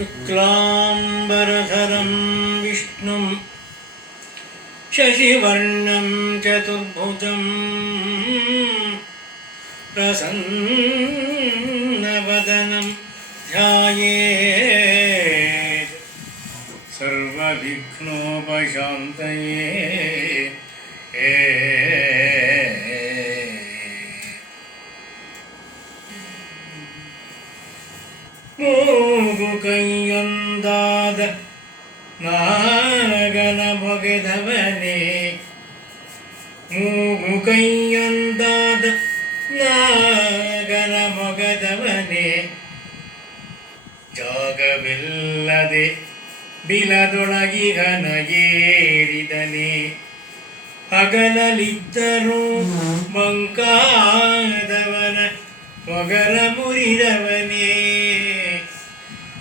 शुक्लाम्बरधरं विष्णुं शशिवर्णं चतुर्भुजं प्रसन्नवदनं ध्यायेत् सर्वविघ्नोपशान्तये। ಮೂಗು ಕೈಯೊಂದಾದ ನಾಗನ ಮೊಗೆದವನೇ, ಮೂಗು ಕೈಯೊಂದಾದ ನಾಗನ ಮೊಗದವನೇ, ಜಾಗವಿಲ್ಲದೆ ಬಿಲದೊಳಗಿಗನ ಏರಿದನೆ, ಹಗಲಲಿದ್ದರೂ ಮಂಕಾದವನ ಮೊಗರ ಮುರಿದವನೇ,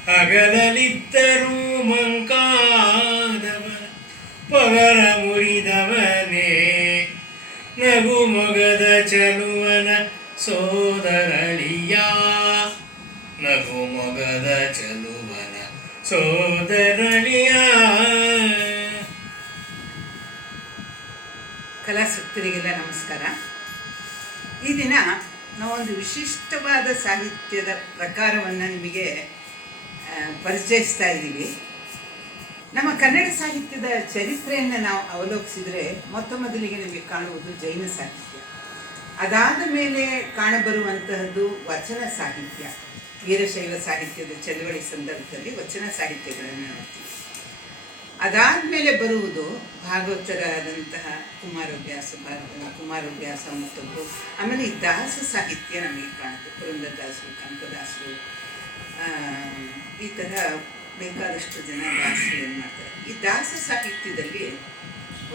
ಹಗಲಲಿದ್ದರೂ ಮಂಕಾದವನ ಪೊಗರ ಮುರಿದವನೇ, ನಗು ಮೊಗದ ಚಲುವನ ಸೋದರಳಿಯ, ನಗು ಮೊಗದ ಚಲುವನ ಸೋದರಳಿಯ. ಕಲಾಸಕ್ತರಿಗೆಲ್ಲ ನಮಸ್ಕಾರ. ಈ ದಿನ ನಾವೊಂದು ವಿಶಿಷ್ಟವಾದ ಸಾಹಿತ್ಯದ ಪ್ರಕಾರವನ್ನು ನಿಮಗೆ ಪರಿಚಯಿಸ್ತಾ ಇದ್ದೀವಿ. ನಮ್ಮ ಕನ್ನಡ ಸಾಹಿತ್ಯದ ಚರಿತ್ರೆಯನ್ನು ನಾವು ಅವಲೋಕಿಸಿದರೆ ಮೊದಲಿಗೆ ನಿಮಗೆ ಕಾಣುವುದು ಜೈನ ಸಾಹಿತ್ಯ. ಅದಾದ ಮೇಲೆ ಕಾಣಬರುವಂತಹದ್ದು ವಚನ ಸಾಹಿತ್ಯ. ವೀರಶೈವ ಸಾಹಿತ್ಯದ ಚಳವಳಿ ಸಂದರ್ಭದಲ್ಲಿ ವಚನ ಸಾಹಿತ್ಯಗಳನ್ನು ನೋಡ್ತೀವಿ. ಅದಾದಮೇಲೆ ಬರುವುದು ಭಾಗವತರಾದಂತಹ ಕುಮಾರವ್ಯಾಸ ಮತ್ತೊಬ್ಬರು. ಆಮೇಲೆ ಈ ದಾಸ ಸಾಹಿತ್ಯ ನಮಗೆ ಕಾಣುತ್ತೆ. ಪುರಂದರದಾಸರು, ಕನಕದಾಸರು, ಈ ಥರ ಬೇಕಾದಷ್ಟು ಜನ ದಾಸರು ಏನು ಮಾಡ್ತಾರೆ. ಈ ದಾಸ ಸಾಹಿತ್ಯದಲ್ಲಿ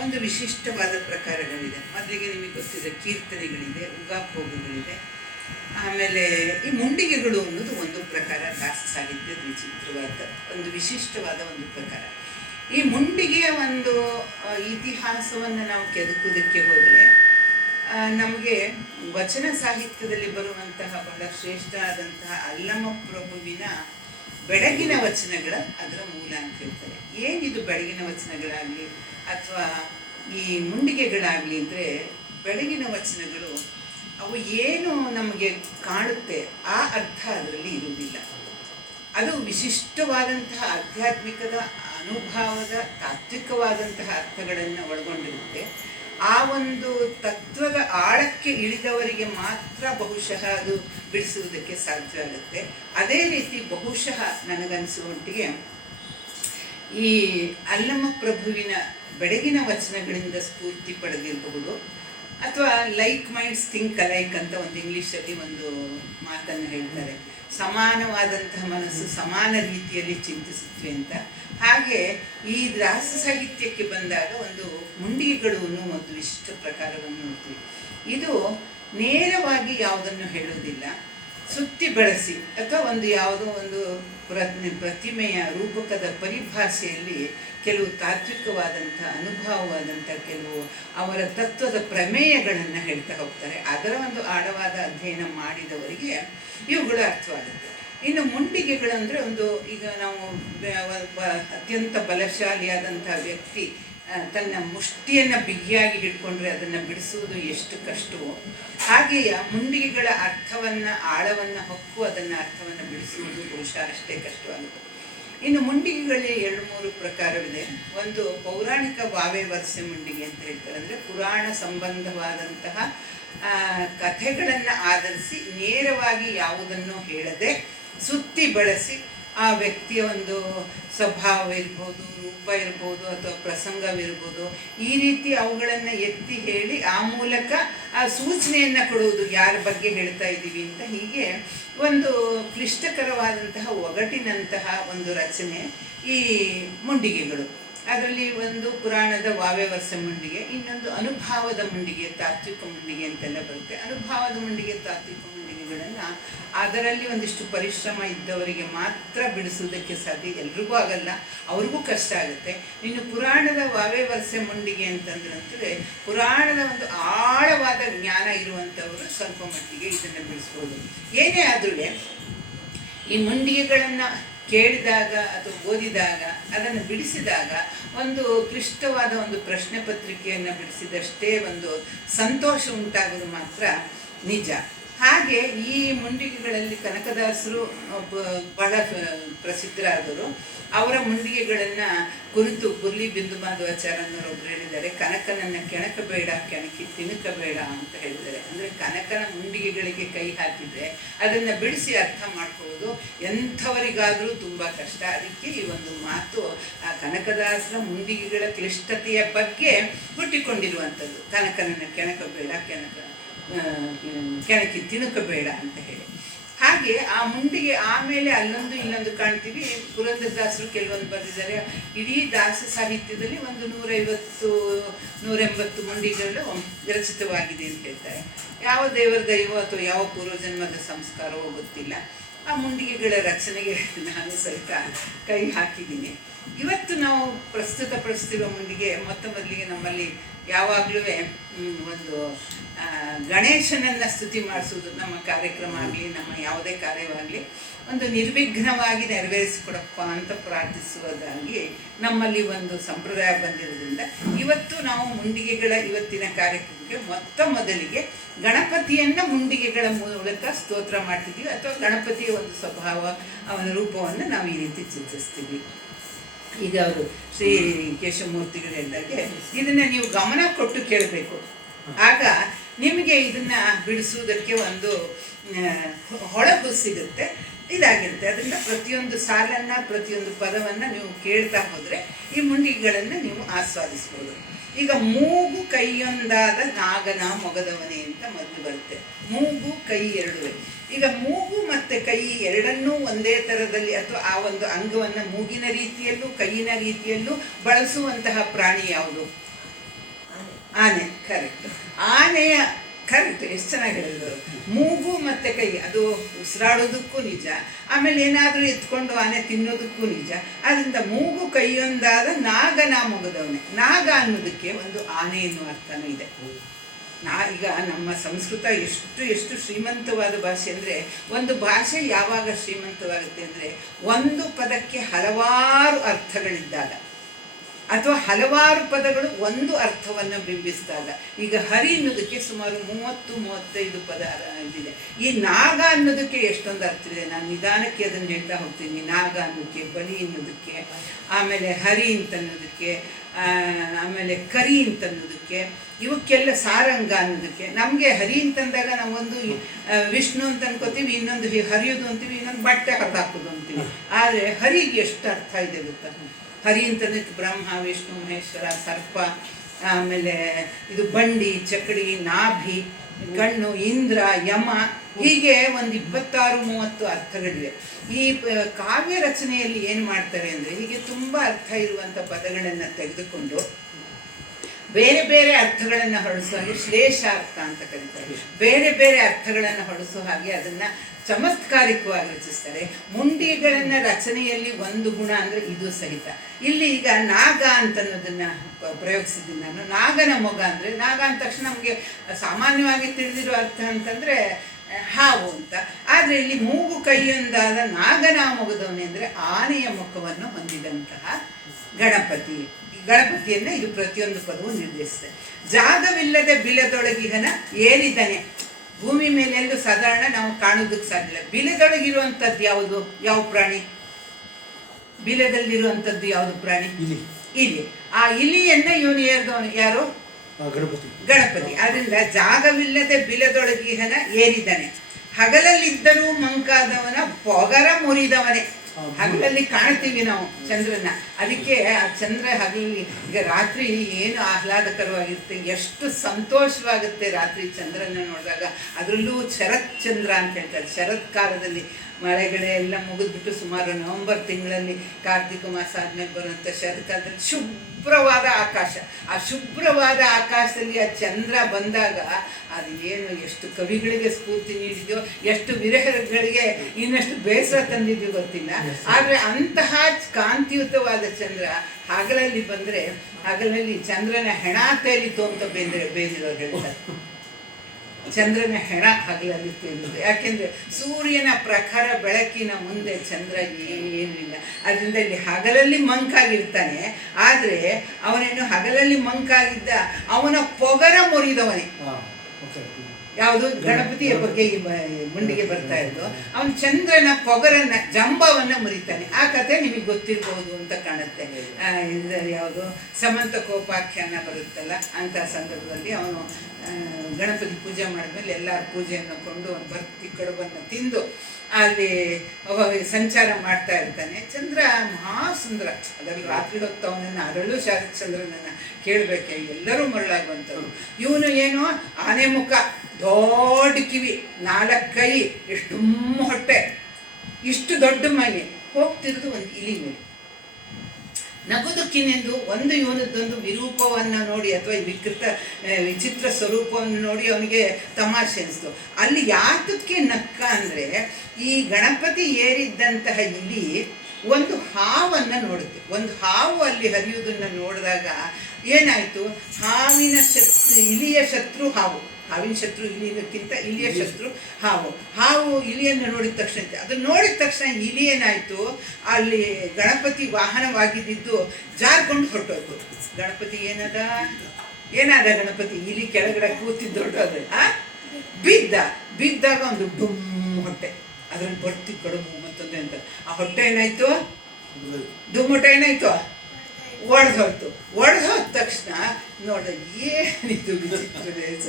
ಒಂದು ವಿಶಿಷ್ಟವಾದ ಪ್ರಕಾರಗಳಿದೆ. ಮೊದಲಿಗೆ ನಿಮಗೆ ಗೊತ್ತಿದೆ ಕೀರ್ತನೆಗಳಿದೆ, ಉಗಾಭೋಗಗಳಿದೆ. ಆಮೇಲೆ ಈ ಮುಂಡಿಗೆಗಳು ಅನ್ನೋದು ಒಂದು ಪ್ರಕಾರ ದಾಸ ಸಾಹಿತ್ಯದ ವಿಚಿತ್ರವಾದ ಒಂದು ವಿಶಿಷ್ಟವಾದ ಒಂದು ಪ್ರಕಾರ. ಈ ಮುಂಡಿಗೆಯ ಒಂದು ಇತಿಹಾಸವನ್ನು ನಾವು ಕೆದಕುವುದಕ್ಕೆ ಹೋದರೆ ನಮಗೆ ವಚನ ಸಾಹಿತ್ಯದಲ್ಲಿ ಬರುವಂತಹ ಬಹಳ ಶ್ರೇಷ್ಠ ಆದಂತಹ ಅಲ್ಲಮ ಪ್ರಭುವಿನ ಬೆಳಗಿನ ವಚನಗಳ ಅದರ ಮೂಲ ಅಂತ ಹೇಳ್ತಾರೆ. ಏನಿದು ಬೆಳಗಿನ ವಚನಗಳಾಗಲಿ ಅಥವಾ ಈ ಮುಂಡಿಗೆಗಳಾಗಲಿ ಅಂದರೆ, ಬೆಳಗಿನ ವಚನಗಳು ಅವು ಏನು ನಮಗೆ ಕಾಣುತ್ತೆ ಆ ಅರ್ಥ ಅದರಲ್ಲಿ ಇರುವುದಿಲ್ಲ. ಅದು ವಿಶಿಷ್ಟವಾದಂತಹ ಆಧ್ಯಾತ್ಮಿಕದ ಅನುಭವದ ತಾತ್ವಿಕವಾದಂತಹ ಅರ್ಥಗಳನ್ನು ಒಳಗೊಂಡಿರುತ್ತೆ. ಆ ಒಂದು ತತ್ವದ ಆಳಕ್ಕೆ ಇಳಿದವರಿಗೆ ಮಾತ್ರ ಬಹುಶಃ ಅದು ಬಿಡಿಸುವುದಕ್ಕೆ ಸಾಧ್ಯ ಆಗುತ್ತೆ. ಅದೇ ರೀತಿ ಬಹುಶಃ ನನಗನ್ನಿಸುವ ಮಟ್ಟಿಗೆ ಈ ಅಲ್ಲಮ ಪ್ರಭುವಿನ ಬೆಳಗಿನ ವಚನಗಳಿಂದ ಸ್ಫೂರ್ತಿ ಪಡೆದಿರಬಹುದು. ಅಥವಾ ಲೈಕ್ ಮೈಂಡ್ಸ್ ಥಿಂಕ್ ಅಲೈಕ್ ಅಂತ ಒಂದು ಇಂಗ್ಲೀಷಲ್ಲಿ ಒಂದು ಮಾತನ್ನು ಹೇಳ್ತಾರೆ. ಸಮಾನವಾದಂತಹ ಮನಸ್ಸು ಸಮಾನ ರೀತಿಯಲ್ಲಿ ಚಿಂತಿಸುತ್ತವೆ ಅಂತ. ಹಾಗೆ ಈ ದಾಸ ಸಾಹಿತ್ಯಕ್ಕೆ ಬಂದಾಗ ಒಂದು ಮುಂಡಿಗೆಗಳು ಅನ್ನೋ ಒಂದು ವಿಶಿಷ್ಟ ಪ್ರಕಾರವನ್ನು ನೋಡ್ತೀವಿ. ಇದು ನೇರವಾಗಿ ಯಾವುದನ್ನು ಹೇಳೋದಿಲ್ಲ, ಸುತ್ತಿ ಬೆಳೆಸಿ ಅಥವಾ ಒಂದು ಯಾವುದೋ ಒಂದು ಪ್ರತಿಮೆಯ ರೂಪಕದ ಪರಿಭಾಷೆಯಲ್ಲಿ ಕೆಲವು ತಾತ್ವಿಕವಾದಂಥ ಅನುಭವವಾದಂಥ ಕೆಲವು ಅವರ ತತ್ವದ ಪ್ರಮೇಯಗಳನ್ನು ಹೇಳ್ತಾ ಹೋಗ್ತಾರೆ. ಅದರ ಒಂದು ಆಳವಾದ ಅಧ್ಯಯನ ಮಾಡಿದವರಿಗೆ ಇವುಗಳು ಅರ್ಥವಾಗುತ್ತೆ. ಇನ್ನು ಮುಂಡಿಗೆಗಳಂದರೆ ಒಂದು, ಈಗ ನಾವು ಅತ್ಯಂತ ಬಲಶಾಲಿಯಾದಂಥ ವ್ಯಕ್ತಿ ತನ್ನ ಮುಷ್ಟಿಯನ್ನು ಬಿಗಿಯಾಗಿ ಹಿಡ್ಕೊಂಡ್ರೆ ಅದನ್ನು ಬಿಡಿಸುವುದು ಎಷ್ಟು ಕಷ್ಟವೋ, ಹಾಗೆಯೇ ಮುಂಡಿಗೆಗಳ ಅರ್ಥವನ್ನು ಆಳವನ್ನು ಹೊಕ್ಕು ಅದನ್ನು ಅರ್ಥವನ್ನು ಬಿಡಿಸುವುದು ಬಹುಶಃ ಅಷ್ಟೇ ಕಷ್ಟವಾಗುತ್ತೆ. ಇನ್ನು ಮುಂಡಿಗೆಗಳಲ್ಲಿ 2-3 ಪ್ರಕಾರವಿದೆ. ಒಂದು ಪೌರಾಣಿಕ ವಾವೆ ವರ್ಷೆ ಮುಂಡಿಗೆ ಅಂತ ಹೇಳ್ತಾರೆ. ಅಂದರೆ ಪುರಾಣ ಸಂಬಂಧವಾದಂತಹ ಕಥೆಗಳನ್ನು ಆಧರಿಸಿ ನೇರವಾಗಿ ಯಾವುದನ್ನು ಹೇಳದೆ ಸುತ್ತಿ ಬಳಸಿ ಆ ವ್ಯಕ್ತಿಯ ಒಂದು ಸ್ವಭಾವ ಇರ್ಬೋದು, ರೂಪ ಇರ್ಬೋದು, ಅಥವಾ ಪ್ರಸಂಗವಿರ್ಬೋದು, ಈ ರೀತಿ ಅವುಗಳನ್ನು ಎತ್ತಿ ಹೇಳಿ ಆ ಮೂಲಕ ಆ ಸೂಚನೆಯನ್ನು ಕೊಡುವುದು ಯಾರ ಬಗ್ಗೆ ಹೇಳ್ತಾ ಇದ್ದೀವಿ ಅಂತ. ಹೀಗೆ ಒಂದು ಕ್ಲಿಷ್ಟಕರವಾದಂತಹ ಒಗಟಿನಂತಹ ಒಂದು ರಚನೆ ಈ ಮುಂಡಿಗೆಗಳು. ಅದರಲ್ಲಿ ಒಂದು ಪುರಾಣದ ವಾವೆ ವರ್ಷ ಮುಂಡಿಗೆ, ಇನ್ನೊಂದು ಅನುಭಾವದ ಮುಂಡಿಗೆ, ತಾತ್ವಿಕ ಮುಂಡಿಗೆ ಅಂತೆಲ್ಲ ಬರುತ್ತೆ. ಅನುಭಾವದ ಮುಂಡಿಗೆ, ತಾತ್ವಿಕ ಮುಂಡಿಗೆಗಳನ್ನು ಅದರಲ್ಲಿ ಒಂದಿಷ್ಟು ಪರಿಶ್ರಮ ಇದ್ದವರಿಗೆ ಮಾತ್ರ ಬಿಡಿಸುವುದಕ್ಕೆ ಸಾಧ್ಯ. ಎಲ್ರಿಗೂ ಆಗಲ್ಲ, ಅವ್ರಿಗೂ ಕಷ್ಟ ಆಗುತ್ತೆ. ಇನ್ನು ಪುರಾಣದ ವಾವೆ ವರ್ಷ ಮುಂಡಿಗೆ ಅಂತಂದ್ರೆ ಪುರಾಣದ ಒಂದು ಆಳವಾದ ಜ್ಞಾನ ಇರುವಂಥವರು ಸ್ವಲ್ಪ ಮಟ್ಟಿಗೆ ಇದನ್ನು ಬಿಡಿಸ್ಬೋದು. ಏನೇ ಆದ್ರೂ ಈ ಮುಂಡಿಗೆಗಳನ್ನು ಕೇಳಿದಾಗ ಅಥವಾ ಓದಿದಾಗ ಅದನ್ನು ಬಿಡಿಸಿದಾಗ ಒಂದು ಕ್ಲಿಷ್ಟವಾದ ಒಂದು ಪ್ರಶ್ನೆ ಪತ್ರಿಕೆಯನ್ನು ಬಿಡಿಸಿದಷ್ಟೇ ಒಂದು ಸಂತೋಷ ಉಂಟಾಗೋದು ಮಾತ್ರ ನಿಜ. ಹಾಗೆ ಈ ಮುಂಡಿಗೆಗಳಲ್ಲಿ ಕನಕದಾಸರು ಬಹಳ ಪ್ರಸಿದ್ಧರಾದರು. ಅವರ ಮುಂಡಿಗೆಗಳನ್ನು ಕುರಿತು ಕುರ್ಲಿ ಬಿಂದು ಮಾಧವಾಚಾರ್ಯನವರು ಒಬ್ರು ಹೇಳಿದ್ದಾರೆ, ಕನಕನನ್ನು ಕೆಣಕಬೇಡ ಕೆಣಕಿ ತಿಣಕಬೇಡ ಅಂತ ಹೇಳಿದ್ದಾರೆ. ಅಂದರೆ ಕನಕನ ಮುಂಡಿಗೆಗಳಿಗೆ ಕೈ ಹಾಕಿದರೆ ಅದನ್ನು ಬಿಡಿಸಿ ಅರ್ಥ ಮಾಡ್ಕೊಳ್ಳೋದು ಎಂಥವರಿಗಾದರೂ ತುಂಬ ಕಷ್ಟ. ಅದಕ್ಕೆ ಈ ಒಂದು ಮಾತು ಆ ಕನಕದಾಸರ ಮುಂಡಿಗೆಗಳ ಕ್ಲಿಷ್ಟತೆಯ ಬಗ್ಗೆ ಹುಟ್ಟಿಕೊಂಡಿರುವಂಥದ್ದು. ಕನಕನನ್ನು ಕೆಣಕಬೇಡ ಕೆಣಕಿ ತಿಣಕಬೇಡ ಅಂತ ಹೇಳಿ. ಹಾಗೆ ಆ ಮುಂಡಿಗೆ ಆಮೇಲೆ ಅಲ್ಲೊಂದು ಇಲ್ಲೊಂದು ಕಾಣ್ತೀವಿ. ಪುರಂದರದಾಸರು ಕೆಲವೊಂದು ಬರೆದಿದ್ದಾರೆ. ಇಡೀ ದಾಸ ಸಾಹಿತ್ಯದಲ್ಲಿ ಒಂದು 150-180 ಮುಂಡಿಗೆಗಳು ರಚಿತವಾಗಿದೆ ಅಂತ ಹೇಳ್ತಾರೆ. ಯಾವ ದೇವರ ದೈವ ಅಥವಾ ಯಾವ ಪೂರ್ವಜನ್ಮದ ಸಂಸ್ಕಾರವೋ ಗೊತ್ತಿಲ್ಲ, ಆ ಮುಂಡಿಗೆಗಳ ರಚನೆಗೆ ನಾನು ಸಹಿತ ಕೈ ಹಾಕಿದ್ದೀನಿ. ಇವತ್ತು ನಾವು ಪ್ರಸ್ತುತಪಡಿಸ್ತಿರೋ ಮುಂಡಿಗೆ ಮೊದಲಿಗೆ ನಮ್ಮಲ್ಲಿ ಯಾವಾಗಲೂ ಒಂದು ಗಣೇಶನನ್ನು ಸ್ತುತಿ ಮಾಡಿಸೋದು ನಮ್ಮ ಕಾರ್ಯಕ್ರಮ ಆಗಲಿ ನಮ್ಮ ಯಾವುದೇ ಕಾರ್ಯವಾಗಲಿ ಒಂದು ನಿರ್ವಿಘ್ನವಾಗಿ ನೆರವೇರಿಸಿಕೊಡಪ್ಪ ಅಂತ ಪ್ರಾರ್ಥಿಸುವುದಾಗಿ ನಮ್ಮಲ್ಲಿ ಒಂದು ಸಂಪ್ರದಾಯ ಬಂದಿರೋದ್ರಿಂದ ಇವತ್ತು ನಾವು ಮುಂಡಿಗೆಗಳ ಇವತ್ತಿನ ಕಾರ್ಯಕ್ರಮಕ್ಕೆ ಮೊದಲಿಗೆ ಗಣಪತಿಯನ್ನು ಮುಂಡಿಗೆಗಳ ಮೂಲಕ ಸ್ತೋತ್ರ ಮಾಡ್ತಿದ್ದೀವಿ, ಅಥವಾ ಗಣಪತಿಯ ಒಂದು ಸ್ವಭಾವ ಅವನ ರೂಪವನ್ನು ನಾವು ಈ ರೀತಿ ಚಿಂತಿಸ್ತೀವಿ. ಈಗ ಅವರು ಶ್ರೀ ಕೇಶವಮೂರ್ತಿಗಳು ಹೇಳಿದಾಗೆ ಇದನ್ನು ನೀವು ಗಮನ ಕೊಟ್ಟು ಕೇಳಬೇಕು. ಆಗ ನಿಮಗೆ ಇದನ್ನು ಬಿಡಿಸುವುದಕ್ಕೆ ಒಂದು ಹೊಳಪು ಸಿಗುತ್ತೆ, ಇದಾಗಿರುತ್ತೆ. ಅದರಿಂದ ಪ್ರತಿಯೊಂದು ಸಾಲನ್ನು ಪ್ರತಿಯೊಂದು ಪದವನ್ನು ನೀವು ಕೇಳ್ತಾ ಹೋದರೆ ಈ ಮುಂಡಿಗೆಗಳನ್ನು ನೀವು ಆಸ್ವಾದಿಸ್ಬೋದು. ಈಗ ಮೂಗು ಕೈಯೊಂದಾದ ನಾಗನ ಮೊಗದವನೇ ಅಂತ ಮೊದಲು ಬರುತ್ತೆ. ಮೂಗು ಕೈ ಎರಡುವೆ. ಈಗ ಮೂಗು ಮತ್ತು ಕೈ ಎರಡನ್ನೂ ಒಂದೇ ಥರದಲ್ಲಿ ಅಥವಾ ಆ ಒಂದು ಅಂಗವನ್ನು ಮೂಗಿನ ರೀತಿಯಲ್ಲೂ ಕೈಯಿನ ರೀತಿಯಲ್ಲೂ ಬಳಸುವಂತಹ ಪ್ರಾಣಿ ಯಾವುದು? ಆನೆ. ಕರೆಕ್ಟ್. ಆನೆಯ ಕರೆಕ್ಟ್. ಎಷ್ಟು ಚೆನ್ನಾಗಿ ಹೇಳಿದ್ರು. ಮೂಗು ಮತ್ತು ಕೈ ಅದು ಉಸಿರಾಡೋದಕ್ಕೂ ನಿಜ, ಆಮೇಲೆ ಏನಾದರೂ ಎತ್ಕೊಂಡು ಆನೆ ತಿನ್ನೋದಕ್ಕೂ ನಿಜ. ಅದರಿಂದ ಮೂಗು ಕೈಯೊಂದಾದ ನಾಗನ ಮೊಗದವನೇ. ನಾಗ ಅನ್ನೋದಕ್ಕೆ ಒಂದು ಆನೆ ಎನ್ನುವ ಅರ್ಥನೂ ಇದೆ. ಈಗ ನಮ್ಮ ಸಂಸ್ಕೃತ ಎಷ್ಟು ಶ್ರೀಮಂತವಾದ ಭಾಷೆ ಅಂದರೆ, ಒಂದು ಭಾಷೆ ಯಾವಾಗ ಶ್ರೀಮಂತವಾಗುತ್ತೆ ಅಂದರೆ ಒಂದು ಪದಕ್ಕೆ ಹಲವಾರು ಅರ್ಥಗಳಿದ್ದಾಗ, ಅಥವಾ ಹಲವಾರು ಪದಗಳು ಒಂದು ಅರ್ಥವನ್ನು ಬಿಂಬಿಸಿದಾಗ. ಈಗ ಹರಿ ಅನ್ನೋದಕ್ಕೆ ಸುಮಾರು 30-35 ಪದ ಇದಿದೆ. ಈ ನಾಗ ಅನ್ನೋದಕ್ಕೆ ಎಷ್ಟೊಂದು ಅರ್ಥ ಇದೆ. ನಾನು ನಿಧಾನಕ್ಕೆ ಅದನ್ನು ಹೇಳ್ತಾ ಹೋಗ್ತೀನಿ. ನಾಗ ಅನ್ನೋದಕ್ಕೆ, ಬಲಿ ಅನ್ನೋದಕ್ಕೆ, ಆಮೇಲೆ ಹರಿ ಅಂತನ್ನೋದಕ್ಕೆ, ಆಮೇಲೆ ಕರಿ ಅಂತನ್ನೋದಕ್ಕೆ, ಇವಕ್ಕೆಲ್ಲ ಸಾರಂಗ ಅನ್ನೋದಕ್ಕೆ. ನಮಗೆ ಹರಿ ಅಂತಂದಾಗ ನಾವೊಂದು ವಿಷ್ಣು ಅಂತ ಅನ್ಕೋತೀವಿ, ಇನ್ನೊಂದು ಹರಿಯೋದು ಅಂತೀವಿ, ಇನ್ನೊಂದು ಬಟ್ಟೆ ಹರಿದು ಹಾಕೋದು ಅಂತೀವಿ. ಆದರೆ ಹರಿಗೆ ಎಷ್ಟು ಅರ್ಥ ಇದೆ ಗೊತ್ತಾ? ಹರಿ ಅಂತಂದ್ರೆ ಬ್ರಹ್ಮ, ವಿಷ್ಣು, ಮಹೇಶ್ವರ, ಸರ್ಪ, ಆಮೇಲೆ ಇದು ಬಂಡಿ, ಚಕಡಿ, ನಾಭಿ, ಕಣ್ಣು, ಇಂದ್ರ, ಯಮ, ಹೀಗೆ ಒಂದು 26-30 ಅರ್ಥಗಳಿವೆ. ಈ ಕಾವ್ಯ ರಚನೆಯಲ್ಲಿ ಏನು ಮಾಡ್ತಾರೆ ಅಂದರೆ, ಹೀಗೆ ತುಂಬ ಅರ್ಥ ಇರುವಂಥ ಪದಗಳನ್ನು ತೆಗೆದುಕೊಂಡು ಬೇರೆ ಬೇರೆ ಅರ್ಥಗಳನ್ನು ಹೊರಡಿಸೋ ಹಾಗೆ ಶ್ಲೇಷಾರ್ಥ ಅಂತ ಕರೀತಾರೆ. ಬೇರೆ ಬೇರೆ ಅರ್ಥಗಳನ್ನು ಹೊರಡಿಸೋ ಹಾಗೆ ಅದನ್ನು ಚಮತ್ಕಾರಿಕವಾಗಿ ರಚಿಸ್ತಾರೆ. ಮುಂಡಿಗೆಗಳನ್ನು ರಚನೆಯಲ್ಲಿ ಒಂದು ಗುಣ ಅಂದರೆ ಇದು ಸಹಿತ. ಇಲ್ಲಿ ಈಗ ನಾಗ ಅಂತನ್ನೋದನ್ನು ಪ್ರಯೋಗಿಸಿದ್ದೀನಿ ನಾನು. ನಾಗನ ಮೊಗ ಅಂದರೆ, ನಾಗ ಅಂದ ತಕ್ಷಣ ನಮಗೆ ಸಾಮಾನ್ಯವಾಗಿ ತಿಳಿದಿರೋ ಅರ್ಥ ಅಂತಂದರೆ ಹಾವು ಅಂತ. ಆದರೆ ಇಲ್ಲಿ ಮೂಗು ಕೈಯೊಂದಾದ ನಾಗನ ಮೊಗದವನೇ ಅಂದರೆ ಆನೆಯ ಮುಖವನ್ನು ಹೊಂದಿದಂತಹ ಗಣಪತಿ. ಗಣಪತಿಯನ್ನು ಇದು ಪ್ರತಿಯೊಂದು ಪದವು ನಿರ್ದೇಶಿಸುತ್ತೆ. ಜಾಗವಿಲ್ಲದೆ ಬಿಲದೊಳಗಿಹನ ಏರಿದನೆ. ಭೂಮಿ ಮೇಲೆ ಎಲ್ಲೂ ಸಾಧಾರಣ ನಾವು ಕಾಣೋದಕ್ಕೆ ಸಾಧ್ಯ ಇಲ್ಲ. ಬಿಲದೊಳಗಿರುವಂಥದ್ದು ಯಾವುದು? ಯಾವ ಪ್ರಾಣಿ? ಬಿಲದಲ್ಲಿರುವಂಥದ್ದು ಯಾವುದು ಪ್ರಾಣಿ? ಇಲಿ. ಆ ಇಲಿಯನ್ನ ಇವನು ಏರಿದವನು ಯಾರು? ಗಣಪತಿ. ಅದರಿಂದ ಜಾಗವಿಲ್ಲದೆ ಬಿಲದೊಳಗಿಹನ ಏರಿದನೆ. ಹಗಲಲ್ಲಿದ್ದರೂ ಮಂಕಾದವನ ಪೊಗರ ಮುರಿದವನೇ. ಹಗಲಲ್ಲಿ ಕಾಣ್ತೀವಿ ನಾವು ಚಂದ್ರನ, ಅದಕ್ಕೆ ಆ ಚಂದ್ರ ಹಗಲಲ್ಲಿ. ಈಗ ರಾತ್ರಿ ಏನು ಆಹ್ಲಾದಕರವಾಗಿರುತ್ತೆ, ಎಷ್ಟು ಸಂತೋಷವಾಗುತ್ತೆ ರಾತ್ರಿ ಚಂದ್ರನ ನೋಡಿದಾಗ. ಅದರಲ್ಲೂ ಶರತ್ ಚಂದ್ರ ಅಂತ ಹೇಳ್ತಾರೆ. ಶರತ್ ಕಾಲದಲ್ಲಿ ಮಳೆಗಳೆಲ್ಲ ಮುಗಿದ್ಬಿಟ್ಟು ಸುಮಾರು ನವೆಂಬರ್ ತಿಂಗಳಲ್ಲಿ, ಕಾರ್ತಿಕ ಮಾಸ ಆದಮೇಲೆ ಬರುವಂಥ ಶರತ್ಕಾಲದಲ್ಲಿ ಶುಭ್ರವಾದ ಆಕಾಶ. ಆ ಶುಭ್ರವಾದ ಆಕಾಶದಲ್ಲಿ ಆ ಚಂದ್ರ ಬಂದಾಗ ಅದು ಏನು ಎಷ್ಟು ಕವಿಗಳಿಗೆ ಸ್ಫೂರ್ತಿ ನೀಡಿದೆಯೋ, ಎಷ್ಟು ವಿರಹಗಳಿಗೆ ಇನ್ನಷ್ಟು ಬೇಸರ ತಂದಿದೆಯೋ ಗೊತ್ತಿಲ್ಲ. ಆದರೆ ಅಂತಹ ಕಾಂತಿಯುತವಾದ ಚಂದ್ರ ಹಗಲಲ್ಲಿ ಬಂದರೆ, ಹಗಲಲ್ಲಿ ಚಂದ್ರನ ಹೆಣ ತೇಲಿತು ಅಂತ ಬೇದಿರೋರು ಹೇಳ್ತಾರೆ. ಚಂದ್ರನ ಹೆಣ ಹಗಲಲ್ಲಿ ತೇಲುವುದು. ಯಾಕೆಂದರೆ ಸೂರ್ಯನ ಪ್ರಖರ ಬೆಳಕಿನ ಮುಂದೆ ಚಂದ್ರ ಏನಿಲ್ಲ. ಅದರಿಂದ ಇಲ್ಲಿ ಹಗಲಲ್ಲಿ ಮಂಕಾಗಿರ್ತಾನೆ. ಆದರೆ ಅವನೇನು ಹಗಲಲ್ಲಿ ಮಂಕಾಗಿದ್ದ, ಅವನ ಪೊಗರ ಮುರಿದವನೇ. ಯಾವುದು ಗಣಪತಿಯ ಬಗ್ಗೆ ಈ ಮುಂಡಿಗೆ ಬರ್ತಾ ಇದ್ದು, ಅವನು ಚಂದ್ರನ ಪೊಗರನ್ನ ಜಂಬವನ್ನು ಮುರಿತಾನೆ. ಆ ಕಥೆ ನಿಮಗೆ ಗೊತ್ತಿರ್ಬೋದು ಅಂತ ಕಾಣುತ್ತೆ. ಯಾವುದು ಸಮಂತ ಕೋಪಾಖ್ಯಾನ ಬರುತ್ತಲ್ಲ, ಅಂಥ ಸಂದರ್ಭದಲ್ಲಿ ಅವನು ಗಣಪತಿ ಪೂಜೆ ಮಾಡಿದ್ಮೇಲೆ ಎಲ್ಲರ ಪೂಜೆಯನ್ನು ಕೊಂಡು ಒಂದು ಭಕ್ತಿ ಕಡುಬನ್ನು ತಿಂದು ಅಲ್ಲಿ ಸಂಚಾರ ಮಾಡ್ತಾ ಇರ್ತಾನೆ. ಚಂದ್ರ ಮಹಾಸುಂದರ. ಅದರಲ್ಲಿ ರಾತ್ರಿ ಹೊತ್ತು ಅವನನ್ನು ಅರಳು ಚಂದ್ರನನ್ನು ಕೇಳಬೇಕೆ, ಎಲ್ಲರೂ ಮರಳಾಗುವಂಥವ್ರು. ಇವನು ಏನು ಆನೆ ಮುಖ, ದೊಡ್ಡ ಕಿವಿ, 4 ಕೈ, ಎಷ್ಟು ಹೊಟ್ಟೆ, ಇಷ್ಟು ದೊಡ್ಡ ಮನೆ, ಹೋಗ್ತಿರೋದು ಒಂದು ಇಲಿ ಮೇಲೆ. ನಗುದಕ್ಕಿನೆಂದು ಒಂದು ಇವನದ್ದೊಂದು ವಿರೂಪವನ್ನು ನೋಡಿ ಅಥವಾ ವಿಚಿತ್ರ ಸ್ವರೂಪವನ್ನು ನೋಡಿ ಅವನಿಗೆ ತಮಾಷೆ ಅನಿಸ್ತು. ಅಲ್ಲಿ ಯಾತಕ್ಕೆ ನಕ್ಕ ಅಂದರೆ, ಈ ಗಣಪತಿ ಏರಿದ್ದಂತಹ ಇಲಿ ಒಂದು ಹಾವನ್ನು ನೋಡುತ್ತೆ. ಒಂದು ಹಾವು ಅಲ್ಲಿ ಹರಿಯುವುದನ್ನು ನೋಡಿದಾಗ ಏನಾಯಿತು, ಇಲಿಯ ಶತ್ರು ಹಾವು. ಹಾವಿನ ಶತ್ರು ಇಲಿಯಕ್ಕಿಂತ ಇಲಿಯ ಶತ್ರು ಹಾವು ಇಲಿಯನ್ನು ನೋಡಿದ ತಕ್ಷಣ, ಅದನ್ನು ನೋಡಿದ ತಕ್ಷಣ ಇಲಿ ಏನಾಯಿತು, ಅಲ್ಲಿ ಗಣಪತಿ ವಾಹನವಾಗಿದ್ದು ಜಾರ್ಕೊಂಡು ಹೊರಟೋದು. ಗಣಪತಿ ಏನಾದ ಗಣಪತಿ ಇಲಿ ಕೆಳಗಡೆ ಕೂತಿದ್ದು ಹೊರಟೋದು. ಬಿದ್ದಾಗ ಒಂದು ಡುಮ್ ಹೊಟ್ಟೆ, ಅದ್ರಲ್ಲಿ ಬರ್ತಿ ಕಡುಬು ಮತ್ತೊಂದು ಅಂತ. ಆ ಹೊಟ್ಟೆ ಏನಾಯ್ತು, ಡುಮ್ ಹೊಟ್ಟೆ ಏನಾಯ್ತು, ಒಡೆದು ಹೋದ ತಕ್ಷಣ ನೋಡ, ಏನಿದು ವಿಚಿತ್ರ ದೇಶ,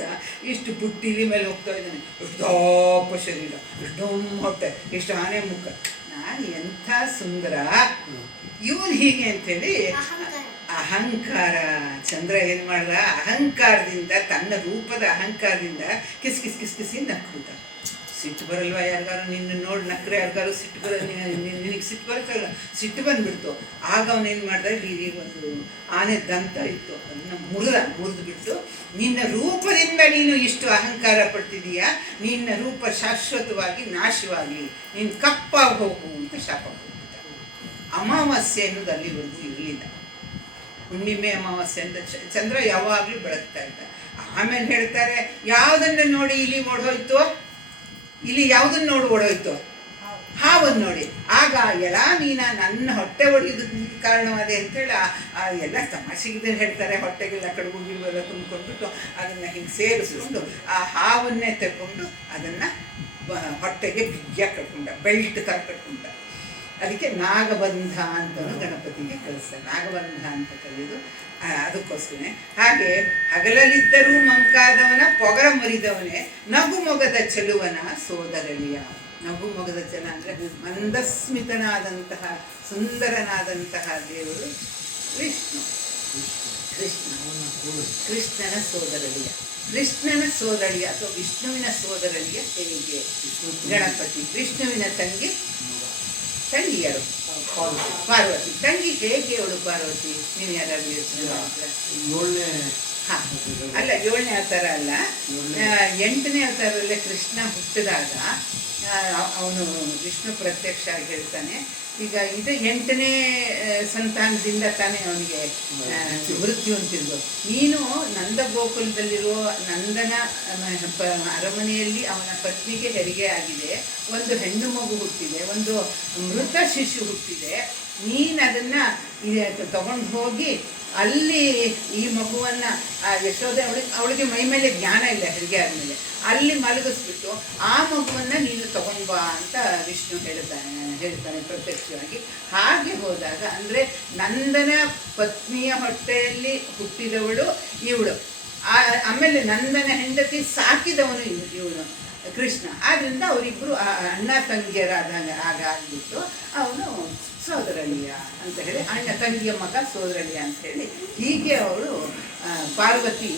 ಇಷ್ಟು ಬುಟ್ಟಿಲಿ ಮೇಲೆ ಹೋಗ್ತಾ ಇದ್ದಾನೆ, ಎಷ್ಟು ದಪ್ಪ ಶರೀರ, ಎಷ್ಟು ಹೊಟ್ಟೆ, ಎಷ್ಟು ಆನೆ ಮುಖ, ನಾನು ಎಂಥ ಸುಂದರ, ಇವನು ಹೀಗೆ ಅಂಥೇಳಿ ಅಹಂಕಾರ. ಚಂದ್ರ ಏನು ಮಾಡ್ದ, ಅಹಂಕಾರದಿಂದ, ತನ್ನ ರೂಪದ ಅಹಂಕಾರದಿಂದ ಕಿಸ್ ಕಿಸ್ ಕಿಸ್ ಕಿಸಿ ನಕ್ಬಿಟ್ಟ. ಸಿಟ್ಟು ಬರಲ್ವಾ ಯಾರಿಗಾರು ನಿನ್ನ ನೋಡಿ ನಕ್ರೆ? ಯಾರಿಗಾರು ಸಿಟ್ಟು ನಿನಗೆ ಸಿಟ್ಟು ಬರುತ್ತಲ್ಲ, ಸಿಟ್ಟು ಬಂದುಬಿಡ್ತು. ಆಗ ಅವನೇನು ಮಾಡ್ದ, ಇಲ್ಲಿ ಒಂದು ಆನೆ ದಂತ ಇತ್ತು, ಅದನ್ನು ಮುರಿದು ಬಿಟ್ಟು, ನಿನ್ನ ರೂಪದಿಂದ ನೀನು ಇಷ್ಟು ಅಹಂಕಾರ ಪಡ್ತಿದೀಯಾ, ನಿನ್ನ ರೂಪ ಶಾಶ್ವತವಾಗಿ ನಾಶವಾಗಲಿ, ನೀನು ಕಪ್ಪಾಗಿ ಹೋಗು ಅಂತ ಶಾಪ ಕೊಟ್ಬಿಟ್ಟ. ಅಮಾವಾಸ್ಯೆ ಅನ್ನೋದು ಅಲ್ಲಿವರೆಗೂ ಇರಲಿಲ್ಲ. ಹುಣ್ಣಿಮೆ ಅಮಾವಾಸ್ಯೆ ಅಂತ ಚಂದ್ರ ಯಾವಾಗಲೂ ಬೆಳಗ್ತಾ ಇದ್ದ. ಆಮೇಲೆ ಹೇಳ್ತಾರೆ, ಯಾವುದನ್ನು ನೋಡಿ ಇಲಿ ಓಡೋಯ್ತು, ಇಲ್ಲಿ ಯಾವುದನ್ನು ನೋಡಿ ಓಡೋಯ್ತು, ಹಾವನ್ನು ನೋಡಿ. ಆಗ ಎಲ್ಲ ನನ್ನ ಹೊಟ್ಟೆ ಹೊಡೆಯೋದಕ್ಕೆ ಕಾರಣವಾದೆ ಅಂತೇಳಿ ಎಲ್ಲ ತಮಾಷೆಗಿದೆ ಹೇಳ್ತಾರೆ. ಹೊಟ್ಟೆಗೆಲ್ಲ ಕಡುಬು ಗಿಡುಬೆಲ್ಲ ತುಂಬಿಕೊಂಡ್ಬಿಟ್ಟು ಅದನ್ನು ಹಿಂಗೆ ಸೇರಿಸ್ಕೊಂಡು ಆ ಹಾವನ್ನೇ ತಗೊಂಡು ಅದನ್ನು ಹೊಟ್ಟೆಗೆ ಬಿಗಿಯಾಗಿ ಕಟ್ಕೊಂಡ, ಬೆಲ್ಟ್ ಥರ ಕಟ್ಕೊಂಡ. ಅದಕ್ಕೆ ನಾಗಬಂಧ ಅಂತಲೂ ಗಣಪತಿಗೆ ಕಳಿಸ್ತಾರೆ. ನಾಗಬಂಧ ಅಂತ ಕರೆಯೋದು ಅದಕ್ಕೋಸ್ಕರ. ಹಾಗೆ ಹಗಲಲ್ಲಿದ್ದರೂ ಮಂಕಾದವನ ಪೊಗರ ಮುರಿದವನೇ, ನಗು ಮೊಗದ ಚೆಲುವನ ಸೋದರಳಿಯ. ನಗು ಮೊಗದ ಚೆಲ ಅಂದರೆ ಮಂದಸ್ಮಿತನಾದಂತಹ ಸುಂದರನಾದಂತಹ ದೇವರು ಕೃಷ್ಣನ ಸೋದರಳಿಯ. ಕೃಷ್ಣನ ಸೋದರಿಯ ಅಥವಾ ವಿಷ್ಣುವಿನ ಸೋದರಳಿಯ ಹೇಗೆ ಗಣಪತಿ. ವಿಷ್ಣುವಿನ ತಂಗಿ ಯಾರು? ಪಾರ್ವತಿ. ತಂಗಿ ಹೇಗೆ ಅವಳು ಪಾರ್ವತಿ? ನೀವು ಯಾರಾದ್ರೂ ಯೋಚನೆ ಮಾಡಿದ್ರೆ? ಅಲ್ಲ, 7ನೇ ಅವತಾರ ಅಲ್ಲ, 8ನೇ ಅವತಾರದಲ್ಲೇ ಕೃಷ್ಣ ಹುಟ್ಟಿದಾಗ ಅವನು ವಿಷ್ಣು ಪ್ರತ್ಯಕ್ಷ ಆಗಿ ಹೇಳ್ತಾನೆ, ಈಗ ಇದು 8ನೇ ಸಂತಾನದಿಂದ ತಾನೇ ಅವನಿಗೆ ಮೃತ್ಯು ಅಂತಿದ್ದು. ನೀನು ನಂದ ಗೋಕುಲದಲ್ಲಿರೋ ನಂದನ ಅರಮನೆಯಲ್ಲಿ ಅವನ ಪತ್ನಿಗೆ ಹೆರಿಗೆ ಆಗಿದೆ, ಒಂದು ಹೆಣ್ಣು ಮಗು ಹುಟ್ಟಿದೆ, ಒಂದು ಮೃತ ಶಿಶು ಹುಟ್ಟಿದೆ. ನೀನು ಅದನ್ನು ತಗೊಂಡು ಹೋಗಿ ಅಲ್ಲಿ ಈ ಮಗುವನ್ನು ಯಶೋದೆ ಅವಳಿಗೆ ಮೈ ಮೇಲೆ ಜ್ಞಾನ ಇಲ್ಲ ಹೆರಿಗೆ ಆದಮೇಲೆ, ಅಲ್ಲಿ ಮಲಗಿಸ್ಬಿಟ್ಟು ಆ ಮಗುವನ್ನು ನೀನು ತಗೊಂಡು ಬಾ ಅಂತ ವಿಷ್ಣು ಹೇಳ್ತಾನೆ ಪ್ರತ್ಯಕ್ಷವಾಗಿ. ಹಾಗೆ ಹೋದಾಗ ಅಂದರೆ ನಂದನ ಪತ್ನಿಯ ಹೊಟ್ಟೆಯಲ್ಲಿ ಹುಟ್ಟಿದವಳು ಇವಳು, ಆಮೇಲೆ ನಂದನ ಹೆಂಡತಿ ಸಾಕಿದವನು ಇವನು ಕೃಷ್ಣ. ಆದ್ದರಿಂದ ಅವರಿಬ್ಬರು ಅಣ್ಣ ತಂಗಿಯರಾದಾಗ ಆಗಿಬಿಟ್ಟು ಅವನು ಸೋದರಳಿಯ ಅಂತ ಹೇಳಿ, ಅಣ್ಣ ತಂಗಿಯ ಮಗ ಸೋದರಳಿಯ ಅಂತ ಹೇಳಿ, ಹೀಗೆ ಅವಳು ಪಾರ್ವತಿ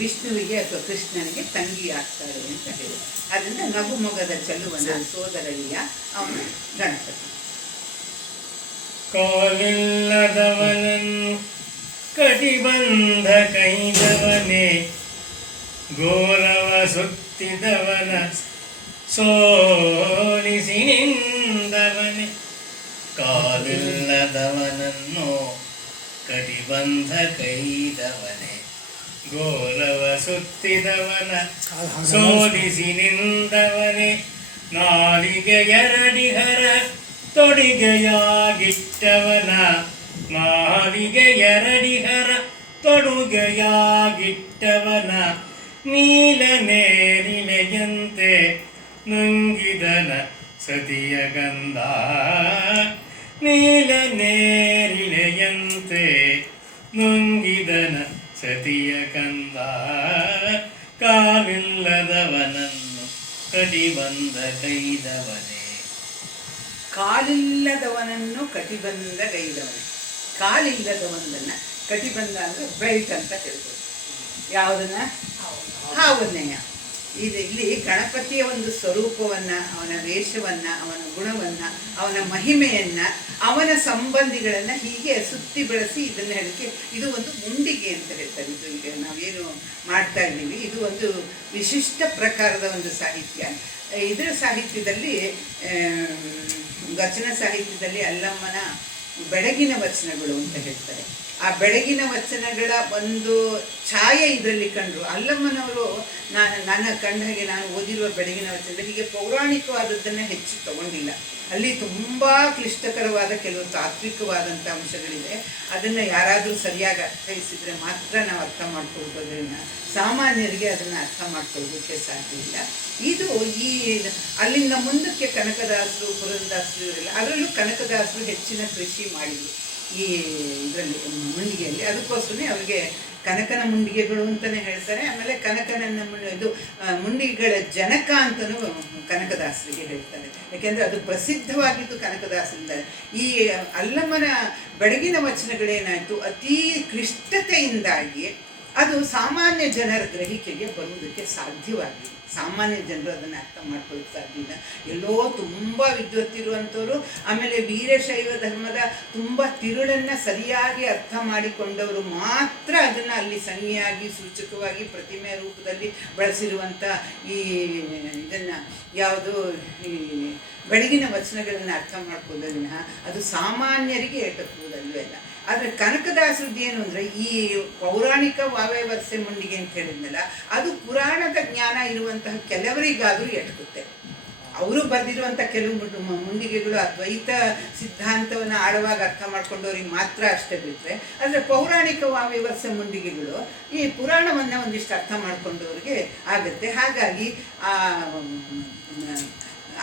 ವಿಷ್ಣುವಿಗೆ ಅಥವಾ ಕೃಷ್ಣನಿಗೆ ತಂಗಿ ಆಗ್ತಾಳೆ ಅಂತ ಹೇಳಿ. ಅದರಿಂದ ನಗು ಮೊಗದ ಚೆಲುವನ ಸೋದರಳಿಯ ಅವನು ಗಣಪತಿ. ಕಾಲಿಲ್ಲದವನನ್ನು ಕಟಿಬಂಧ ಕೈದವನೇ, ಗೋರವ ಸುತ್ತಿದವನ ಸೋಲಿಸಿ ನಿಂದವನೇ. ಕಾಲಿಲ್ಲದವನನ್ನು ಕಟಿಬಂಧ ಕೈದವನೇ, ಗೋಲವ ಸುತ್ತಿದವನ ಸೋಲಿಸಿ ನಿಂದವನೇ ನಾಲಿಗೆ ಎರಡಿಹರ ತೊಡಿಗೆಯಾಗಿಟ್ಟವನ ನಾಲಿಗೆ ಎರಡಿಹರ ತೊಡುಗೆಯಾಗಿಟ್ಟವನ ನೀಲ ನೇರಿಳೆಯಂತೆ ನುಂಗಿದನ ಸತಿಯ ಗಂಧ ನೀಲ ನೇರಿಳೆಯಂತೆ ನುಂಗಿದನ ಸತಿಯ ಕಂದ ಕಾಲಿಲ್ಲದವನನ್ನು ಕಟಿಬಂಧ ಕೈದವನೇ ಕಾಲಿಲ್ಲದವನನ್ನು ಕಟಿಬಂಧ ಗೈದವನೇ ಕಾಲಿಲ್ಲದವನನ್ನ ಕಟಿಬಂಧ ಅಂದರೆ ಬೆಲ್ಟ್ ಅಂತ ಹೇಳ್ಬೋದು. ಯಾವುದನ್ನ? ಹಾವನ್ನೆಯ. ಇಲ್ಲಿ ಗಣಪತಿಯ ಒಂದು ಸ್ವರೂಪವನ್ನು, ಅವನ ವೇಷವನ್ನು, ಅವನ ಗುಣವನ್ನು, ಅವನ ಮಹಿಮೆಯನ್ನು, ಅವನ ಸಂಬಂಧಿಗಳನ್ನು ಹೀಗೆ ಸುತ್ತಿ ಬೆಳೆಸಿ ಇದನ್ನು ಹೇಳಕ್ಕೆ ಇದು ಒಂದು ಮುಂಡಿಗೆ ಅಂತ ಹೇಳ್ತಾರೆ. ಇದು ಈಗ ನಾವೇನು ಮಾಡ್ತಾ ಇದ್ದೀವಿ ಇದು ಒಂದು ವಿಶಿಷ್ಟ ಪ್ರಕಾರದ ಒಂದು ಸಾಹಿತ್ಯ. ಇದರ ಸಾಹಿತ್ಯದಲ್ಲಿ ವಚನ ಸಾಹಿತ್ಯದಲ್ಲಿ ಅಲ್ಲಮ್ಮನ ಬೆಳಗಿನ ವಚನಗಳು ಅಂತ ಹೇಳ್ತಾರೆ. ಆ ಬೆಳಗಿನ ವಚನಗಳ ಒಂದು ಛಾಯೆ ಇದರಲ್ಲಿ ಕಂಡ್ರು. ಅಲ್ಲಮ್ಮನವರು ನನ್ನ ಕಂಡ ಹಾಗೆ ನಾನು ಓದಿರುವ ಬೆಳಗಿನ ವಚನದಲ್ಲಿ ಹೀಗೆ ಪೌರಾಣಿಕವಾದದ್ದನ್ನು ಹೆಚ್ಚು ತಗೊಂಡಿಲ್ಲ. ಅಲ್ಲಿ ತುಂಬ ಕ್ಲಿಷ್ಟಕರವಾದ ಕೆಲವು ತಾತ್ವಿಕವಾದಂಥ ಅಂಶಗಳಿದೆ. ಅದನ್ನು ಯಾರಾದರೂ ಸರಿಯಾಗಿ ಅರ್ಥೈಸಿದರೆ ಮಾತ್ರ ನಾವು ಅರ್ಥ ಮಾಡ್ಕೊಳ್ಬೋದ್ರಿಂದ ಸಾಮಾನ್ಯರಿಗೆ ಅದನ್ನು ಅರ್ಥ ಮಾಡ್ಕೊಳ್ಳೋದಕ್ಕೆ ಸಾಧ್ಯ ಇಲ್ಲ. ಇದು ಈ ಅಲ್ಲಿಂದ ಮುಂದಕ್ಕೆ ಕನಕದಾಸರು, ಪುರಂದರದಾಸರು ಇವರೆಲ್ಲ, ಅದರಲ್ಲೂ ಕನಕದಾಸರು ಹೆಚ್ಚಿನ ಕೃಷಿ ಮಾಡಿದರು ಈ ಇದರಲ್ಲಿ ಮುಂಡಿಗೆಯಲ್ಲಿ. ಅದಕ್ಕೋಸ್ಕರನೇ ಅವರಿಗೆ ಕನಕನ ಮುಂಡಿಗೆಗಳು ಅಂತಲೇ ಹೇಳ್ತಾರೆ. ಆಮೇಲೆ ಕನಕನನ್ನ ಇದು ಮುಂಡಿಗೆಗಳ ಜನಕ ಅಂತಲೂ ಕನಕದಾಸರಿಗೆ ಹೇಳ್ತಾರೆ. ಯಾಕೆಂದರೆ ಅದು ಪ್ರಸಿದ್ಧವಾಗಿದ್ದು ಕನಕದಾಸರಿಂದ. ಈ ಅಲ್ಲಮ್ಮನ ಬೆಳಗಿನ ವಚನಗಳೇನಾಯಿತು, ಅತೀ ಕ್ಲಿಷ್ಟತೆಯಿಂದಾಗಿ ಅದು ಸಾಮಾನ್ಯ ಜನರ ಗ್ರಹಿಕೆಗೆ ಬರುವುದಕ್ಕೆ ಸಾಧ್ಯವಾಗಿದೆ. ಸಾಮಾನ್ಯ ಜನರು ಅದನ್ನು ಅರ್ಥ ಮಾಡ್ಕೊಳ್ಳೋಕ್ಕೆ ಸಾಧ್ಯ ಇಲ್ಲ. ಎಲ್ಲೋ ತುಂಬ ವಿದ್ವತ್ತಿರುವಂಥವ್ರು, ಆಮೇಲೆ ವೀರಶೈವ ಧರ್ಮದ ತುಂಬ ತಿರುಳನ್ನು ಸರಿಯಾಗಿ ಅರ್ಥ ಮಾಡಿಕೊಂಡವರು ಮಾತ್ರ ಅದನ್ನು ಅಲ್ಲಿ ಸಂಜ್ಞೆಯಾಗಿ ಸೂಚಕವಾಗಿ ಪ್ರತಿಮೆ ರೂಪದಲ್ಲಿ ಬಳಸಿರುವಂಥ ಈ ಇದನ್ನು ಯಾವುದು ಈ ಬೆಳಗಿನ ವಚನಗಳನ್ನು ಅರ್ಥ ಮಾಡ್ಕೋದನ್ನ ಅದು ಸಾಮಾನ್ಯರಿಗೆ ಎಟಕುವುದಲ್ವೇ ಅಲ್ಲ. ಆದರೆ ಕನಕದಾಸರದ್ದು ಏನು ಅಂದರೆ ಈ ಪೌರಾಣಿಕ ವಾವ್ಯವರ್ಸೆ ಮುಂಡಿಗೆ ಅಂತ ಹೇಳಿದ್ನಲ್ಲ, ಅದು ಪುರಾಣದ ಜ್ಞಾನ ಇರುವಂತಹ ಕೆಲವರಿಗಾದರೂ ಎಟಕುತ್ತೆ. ಅವರು ಬರೆದಿರುವಂಥ ಕೆಲವು ಮುಂಡಿಗೆಗಳು ಅದ್ವೈತ ಸಿದ್ಧಾಂತವನ್ನು ಆಳವಾಗಿ ಅರ್ಥ ಮಾಡ್ಕೊಂಡವ್ರಿಗೆ ಮಾತ್ರ ಅಷ್ಟೇ ಬಿಟ್ಟರೆ, ಆದರೆ ಪೌರಾಣಿಕ ವಾವ್ಯವರ್ಸೆ ಮುಂಡಿಗೆಗಳು ಈ ಪುರಾಣವನ್ನು ಒಂದಿಷ್ಟು ಅರ್ಥ ಮಾಡ್ಕೊಂಡವ್ರಿಗೆ ಆಗುತ್ತೆ. ಹಾಗಾಗಿ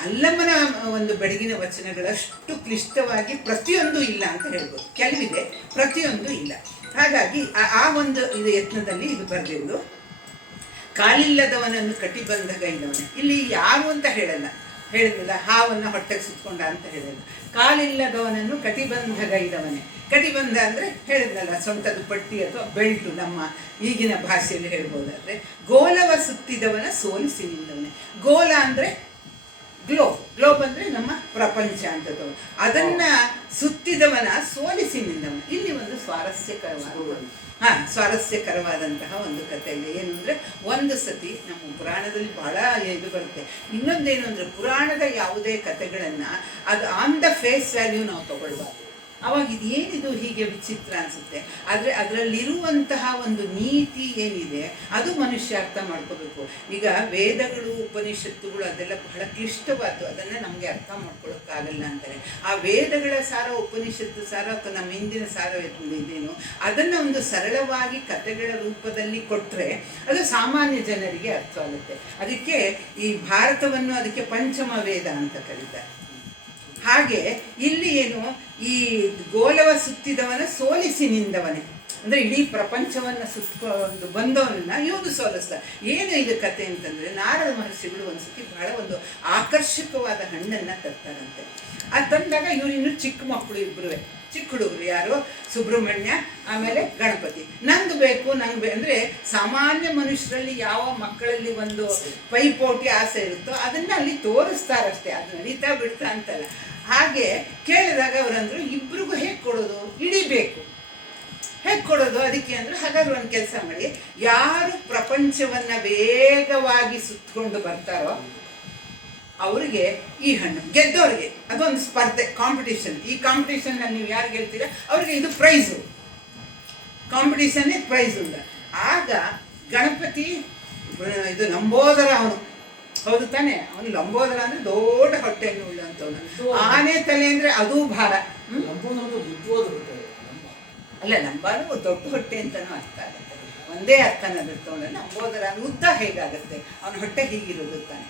ಅಲ್ಲಮ್ಮನ ಒಂದು ಬೆಳಗಿನ ವಚನಗಳಷ್ಟು ಕ್ಲಿಷ್ಟವಾಗಿ ಪ್ರತಿಯೊಂದು ಇಲ್ಲ ಅಂತ ಹೇಳ್ಬೋದು. ಕೆಲವಿದೆ, ಪ್ರತಿಯೊಂದು ಇಲ್ಲ. ಹಾಗಾಗಿ ಆ ಒಂದು ಇದು ಯತ್ನದಲ್ಲಿ ಇದು ಬರೆದಿರೋದು. ಕಾಲಿಲ್ಲದವನನ್ನು ಕಟಿಬಂಧಗೈದವನೇ. ಇಲ್ಲಿ ಯಾರು ಅಂತ ಹೇಳಲ್ಲ, ಹೇಳಿದ್ನಲ್ಲ ಹಾವನ್ನು ಹೊಟ್ಟೆಗೆ ಸುತ್ಕೊಂಡ ಅಂತ ಹೇಳಲ್ಲ. ಕಾಲಿಲ್ಲದವನನ್ನು ಕಟಿಬಂಧಗೈದವನೇ. ಕಟಿಬಂಧ ಅಂದರೆ ಹೇಳಿದ್ನಲ್ಲ ಸೊಂಟದ ಪಟ್ಟಿ ಅಥವಾ ಬೆಲ್ಟು ನಮ್ಮ ಈಗಿನ ಭಾಷೆಯಲ್ಲಿ ಹೇಳ್ಬೋದಾದರೆ. ಗೋಲವ ಸುತ್ತಿದವನ ಸೋಲಿಸಿ ನಿಂದವನೇ. ಗೋಲ ಅಂದರೆ ಗ್ಲೋಬ್ ಅಂದರೆ ನಮ್ಮ ಪ್ರಪಂಚ ಅಂತದ್ದು. ಅದನ್ನು ಸುತ್ತಿದವನ ಸೋಲಿಸಿ ನಿಂದವನ. ಇಲ್ಲಿ ಒಂದು ಸ್ವಾರಸ್ಯಕರವಾದಂತಹ ಒಂದು ಕಥೆ ಇದೆ. ಏನು ಅಂದರೆ, ಒಂದು ಸತಿ ನಮ್ಮ ಪುರಾಣದಲ್ಲಿ ಬಹಳ ಇದು ಬರುತ್ತೆ. ಇನ್ನೊಂದೇನು ಅಂದರೆ, ಪುರಾಣದ ಯಾವುದೇ ಕಥೆಗಳನ್ನು ಅದು ಆನ್ ದ ಫೇಸ್ ವ್ಯಾಲ್ಯೂ ನಾವು ತಗೊಳ್ಬಾರ್ದು. ಅವಾಗ ಇದೇನಿದು ಹೀಗೆ ವಿಚಿತ್ರ ಅನಿಸುತ್ತೆ. ಆದರೆ ಅದರಲ್ಲಿರುವಂತಹ ಒಂದು ನೀತಿ ಏನಿದೆ ಅದು ಮನುಷ್ಯ ಅರ್ಥ ಮಾಡ್ಕೋಬೇಕು. ಈಗ ವೇದಗಳು, ಉಪನಿಷತ್ತುಗಳು ಅದೆಲ್ಲ ಬಹಳ ಕ್ಲಿಷ್ಟವಾದ್ದು, ಅದನ್ನು ನಮಗೆ ಅರ್ಥ ಮಾಡ್ಕೊಳ್ಳೋಕ್ಕಾಗಲ್ಲ ಅಂತಾರೆ. ಆ ವೇದಗಳ ಸಾರ, ಉಪನಿಷತ್ತು ಸಾರ ಅಥವಾ ನಮ್ಮ ಹಿಂದಿನ ಸಾರ ಇದೇನು ಅದನ್ನು ಒಂದು ಸರಳವಾಗಿ ಕಥೆಗಳ ರೂಪದಲ್ಲಿ ಕೊಟ್ಟರೆ ಅದು ಸಾಮಾನ್ಯ ಜನರಿಗೆ ಅರ್ಥ ಆಗುತ್ತೆ. ಅದಕ್ಕೆ ಈ ಭಾರತವನ್ನು ಅದಕ್ಕೆ ಪಂಚಮ ವೇದ ಅಂತ ಕರೀತಾರೆ. ಹಾಗೆ ಇಲ್ಲಿ ಏನು, ಈ ಗೋಲವ ಸುತ್ತಿದವನ ಸೋಲಿಸಿ ನಿಂದವನೇ ಅಂದರೆ ಇಡೀ ಪ್ರಪಂಚವನ್ನು ಸುತ್ತಕೊಂಡು ಬಂದವನನ್ನ ಇವನು ಸೋಲಿಸ್ದ. ಏನು ಇದು ಕತೆ ಅಂತಂದರೆ, ನಾರದ ಮಹರ್ಷಿಗಳು ಒಂದ್ಸತಿ ಬಹಳ ಒಂದು ಆಕರ್ಷಕವಾದ ಹಣ್ಣನ್ನು ತರ್ತಾರಂತೆ. ಅದು ತಂದಾಗ ಇವರಿನ್ನು ಚಿಕ್ಕ ಮಕ್ಕಳು ಇಬ್ಬರು, ಚಿಕ್ಕ ಹುಡುಗರು, ಯಾರು ಸುಬ್ರಹ್ಮಣ್ಯ ಆಮೇಲೆ ಗಣಪತಿ. ನಂಗೆ ಬೇಕು ಅಂದರೆ ಸಾಮಾನ್ಯ ಮನುಷ್ಯರಲ್ಲಿ ಯಾವ ಮಕ್ಕಳಲ್ಲಿ ಒಂದು ಪೈಪೋಟಿ ಆಸೆ ಇರುತ್ತೋ ಅದನ್ನು ಅಲ್ಲಿ ತೋರಿಸ್ತಾರಷ್ಟೇ, ಅದು ನಡೀತಾ ಬಿಡ್ತಾ ಅಂತಲ್ಲ. ಹಾಗೆ ಕೇಳಿದಾಗ ಅವರಂದ್ರು ಇಬ್ರಿಗೂ ಹೇಗೆ ಕೊಡೋದು, ಹಿಡಿಬೇಕು, ಹೇಗೆ ಕೊಡೋದು ಅದಕ್ಕೆ ಅಂದರೆ, ಹಾಗಾದ್ರೆ ಒಂದು ಕೆಲಸ ಮಾಡಿ, ಯಾರು ಪ್ರಪಂಚವನ್ನು ವೇಗವಾಗಿ ಸುತ್ತಕೊಂಡು ಬರ್ತಾರೋ ಅವರಿಗೆ ಈ ಹಣ್ಣು, ಗೆದ್ದವ್ರಿಗೆ ಅದೊಂದು ಸ್ಪರ್ಧೆ, ಕಾಂಪಿಟೇಷನ್. ಈ ಕಾಂಪಿಟೇಷನ್ನಲ್ಲಿ ನೀವು ಯಾರು ಗೆಲ್ತೀರ ಅವ್ರಿಗೆ ಇದು ಪ್ರೈಸು, ಕಾಂಪಿಟೇಷನ್ನೇ ಪ್ರೈಸ್ ಅಂತ. ಆಗ ಗಣಪತಿ ಇದು ಲಂಬೋದರ ಅವನು, ಹೌದು ತಾನೆ? ಅವನು ಲಂಬೋದರ ಅಂದ್ರೆ ದೊಡ್ಡ ಹೊಟ್ಟೆಯನ್ನು ಉಳ್ಳಂತವನು. ಆನೆ ತಲೆ ಅಂದ್ರೆ ಅದೂ ಭಾರ. ಅಲ್ಲ, ಲಂಬಾನು ದೊಡ್ಡ ಹೊಟ್ಟೆ ಅಂತಾನು ಅರ್ಥ ಆಗುತ್ತೆ, ಒಂದೇ ಅರ್ಥನ ತಗೊಂಡ್ರೆ. ಲಂಬೋದರ ಅಂದ್ರೆ ಉದ್ದ ಹೇಗಾಗುತ್ತೆ, ಅವನ ಹೊಟ್ಟೆ ಹೀಗಿರೋದು ತಾನೆ.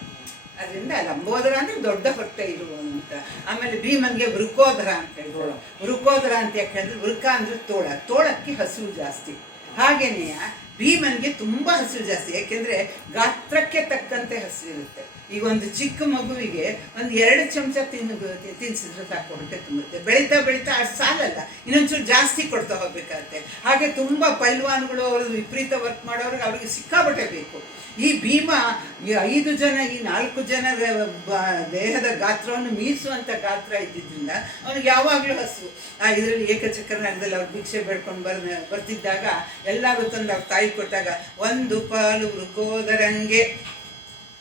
ಅದರಿಂದ ಲಂಬೋದರ ಅಂದ್ರೆ ದೊಡ್ಡ ಹೊಟ್ಟೆ ಇರುವವನು ಅಂತ. ಆಮೇಲೆ ಭೀಮನ್ಗೆ ವೃಕೋದರ ಅಂತ ಹೇಳ್ತಾರೆ. ವೃಕೋದರ ಅಂತ ಯಾಕೆ ಹೇಳಿದ್ರೆ, ವೃಕ ಅಂದ್ರೆ ತೋಳ, ತೋಳಕ್ಕೆ ಹಸಿವು ಜಾಸ್ತಿ. ಹಾಗೇನೆ ಭೀಮನ್ಗೆ ತುಂಬಾ ಹಸಿವು ಜಾಸ್ತಿ, ಯಾಕೆಂದ್ರೆ ಗಾತ್ರಕ್ಕೆ ತಕ್ಕಂತೆ ಹಸಿವಿರುತ್ತೆ. ಈಗ ಒಂದು ಚಿಕ್ಕ ಮಗುವಿಗೆ ಒಂದು 2 ಚಮಚ ತಿನ್ಸಿದ್ರೆ ಸಾಕು, ಹೊಟ್ಟೆ ತುಂಬುತ್ತೆ. ಬೆಳೀತಾ ಬೆಳೀತಾ ಅಷ್ಟು ಸಾಲಲ್ಲ, ಇನ್ನೊಂಚೂರು ಜಾಸ್ತಿ ಕೊಡ್ತಾ ಹೋಗ್ಬೇಕಾಗತ್ತೆ. ಹಾಗೆ ತುಂಬಾ ಪೈಲ್ವಾನ್ಗಳು, ಅವರು ವಿಪರೀತ ವರ್ಕ್ ಮಾಡೋರಿಗೆ ಅವ್ರಿಗೆ ಸಿಕ್ಕಾಬಟ್ಟೆ ಬೇಕು. ಈ ಭೀಮ ಈ 5 ಜನ, ಈ 4 ಜನರ ದೇಹದ ಗಾತ್ರವನ್ನು ಮೀರಿಸುವಂಥ ಗಾತ್ರ ಇದ್ದಿದ್ದರಿಂದ ಅವ್ನಿಗೆ ಯಾವಾಗಲೂ ಹಸು. ಇದರಲ್ಲಿ ಏಕಚಕ್ರನಗರದಲ್ಲಿ ಅವ್ರು ಭಿಕ್ಷೆ ಬೇಡ್ಕೊಂಡು ಬರ್ತಿದ್ದಾಗ ಎಲ್ಲರೂ ತಂದು ಅವ್ರ ತಾಯಿ ಕೊಟ್ಟಾಗ, 1 ಪಾಲು ವೃಕೋದರಂಗೆ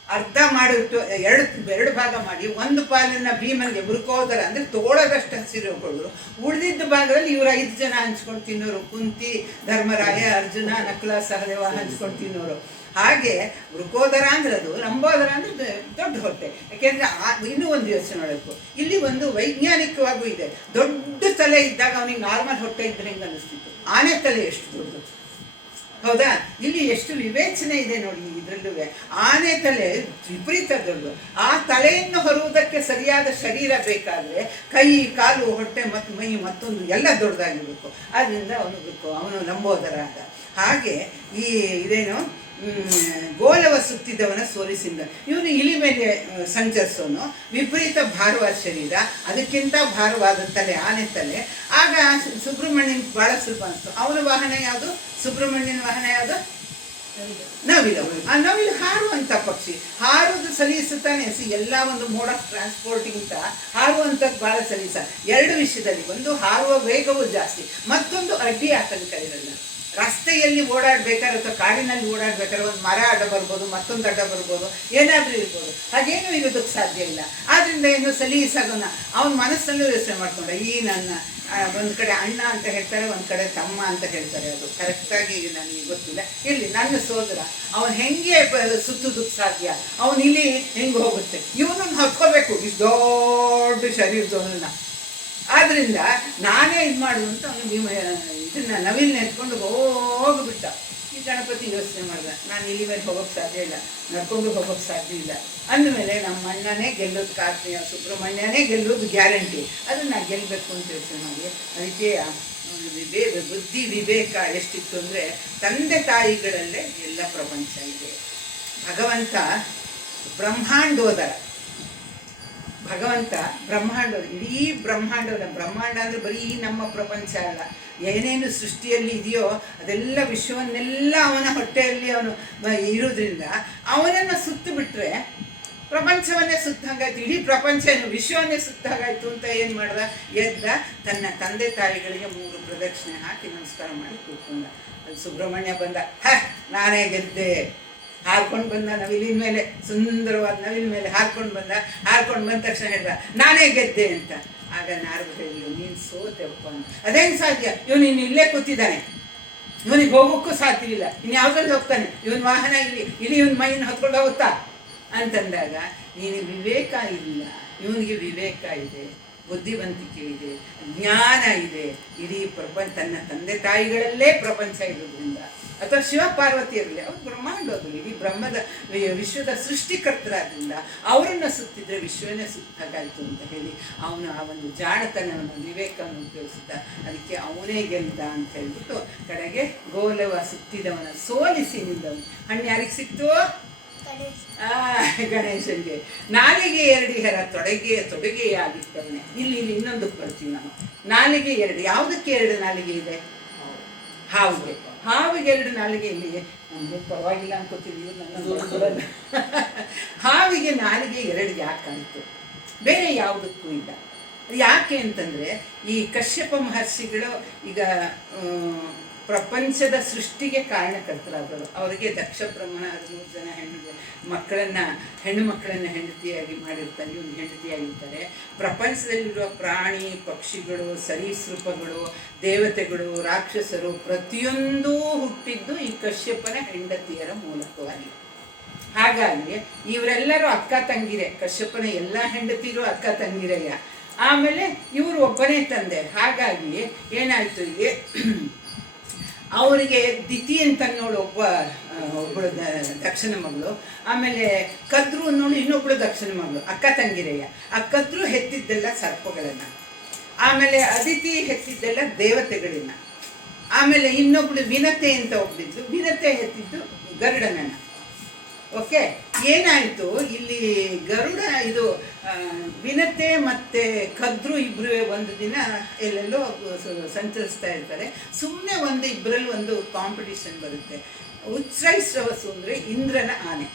ಅರ್ಧ ಮಾಡಿಬಿಟ್ಟು 2 ಭಾಗ ಮಾಡಿ 1 ಪಾಲನ್ನ ಭೀಮನಿಗೆ, ವೃಕೋದರ ಅಂದರೆ ತೋಳದಷ್ಟು ಹಸಿರು ಕೊಡೋರು. ಉಳಿದಿದ್ದ ಭಾಗದಲ್ಲಿ ಇವರು 5 ಜನ ಹಂಚ್ಕೊಂಡು ತಿನ್ನೋರು. ಕುಂತಿ, ಧರ್ಮರಾಯ, ಅರ್ಜುನ, ನಕುಲ, ಸಹದೇವ ಹಂಚ್ಕೊಂಡು ತಿನ್ನೋರು. ಹಾಗೆ ವೃಕೋದರ ಅಂದ್ರೆ ಅದು, ಲಂಬೋದರ ಅಂದ್ರೆ ದೊಡ್ಡ ಹೊಟ್ಟೆ. ಯಾಕೆಂದ್ರೆ ಇನ್ನೂ ಒಂದು ಯೋಚನೆ ಮಾಡಬೇಕು, ಇಲ್ಲಿ ಒಂದು ವೈಜ್ಞಾನಿಕವಾಗೂ ಇದೆ. ದೊಡ್ಡ ತಲೆ ಇದ್ದಾಗ ಅವನಿಗೆ ನಾರ್ಮಲ್ ಹೊಟ್ಟೆ ಇದ್ರೆ ಹೆಂಗೆ ಅನ್ನಿಸ್ತಿತ್ತು. ಆನೆ ತಲೆ ಎಷ್ಟು ದೊಡ್ಡದು, ಹೌದಾ? ಇಲ್ಲಿ ಎಷ್ಟು ವಿವೇಚನೆ ಇದೆ ನೋಡಿ ಇದರಲ್ಲೂ. ಆನೆ ತಲೆ ವಿಪರೀತ ದೊಡ್ಡದು. ಆ ತಲೆಯನ್ನು ಹೊರುವುದಕ್ಕೆ ಸರಿಯಾದ ಶರೀರ ಬೇಕಾದರೆ ಕೈ, ಕಾಲು, ಹೊಟ್ಟೆ ಮತ್ತು ಮೈ ಮತ್ತೊಂದು ಎಲ್ಲ ದೊಡ್ಡದಾಗಿರ್ಬೇಕು. ಆದ್ದರಿಂದ ಅವನು ಲಂಬೋದರ ಅಂತ. ಹಾಗೆ ಈ ಇದೇನು ಗೋಲವ ಸುತ್ತಿದವನ ಸೋಲಿಸಿದ, ಇವನು ಇಲಿ ಮೇಲೆ ಸಂಚರಿಸೋನು. ವಿಪರೀತ ಭಾರವಾದ ಶರೀರ, ಅದಕ್ಕಿಂತ ಭಾರವಾದ ತಲೆ, ಆನೆ ತಲೆ. ಆಗ ಸುಬ್ರಹ್ಮಣ್ಯನ್ ಭಾಳ ಸ್ವಲ್ಪ ಅನಿಸ್ತು. ಅವನ ವಾಹನ ಯಾವುದು? ಸುಬ್ರಹ್ಮಣ್ಯನ ವಾಹನ ಯಾವುದು? ನವಿಲು. ಆ ನವಿಲು ಹಾರುವಂಥ ಪಕ್ಷಿ, ಹಾರುವುದು ಸಲೀಸುತ್ತಾನೆ. ಎಲ್ಲ ಒಂದು ಮೋಡ್ ಆಫ್ ಟ್ರಾನ್ಸ್ಪೋರ್ಟಿಗಿಂತ ಹಾರುವಂಥದ್ದು ಭಾಳ ಸಲೀಸ. 2 ವಿಷಯದಲ್ಲಿ, ಒಂದು ಹಾರುವ ವೇಗವೂ ಜಾಸ್ತಿ, ಮತ್ತೊಂದು ಅಡ್ಡಿ ಆತಂಕ ಇರಲ್ಲ. ರಸ್ತೆಯಲ್ಲಿ ಓಡಾಡ್ಬೇಕಾದ್ರೆ ಅಥವಾ ಕಾಡಿನಲ್ಲಿ ಓಡಾಡ್ಬೇಕಾದ್ರೆ ಒಂದು ಮರ ಅಡ್ಡ ಬರ್ಬೋದು, ಮತ್ತೊಂದು ಅಡ್ಡ ಬರ್ಬೋದು, ಏನಾದರೂ ಇರ್ಬೋದು. ಹಾಗೇನು ಇರೋದಕ್ಕೆ ಸಾಧ್ಯ ಇಲ್ಲ. ಆದ್ದರಿಂದ ಏನು ಸಲೀಸಾಗೋಣ. ಅವನ ಮನಸ್ಸಲ್ಲೂ ಯೋಚನೆ ಮಾಡ್ಕೊಂಡ, ಈ ನನ್ನ ಒಂದು ಕಡೆ ಅಣ್ಣ ಅಂತ ಹೇಳ್ತಾರೆ, ಒಂದು ಕಡೆ ತಮ್ಮ ಅಂತ ಹೇಳ್ತಾರೆ. ಅದು ಕರೆಕ್ಟಾಗಿ ನನಗೆ ಗೊತ್ತಿಲ್ಲ. ಇಲ್ಲಿ ನನ್ನ ಸೋದರ, ಅವನು ಹೆಂಗೆ ಸುತ್ತೋದಕ್ಕೆ ಸಾಧ್ಯ? ಅವನು ಇಲ್ಲಿ ಹೆಂಗೆ ಹೋಗುತ್ತೆ? ಇವನನ್ನು ಹೊತ್ಕೋಬೇಕು, ಇಷ್ಟು ದೊಡ್ಡ ಶರೀರದವನನ್ನ. ಆದ್ದರಿಂದ ನಾನೇ ಇದು ಮಾಡುದು ಅಂತ ಅವನು ಇದನ್ನ ನವಿಲ್ನ ಎತ್ಕೊಂಡು ಹೋಗ್ಬಿಟ್ಟ. ಈ ಗಣಪತಿ ಯೋಚನೆ ಮಾಡ್ದ, ನಾನು ಇಲ್ಲಿ ಮೇಲೆ ಹೋಗೋಕ್ಕೆ ಸಾಧ್ಯ ಇಲ್ಲ, ನಡ್ಕೊಂಡು ಹೋಗೋಕ್ಕೆ ಸಾಧ್ಯ ಇಲ್ಲ. ಅಂದಮೇಲೆ ನಮ್ಮ ಅಣ್ಣನೇ ಗೆಲ್ಲೋದು, ಕಾರ್ತಿಯ ಸುಬ್ರಹ್ಮಣ್ಯನೇ ಗೆಲ್ಲೋದು ಗ್ಯಾರಂಟಿ. ಅದನ್ನು ನಾನು ಗೆಲ್ಲಬೇಕು ಅಂತ ಯೋಚನೆ ಮಾಡಿ, ಅದಕ್ಕೆ ಬುದ್ಧಿ ವಿವೇಕ ಎಷ್ಟಿತ್ತು ಅಂದರೆ, ತಂದೆ ತಾಯಿಗಳಲ್ಲೇ ಎಲ್ಲ ಪ್ರಪಂಚ ಇದೆ. ಭಗವಂತ ಬ್ರಹ್ಮಾಂಡೋದರ, ಭಗವಂತ ಬ್ರಹ್ಮಾಂಡ, ಇಡೀ ಬ್ರಹ್ಮಾಂಡವನ್ನ, ಬ್ರಹ್ಮಾಂಡ ಅಂದರೆ ಬರೀ ನಮ್ಮ ಪ್ರಪಂಚ ಅಲ್ಲ, ಏನೇನು ಸೃಷ್ಟಿಯಲ್ಲಿ ಇದೆಯೋ ಅದೆಲ್ಲ ವಿಶ್ವವನ್ನೆಲ್ಲ ಅವನ ಹೊಟ್ಟೆಯಲ್ಲಿ ಅವನು ಇರೋದ್ರಿಂದ ಅವನನ್ನು ಸುತ್ತು ಬಿಟ್ಟರೆ ಪ್ರಪಂಚವನ್ನೇ ಸುತ್ತಾಗಾಯ್ತು. ಇಡೀ ಪ್ರಪಂಚ ಏನು ವಿಶ್ವವನ್ನೇ ಸುತ್ತಾಗಾಯ್ತು ಅಂತ ಏನು ಮಾಡ್ದ? ಎದ್ದ, ತನ್ನ ತಂದೆ ತಾಯಿಗಳಿಗೆ 3 ಪ್ರದಕ್ಷಿಣೆ ಹಾಕಿ ನಮಸ್ಕಾರ ಮಾಡಿ ಕೂತ್ಕೊಂಡ. ಅದು ಸುಬ್ರಹ್ಮಣ್ಯ ಬಂದ, ನಾನೇ ಗೆದ್ದೆ. ಹಾರ್ಕೊಂಡು ಬಂದ ನವಿಲಿನ ಮೇಲೆ, ಸುಂದರವಾದ ನವಿಲಿನ ಮೇಲೆ ಹಾರ್ಕೊಂಡು ಬಂದ ತಕ್ಷಣ ಹೇಳ್ದ, ನಾನೇ ಗೆದ್ದೆ ಅಂತ. ಆಗ ನಾರದ್ರು ಹೇಳಿದ್ರು, ನೀನು ಸೋತೆಪ್ಪ ಅಂತ. ಅದೇನು ಸಾಧ್ಯ? ಇವನು ಇಲ್ಲೇ ಕೂತಿದ್ದಾನೆ, ಇವನಿಗೆ ಹೋಗೋಕ್ಕೂ ಸಾಧ್ಯವಿಲ್ಲ, ಇನ್ನು ಯಾವುದ್ರಲ್ಲಿ ಹೋಗ್ತಾನೆ? ಇವನ ವಾಹನ ಇಲ್ಲಿ ಇವನ ಮೈಯನ್ನು ಹೊತ್ಕೊಂಡು ಹೋಗುತ್ತಾ ಅಂತಂದಾಗ, ನೀನು ವಿವೇಕ ಇಲ್ಲ, ಇವನಿಗೆ ವಿವೇಕ ಇದೆ, ಬುದ್ಧಿವಂತಿಕೆ ಇದೆ, ಜ್ಞಾನ ಇದೆ. ಇಡೀ ಪ್ರಪಂಚ ತನ್ನ ತಂದೆ ತಾಯಿಗಳಲ್ಲೇ ಪ್ರಪಂಚ ಇರೋದ್ರಿಂದ, ಅಥವಾ ಶಿವ ಪಾರ್ವತಿ ಇರಲಿ, ಅವ್ರು ಬ್ರಹ್ಮಾಂಡೋದ್ರು, ಇಡೀ ಬ್ರಹ್ಮದ ವಿಶ್ವದ ಸೃಷ್ಟಿಕರ್ತರಾದ್ರಿಂದ ಅವರನ್ನು ಸುತ್ತಿದ್ರೆ ವಿಶ್ವನೇ ಸುತ್ತಾಗಾಯ್ತು ಅಂತ ಹೇಳಿ ಅವನು ಆ ಒಂದು ಜಾಣತನವನ್ನು, ವಿವೇಕವನ್ನು ಉಪಯೋಗಿಸಿದ. ಅದಕ್ಕೆ ಅವನೇ ಗೆಲ್ದ ಅಂತ ಹೇಳ್ಬಿಟ್ಟು ಕಡೆಗೆ ಗೋಲವ ಸುತ್ತಿದವನ ಸೋಲಿಸಿ ನಿಂದವನು. ಹಣ್ಣು ಯಾರಿಗೆ ಸಿಕ್ತು? ಗಣೇಶನಿಗೆ. ನಾಲಿಗೆ 2 ಹೆರ ತೊಡಗೆಯಾಗಿತ್ತವನೇ. ಇಲ್ಲಿ ಇನ್ನೊಂದಕ್ಕೆ ಬರ್ತೀವಿ ನಾವು. ನಾಲಿಗೆ 2, ಯಾವುದಕ್ಕೆ 2 ನಾಲಿಗೆ ಇದೆ? ಹಾವಿಗೆ. ಹಾವಿಗೆ 2 ನಾಲಿಗೆ. ಇಲ್ಲಿ ನಮಗೆ ಪರವಾಗಿಲ್ಲ ಅನ್ಕೋತೀವಿ, ನನ್ನ ಹಾವಿಗೆ ನಾಲಿಗೆ 2 ಯಾಕಾಯಿತು? ಬೇರೆ ಯಾವುದಕ್ಕೂ ಇಲ್ಲ. ಯಾಕೆ ಅಂತಂದರೆ, ಈ ಕಶ್ಯಪ ಮಹರ್ಷಿಗಳು ಈಗ ಪ್ರಪಂಚದ ಸೃಷ್ಟಿಗೆ ಕಾರಣಕರ್ತರಾದವರು. ಅವರಿಗೆ ದಕ್ಷ ಬ್ರಹ್ಮನ 13 ಜನ ಹೆಣ್ಣು ಮಕ್ಕಳನ್ನ ಹೆಂಡತಿಯಾಗಿ ಮಾಡಿರ್ತಾರೆ, ಇವನು ಹೆಂಡತಿಯಾಗಿರ್ತಾರೆ. ಪ್ರಪಂಚದಲ್ಲಿರುವ ಪ್ರಾಣಿ ಪಕ್ಷಿಗಳು, ಸರೀಸೃಪಗಳು, ದೇವತೆಗಳು, ರಾಕ್ಷಸರು ಪ್ರತಿಯೊಂದೂ ಹುಟ್ಟಿದ್ದು ಈ ಕಶ್ಯಪನ ಹೆಂಡತಿಯರ ಮೂಲಕವಾಗಿ. ಹಾಗಾಗಿ ಇವರೆಲ್ಲರೂ ಅಕ್ಕ ತಂಗಿರೆ, ಕಶ್ಯಪನ ಎಲ್ಲ ಹೆಂಡತಿರು ಅಕ್ಕ ತಂಗಿರಯ್ಯ. ಆಮೇಲೆ ಇವರು ಒಬ್ಬನೇ ತಂದೆ. ಹಾಗಾಗಿ ಏನಾಯ್ತು, ಇಲ್ಲಿ ಅವರಿಗೆ ದಿತಿ ಅಂತನ್ನೋಳು ಒಬ್ಬಳು ದಕ್ಷಿಣ ಮಗಳು, ಆಮೇಲೆ ಕದ್ರು ಅನ್ನೋಳು ಇನ್ನೊಬ್ಳು ದಕ್ಷಿಣ ಮಗಳು, ಅಕ್ಕ ತಂಗಿರಯ್ಯ. ಆ ಕದ್ರು ಹೆತ್ತಿದ್ದೆಲ್ಲ ಸರ್ಪಗಳನ್ನ, ಆಮೇಲೆ ಅದಿತಿ ಹೆತ್ತಿದ್ದೆಲ್ಲ ದೇವತೆಗಳನ್ನ, ಆಮೇಲೆ ಇನ್ನೊಬ್ಳು ವಿನತೆ ಅಂತ ಒಬ್ಳಿದ್ಲು, ವಿನತೆ ಹೆತ್ತಿದ್ದು ಗರುಡನನ್ನ. ಓಕೆ, ಏನಾಯಿತು ಇಲ್ಲಿ ಗರುಡ ಇದು ವಿನತೆ ಮತ್ತು ಕದ್ರು ಇಬ್ಬರು ಒಂದು ದಿನ ಎಲ್ಲೆಲ್ಲೋ ಸಂಚರಿಸ್ತಾ ಇರ್ತಾರೆ. ಸುಮ್ಮನೆ ಇಬ್ಬರಲ್ಲಿ ಒಂದು ಕಾಂಪಿಟಿಷನ್ ಬರುತ್ತೆ. ಉಚ್ಛ್ರೈಶ್ರವಸು ಅಂದರೆ ಇಂದ್ರನ ಆನೆ,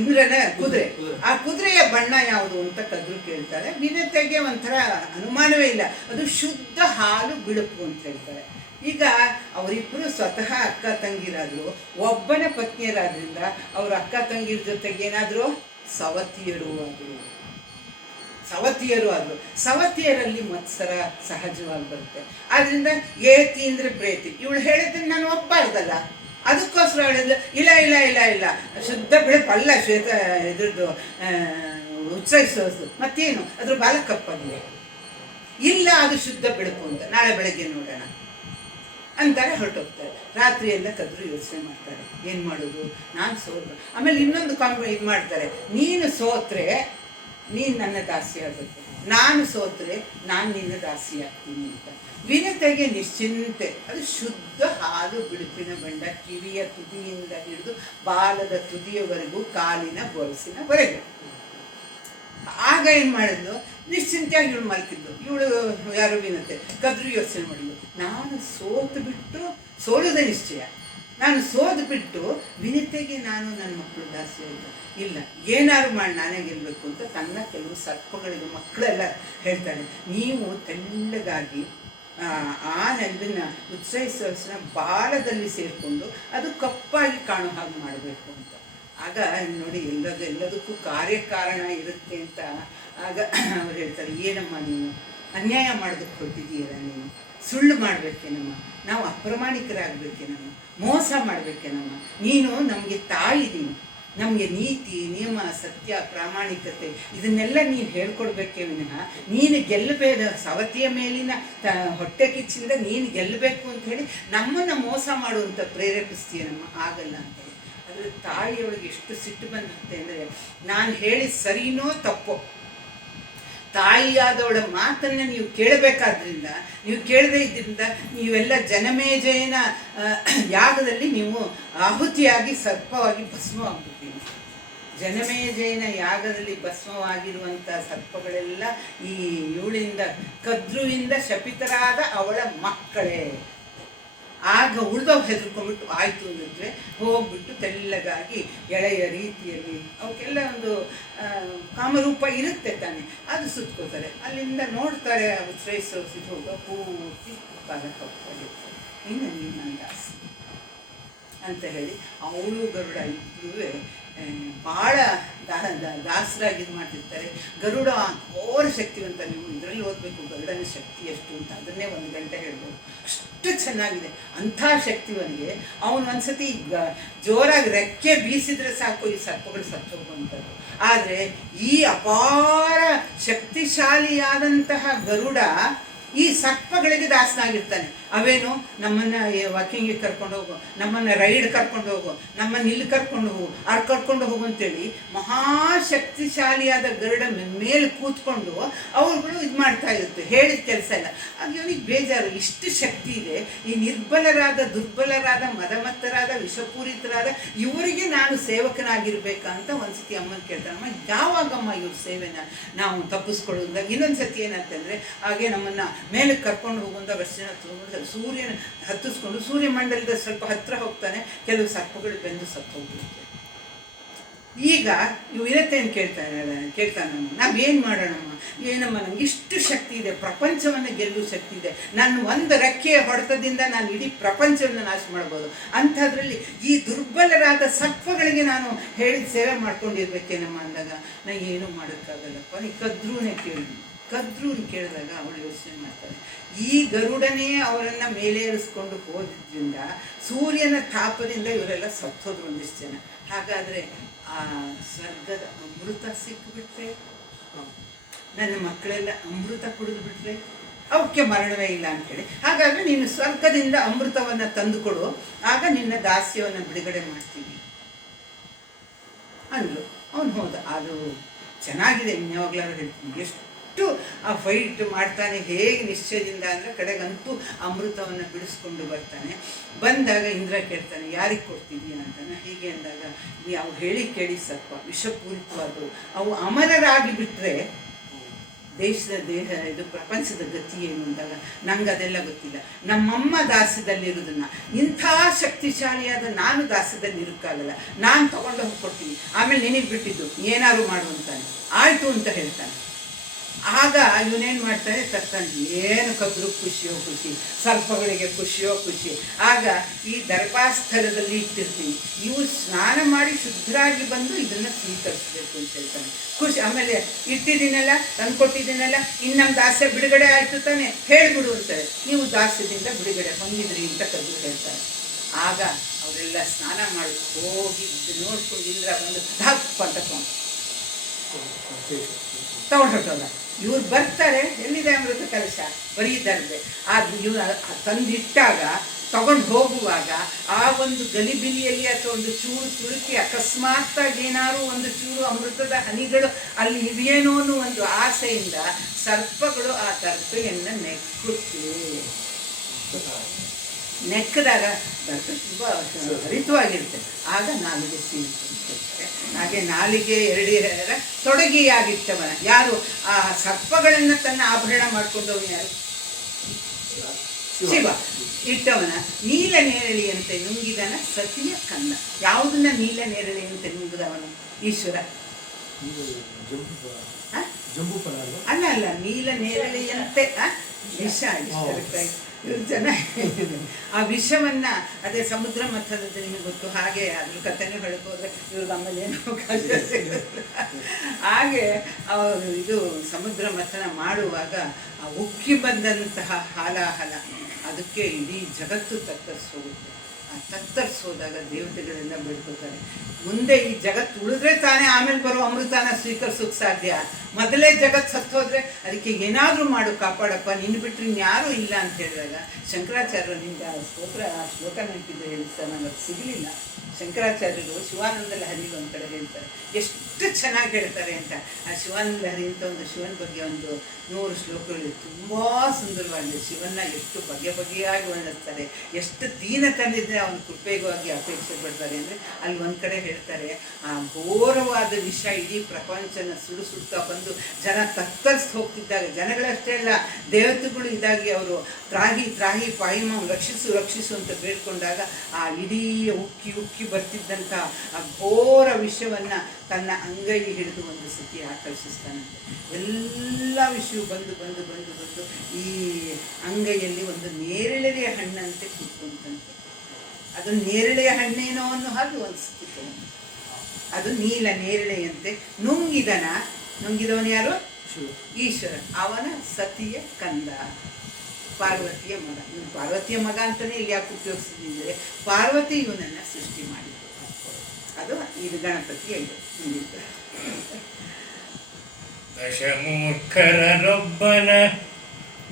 ಇಂದ್ರನ ಕುದುರೆ. ಆ ಕುದುರೆಯ ಬಣ್ಣ ಯಾವುದು ಅಂತ ಕದ್ರು ಕೇಳ್ತಾರೆ. ವಿನತೆಗೆ ಒಂಥರ ಅನುಮಾನವೇ ಇಲ್ಲ, ಅದು ಶುದ್ಧ ಹಾಲು ಬಿಳುಪು ಅಂತ ಹೇಳ್ತಾರೆ. ಈಗ ಅವರಿಬ್ಬರು ಸ್ವತಃ ಅಕ್ಕ ತಂಗಿರಾದ್ರು, ಒಬ್ಬನ ಪತ್ನಿಯರಾದ್ರಿಂದ ಅವ್ರ ಅಕ್ಕ ತಂಗಿರ ಜೊತೆಗೆ ಏನಾದರೂ ಸವತಿಯರು ಆದರು. ಸವತಿಯರಲ್ಲಿ ಮತ್ಸರ ಸಹಜವಾಗಿ ಬರುತ್ತೆ. ಆದ್ರಿಂದ ಏತಿ ಅಂದರೆ ಪ್ರೇತಿ. ಇವಳು ಹೇಳಿದ್ರೆ ನಾನು ಒಪ್ಪಬಾರ್ದಲ್ಲ, ಅದಕ್ಕೋಸ್ಕರ ಹೇಳಿದ್ಲು ಇಲ್ಲ ಇಲ್ಲ ಇಲ್ಲ ಇಲ್ಲ ಶುದ್ಧ ಬಿಳುಪು ಅಲ್ಲ, ಶ್ವೇತ ಇದ್ರದ್ದು ಉಚ್ಚರಿಸೋದು, ಮತ್ತೇನು ಅದ್ರ ಬಾಲ ಕಪ್ಪಾಗಿದೆ, ಇಲ್ಲ ಅದು ಶುದ್ಧ ಬಿಳುಪು ಅಂತ, ನಾಳೆ ಬೆಳಗ್ಗೆ ನೋಡೋಣ ಅಂತಾರೆ, ಹೊರಟೋಗ್ತಾರೆ. ರಾತ್ರಿ ಎಲ್ಲ ಕದ್ರು ಯೋಚನೆ ಮಾಡ್ತಾರೆ, ಏನು ಮಾಡೋದು, ನಾನು ಸೋತ್ರೆ. ಆಮೇಲೆ ಇನ್ನೊಂದು ಇದು ಮಾಡ್ತಾರೆ, ನೀನು ಸೋತ್ರೆ ನೀನು ನನ್ನ ದಾಸಿ ಆಗುತ್ತೆ, ನಾನು ಸೋತ್ರೆ ನಾನು ನಿನ್ನ ದಾಸಿ ಆಗ್ತೀನಿ ಅಂತ. ವಿನತೆಗೆ ನಿಶ್ಚಿಂತೆ, ಅದು ಶುದ್ಧ ಹಾಲು ಬಿಳುಪಿನ ಬಣ್ಣ, ಕಿವಿಯ ತುದಿಯಿಂದ ಹಿಡಿದು ಬಾಲದ ತುದಿಯವರೆಗೂ, ಕಾಲಿನ ಗೊರಸಿನವರೆಗೂ. ಆಗ ಏನು ಮಾಡಿದ್ಲು, ನಿಶ್ಚಿಂತೆಯಾಗಿ ಇವಳು ಮಲ್ಕಿದ್ಲು. ಇವಳು ಯಾರು ವಿನತೆ. ಕದ್ರು ಯೋಚನೆ ಮಾಡಿದ್ಲು, ನಾನು ಸೋಲುವುದೇ ನಿಶ್ಚಯ, ನಾನು ಸೋದು ಬಿಟ್ಟು ವಿನತೆಗೆ ನಾನು ನನ್ನ ಮಕ್ಕಳು ದಾಸಿ ಅಂತ ಇಲ್ಲ, ಏನಾದ್ರು ಮಾಡಿ ನಾನೇ ಗೆಲ್ಲಬೇಕು ಅಂತ ತನ್ನ ಕೆಲವು ಸರ್ಪಗಳಿಗೆ ಮಕ್ಕಳೆಲ್ಲ ಹೇಳ್ತಾನೆ, ನೀವು ತೆಳ್ಳಗಾಗಿ ಆ ನೆಲನ್ನ ಉತ್ಸಾಹಿಸೋಸ್ನ ಬಾಲದಲ್ಲಿ ಸೇರಿಕೊಂಡು ಅದು ಕಪ್ಪಾಗಿ ಕಾಣೋ ಹಾಗೆ ಮಾಡಬೇಕು ಅಂತ. ಆಗ ನೋಡಿ, ಎಲ್ಲದಕ್ಕೂ ಕಾರ್ಯಕಾರಣ ಇರುತ್ತೆ ಅಂತ. ಆಗ ಅವ್ರು ಹೇಳ್ತಾರೆ, ಏನಮ್ಮ ನೀನು ಅನ್ಯಾಯ ಮಾಡೋದಕ್ಕೆ ಹೊರಟಿದ್ದೀರ, ನೀನು ಸುಳ್ಳು ಮಾಡಬೇಕೇನಮ್ಮ, ನಾವು ಅಪ್ರಾಮಾಣಿಕರಾಗಬೇಕೇನಮ್ಮ, ಮೋಸ ಮಾಡಬೇಕೇನಮ್ಮ, ನೀನು ನಮಗೆ ತಾಯಿದೀನಿ, ನಮಗೆ ನೀತಿ ನಿಯಮ ಸತ್ಯ ಪ್ರಾಮಾಣಿಕತೆ ಇದನ್ನೆಲ್ಲ ನೀನು ಹೇಳ್ಕೊಡ್ಬೇಕೇ ವಿನಃ ನೀನು ಗೆಲ್ಲಬೇಕು, ಸವತಿಯ ಮೇಲಿನ ಹೊಟ್ಟೆ ಕಿಚ್ಚಿಂದ ನೀನು ಗೆಲ್ಲಬೇಕು ಅಂತ ಹೇಳಿ ನಮ್ಮನ್ನು ಮೋಸ ಮಾಡುವಂಥ ಪ್ರೇರೇಪಿಸ್ತೀಯನಮ್ಮ, ಆಗಲ್ಲ ಅಂತ ಹೇಳಿ. ಅದರ ತಾಯಿಯೊಳಗೆ ಎಷ್ಟು ಸಿಟ್ಟು ಬಂದಿರುತ್ತೆ ಅಂದರೆ, ನಾನು ಹೇಳಿದ ಸರಿನೋ ತಪ್ಪೋ, ತಾಯಿಯಾದವಳ ಮಾತನ್ನು ನೀವು ಕೇಳಬೇಕಾದ್ರಿಂದ, ನೀವು ಕೇಳದೇ ಇದ್ದರಿಂದ ನೀವೆಲ್ಲ ಜನಮೇಜಯನ ಯಾಗದಲ್ಲಿ ನೀವು ಆಹುತಿಯಾಗಿ ಸರ್ಪವಾಗಿ ಭಸ್ಮವಾಗ್ಬಿಡ್ತೀವಿ. ಜನಮೇಜಯನ ಯಾಗದಲ್ಲಿ ಭಸ್ಮವಾಗಿರುವಂಥ ಸರ್ಪಗಳೆಲ್ಲ ಈ ಇವಳಿಂದ ಕದ್ರುವಿಂದ ಶಪಿತರಾದ ಅವಳ ಮಕ್ಕಳೇ. ಆಗ ಉಳಿದವು ಹೆದರ್ಕೊಂಡ್ಬಿಟ್ಟು ಆಯಿತು ಅಂದರೆ ಹೋಗ್ಬಿಟ್ಟು ತೆಳ್ಳಗಾಗಿ ಎಳೆಯ ರೀತಿಯಲ್ಲಿ ಅವಕ್ಕೆಲ್ಲ ಒಂದು ಕಾಮರೂಪ ಇರುತ್ತೆ ತಾನೆ, ಅದು ಸುತ್ಕೋತಾರೆ. ಅಲ್ಲಿಂದ ನೋಡ್ತಾರೆ, ಉಚ್ಛ್ರೈಸೋಸಿ ಹೋಗೋ ಪೂರ್ತಿ ಪಾದ ಕಪ್ಪಾಗಿರ್ತಾರೆ. ಇನ್ನು ನೀನು ನನ್ನ ದಾಸಿ ಅಂತ ಹೇಳಿ ಅವಳು ಗರುಡ ಇಬ್ಬರೂ ಭಾಳ ದಾಸರಾಗಿ ಇದು ಮಾಡ್ತಿರ್ತಾರೆ. ಗರುಡ ಘೋರ ಶಕ್ತಿವಂತ. ನೀವು ಇದರಲ್ಲಿ ಓದಬೇಕು ಗರುಡನ ಶಕ್ತಿ ಎಷ್ಟು ಅಂತ, ಅದನ್ನೇ 1 ಗಂಟೆ ಹೇಳ್ಬೋದು, ಅಷ್ಟು ಚೆನ್ನಾಗಿದೆ. ಅಂಥ ಶಕ್ತಿವನಿಗೆ ಅವನು ಒಂದ್ಸತಿ ಜೋರಾಗಿ ರೆಕ್ಕೆ ಬೀಸಿದ್ರೆ ಸಾಕು, ಈ ಸರ್ಪಗಳು ಸತ್ತು ಹೋಗುವಂಥದ್ದು. ಆದರೆ ಈ ಅಪಾರ ಶಕ್ತಿಶಾಲಿಯಾದಂತಹ ಗರುಡ ಈ ಸರ್ಪಗಳಿಗೆ ದಾಸನಾಗಿರ್ತಾನೆ. ಅವೇನು ನಮ್ಮನ್ನು ವಾಕಿಂಗಿಗೆ ಕರ್ಕೊಂಡು ಹೋಗು, ನಮ್ಮನ್ನು ರೈಡ್ ಕರ್ಕೊಂಡು ಹೋಗು, ನಮ್ಮನ್ನು ಇಲ್ಲಿ ಕರ್ಕೊಂಡು ಹೋಗು, ಅಲ್ಲಿ ಕರ್ಕೊಂಡು ಹೋಗು ಅಂತೇಳಿ ಮಹಾಶಕ್ತಿಶಾಲಿಯಾದ ಗರುಡ ಮೇಲೆ ಕೂತ್ಕೊಂಡು ಅವ್ರುಗಳು ಇದು ಮಾಡ್ತಾ ಇರುತ್ತೆ, ಹೇಳಿದ ಕೆಲಸ ಇಲ್ಲ. ಹಾಗೆ ಅವನಿಗೆ ಬೇಜಾರು, ಇಷ್ಟು ಶಕ್ತಿ ಇದೆ, ಈ ನಿರ್ಬಲರಾದ ದುರ್ಬಲರಾದ ಮದಮತ್ತರಾದ ವಿಷಪೂರಿತರಾದ ಇವರಿಗೆ ನಾನು ಸೇವಕನಾಗಿರ್ಬೇಕಂತ ಒಂದ್ಸತಿ ಅಮ್ಮನ ಕೇಳ್ತಾನೆ. ಅಮ್ಮ ಯಾವಾಗಮ್ಮ ಇವ್ರ ಸೇವೆನ ನಾವು ತಪ್ಪಿಸ್ಕೊಳ್ಳೋದಾಗ? ಇನ್ನೊಂದು ಸತಿ ಏನಂತಂದರೆ, ಹಾಗೆ ನಮ್ಮನ್ನು ಮೇಲೆ ಕರ್ಕೊಂಡು ಹೋಗುವಂಥ ವರ್ಷ ತೊಗೊಂಡು ಸೂರ್ಯನ ಹತ್ತಿಸ್ಕೊಂಡು ಸೂರ್ಯಮಂಡಲದ ಸ್ವಲ್ಪ ಹತ್ತಿರ ಹೋಗ್ತಾನೆ, ಕೆಲವು ಸರ್ಪಗಳು ಬೆಂದು ಸತ್ತು ಹೋಗ್ಬಿಡುತ್ತೆ. ಈಗ ಇವು ವಿನತೆಯನ್ನು ಕೇಳ್ತಾನಮ್ಮ, ನಾವೇನು ಮಾಡೋಣಮ್ಮ, ಏನಮ್ಮ ನಂಗೆ ಇಷ್ಟು ಶಕ್ತಿ ಇದೆ, ಪ್ರಪಂಚವನ್ನು ಗೆಲ್ಲುವ ಶಕ್ತಿ ಇದೆ, ನನ್ನ ಒಂದು ರೆಕ್ಕೆಯ ಹೊಡೆತದಿಂದ ನಾನು ಇಡೀ ಪ್ರಪಂಚವನ್ನು ನಾಶ ಮಾಡ್ಬೋದು, ಅಂಥದ್ರಲ್ಲಿ ಈ ದುರ್ಬಲರಾದ ಸತ್ವಗಳಿಗೆ ನಾನು ಹೇಳಿದ ಸೇವೆ ಮಾಡ್ಕೊಂಡಿರ್ಬೇಕೇನಮ್ಮ ಅಂದಾಗ ನಾ ಏನೂ ಮಾಡೋಕ್ಕಾಗಲ್ಲಪ್ಪ, ನೀ ಕದ್ರೂನೇ ಕೇಳಿದಾಗ ಅವಳು ಯೋಚನೆ ಮಾಡ್ತಾಳೆ, ಈ ಗರುಡನೇ ಅವರನ್ನು ಮೇಲೇರಿಸ್ಕೊಂಡು ಹೋದ್ರಿಂದ ಸೂರ್ಯನ ತಾಪದಿಂದ ಇವರೆಲ್ಲ ಸತ್ತೋದ್ರು ಒಂದಿಷ್ಟು ಜನ. ಹಾಗಾದರೆ ಆ ಸ್ವರ್ಗದ ಅಮೃತ ಸಿಕ್ಕಿಬಿಟ್ರೆ, ನನ್ನ ಮಕ್ಕಳೆಲ್ಲ ಅಮೃತ ಕುಡಿದು ಬಿಟ್ರೆ ಅವಕ್ಕೆ ಮರಣವೇ ಇಲ್ಲ ಅಂಥೇಳಿ, ಹಾಗಾದರೆ ನೀನು ಸ್ವರ್ಗದಿಂದ ಅಮೃತವನ್ನು ತಂದುಕೊಡು, ಆಗ ನಿನ್ನ ದಾಸ್ಯವನ್ನು ಬಿಡುಗಡೆ ಮಾಡ್ತೀವಿ ಅಂದ್ಲು. ಅವನು ಹೋದ. ಅದು ಚೆನ್ನಾಗಿದೆ, ಇನ್ಯಾವಾಗಲಾರು ಹೇಳ್ತೀನಿ, ಎಷ್ಟು ಆ ಫೈಟ್ ಮಾಡ್ತಾನೆ, ಹೇಗೆ ನಿಶ್ಚಯದಿಂದ ಅಂದರೆ ಕಡೆಗಂತೂ ಅಮೃತವನ್ನು ಬಿಡಿಸ್ಕೊಂಡು ಬರ್ತಾನೆ. ಬಂದಾಗ ಇಂದ್ರ ಕೇಳ್ತಾನೆ, ಯಾರಿಗೆ ಕೊಡ್ತಿದ್ದೀಯ ಅಂತಾನೆ. ಹೀಗೆ ಅಂದಾಗ ಅವು ಹೇಳಿ ಕೇಳಿ ಸ್ವಲ್ಪ ವಿಷಪೂರಿತವಾದವು, ಅವು ಅಮರರಾಗಿ ಬಿಟ್ಟರೆ ಇದು ಪ್ರಪಂಚದ ಗತಿ ಏನು ಅಂದಾಗ ನಂಗೆ ಅದೆಲ್ಲ ಗೊತ್ತಿಲ್ಲ, ನಮ್ಮಮ್ಮ ದಾಸ್ಯದಲ್ಲಿರೋದನ್ನ ಇಂಥ ಶಕ್ತಿಶಾಲಿಯಾದ ನಾನು ದಾಸ್ಯದಲ್ಲಿ ಇರೋಕ್ಕಾಗಲ್ಲ, ನಾನು ತೊಗೊಂಡು ಹೋಗಿ ಕೊಡ್ತೀನಿ, ಆಮೇಲೆ ನಿನಗೆ ಬಿಟ್ಟಿದ್ದು ಏನಾದ್ರು ಮಾಡುವಂತಾನೆ. ಆಯಿತು ಅಂತ ಹೇಳ್ತಾನೆ. ಆಗ ಇವನೇನು ಮಾಡ್ತಾನೆ, ತಕ್ಕಂಡು ಏನು ಕದ್ರು ಖುಷಿಯೋ ಖುಷಿ, ಸರ್ಪಗಳಿಗೆ ಖುಷಿಯೋ ಖುಷಿ. ಆಗ ಈ ದರ್ಭಾಸ್ಥಳದಲ್ಲಿ ಇಟ್ಟಿರ್ತೀನಿ, ಇವು ಸ್ನಾನ ಮಾಡಿ ಶುದ್ಧರಾಗಿ ಬಂದು ಇದನ್ನು ಸ್ವೀಕರಿಸಬೇಕು ಅಂತ ಹೇಳ್ತಾನೆ. ಖುಷಿ. ಆಮೇಲೆ ಇಟ್ಟಿದ್ದೀನಲ್ಲ, ತಂದುಕೊಟ್ಟಿದ್ದೀನಲ್ಲ, ಇನ್ನೊಂದು ದಾಸ್ಯ ಬಿಡುಗಡೆ ಆಯಿತು ತಾನೆ, ಹೇಳಿಬಿಡು ಅಂತಾರೆ. ನೀವು ದಾಸ್ಯದಿಂದ ಬಿಡುಗಡೆ ಹೊಂದಿದ್ರಿ ಅಂತ ಕದ್ರು ಹೇಳ್ತಾರೆ. ಆಗ ಅವರೆಲ್ಲ ಸ್ನಾನ ಮಾಡಿ ಹೋಗಿ ನೋಡ್ಕೊಂಡು ಇಂದ್ರ ಬಂದು ಧಾಪ್ ಅಂತ ತಗೊಂಡು ಹೊಟ್ಟಲ್ಲ. ಇವ್ರು ಬರ್ತಾರೆ, ಎಲ್ಲಿದೆ ಅಮೃತ ಕಲಶ, ಬರೀ ಇದ್ದಾರೆ. ಅದು ಇವ್ರು ತಂದಿಟ್ಟಾಗ ತಗೊಂಡು ಹೋಗುವಾಗ ಆ ಒಂದು ಗಲಿಬಿಲಿಯಲ್ಲಿ ಅಥವಾ ಒಂದು ಚೂರು ತುಳುಕಿ ಅಕಸ್ಮಾತ್ತಾಗಿ ಏನಾದ್ರು ಒಂದು ಚೂರು ಅಮೃತದ ಹನಿಗಳು ಅಲ್ಲಿ ಇವೆಯೇನೋ ಅನ್ನೋ ಒಂದು ಆಸೆಯಿಂದ ಸರ್ಪಗಳು ಆ ದರ್ಪೆಯನ್ನು ನೆಕ್ಕದಾಗ ದರ್ಪೆ ತುಂಬ ಹರಿತವಾಗಿರುತ್ತೆ. ಆಗ ನಾಲಿಗೆ ಸೀಳ್ತಾರೆ. ಹಾಗೆ ನಾಲಿಗೆ ಎರಡೇರ ತೊಡಗಿಯಾಗಿಟ್ಟವನ ಯಾರು, ಆ ಸರ್ಪಗಳನ್ನು ತನ್ನ ಆಭರಣ ಮಾಡ್ಕೊಂಡವನು ಯಾರು, ಶಿವ. ಇಟ್ಟವನ ನೀಲ ನೇರಳಿಯಂತೆ ನುಂಗಿದನ ಸತಿಯ ಕಂದ. ಯಾವುದನ್ನ ನೀಲ ನೇರಳಿಯಂತೆ ನುಂಗಿದವನು? ಈಶ್ವರ. ಅಲ್ಲ ಅಲ್ಲ, ನೀಲ ನೇರಳೆಯಂತೆ ವಿಷ. ಚೆನ್ನಾಗಿದೆ. ಆ ವಿಷವನ್ನ ಅದೇ ಸಮುದ್ರ ಮಥನದ ನಿಮಗೆ ಗೊತ್ತು, ಹಾಗೆ ಅದ್ರ ಕಥೆನೂ ಹೇಳ್ಕೋದ್ರೆ ಇವ್ರಿಗೆ ಆಮೇಲೆ ಏನೋ ಹಾಗೆ ಇದು ಸಮುದ್ರ ಮಥನ ಮಾಡುವಾಗ ಆ ಉಕ್ಕಿ ಬಂದಂತಹ ಹಾಲಾಹಲ ಅದಕ್ಕೆ ಇಡೀ ಜಗತ್ತು ತತ್ತರಿಸೋಗುತ್ತೆ. ಆ ತತ್ತರಿಸೋದಾಗ ದೇವತೆಗಳೆಲ್ಲ ಬೇಡ್ಕೋತಾರೆ, ಮುಂದೆ ಈ ಜಗತ್ತು ಉಳಿದ್ರೆ ತಾನೇ ಆಮೇಲೆ ಬರೋ ಅಮೃತನ ಸ್ವೀಕರಿಸೋಕೆ ಸಾಧ್ಯ, ಮೊದಲೇ ಜಗತ್ತು ಸತ್ತೋದ್ರೆ ಅದಕ್ಕೆ ಏನಾದರೂ ಮಾಡು ಕಾಪಾಡಪ್ಪ, ನಿನ್ನ ಬಿಟ್ಟರೆ ಇನ್ಯಾರೂ ಇಲ್ಲ ಅಂತ ಹೇಳಿದಾಗ ಶಂಕರಾಚಾರ್ಯರು ನಿಂಗೆ ಆ ಶ್ಲೋಕ ನೆನಪಿದೆ ಹೇಳಿ ಸರ್, ನನಗೆ ಅದು ಸಿಗಲಿಲ್ಲ. ಶಂಕರಾಚಾರ್ಯರು ಶಿವಾನಂದ ಲಹರಿ ಒಂದು ಕಡೆ ಹೇಳ್ತಾರೆ, ಎಷ್ಟು ಚೆನ್ನಾಗಿ ಹೇಳ್ತಾರೆ ಅಂತ. ಆ ಶಿವಾನಂದ ಲಹರಿ ಅಂತ ಒಂದು ಶಿವನ ಬಗ್ಗೆ ಒಂದು 100 ಶ್ಲೋಕಗಳು ತುಂಬ ಸುಂದರವಾಗಿದೆ. ಶಿವನ್ನ ಎಷ್ಟು ಬಗೆಯಾಗಿ ವರ್ಣಿಸ್ತಾರೆ, ಎಷ್ಟು ದೀನತನದಿಂದ ಅವನ ಕೃಪೆಗಾಗಿ ಅಪೇಕ್ಷೆ ಪಡ್ತಾರೆ ಅಂದರೆ ಅಲ್ಲಿ ಒಂದು ಕಡೆ ಹೇಳ್ತಾರೆ, ಆ ಘೋರವಾದ ವಿಷ ಇಡೀ ಪ್ರಪಂಚನ ಸುಡುತ್ತಾ ಬಂದು ಜನ ತತ್ತರಿಸಿ ಹೋಗ್ತಿದ್ದಾಗ, ಜನಗಳಷ್ಟೇ ಅಲ್ಲ ದೇವತೆಗಳು ಇದಾಗಿ ಅವರು ತ್ರಾಹಿ ತ್ರಾಹಿ ಪಾಯಿಮ ರಕ್ಷಿಸು ಅಂತ ಬೇಡ್ಕೊಂಡಾಗ ಆ ಇಡೀ ಉಕ್ಕಿ ಬರ್ತಿದ್ದಂಥ ಆ ಘೋರ ವಿಷವನ್ನು ತನ್ನ ಅಂಗೈ ಹಿಡಿದು ಒಂದು ಸತಿ ಆಕರ್ಷಿಸ್ತಾನಂತೆ. ಎಲ್ಲ ವಿಷಯವು ಬಂದು ಈ ಅಂಗೈಯಲ್ಲಿ ಒಂದು ನೇರಳೆಯ ಹಣ್ಣಂತೆ ಕೂತ್ಕೊಂತಂತೆ. ಅದು ನೇರಳೆಯ ಹಣ್ಣೇನೋ ಅನ್ನೋ ಹಾಗೆ ಒಂದು ಸತಿ ತಗೊಂಡು, ಅದು ನೀಲ ನೇರಳೆಯಂತೆ ನುಂಗಿದವನು ಯಾರು? ಈಶ್ವರ. ಅವನ ಸತಿಯ ಕಂದ, ಪಾರ್ವತಿಯ ಮಗ. ಪಾರ್ವತಿಯ ಮಗ ಅಂತಲೇ ಇಲ್ಲಿ ಯಾಕೆ ಉಪಯೋಗಿಸಿದ್ರೆ ಪಾರ್ವತಿ ಇವನನ್ನು ಸೃಷ್ಟಿ ಮಾಡಿದ್ರು. ಅದು ಇದು ಗಣಪತಿ ಇದು ಮುಂದಿತ್ತು. ದಶಮೂರ್ಖರೊಬ್ಬನ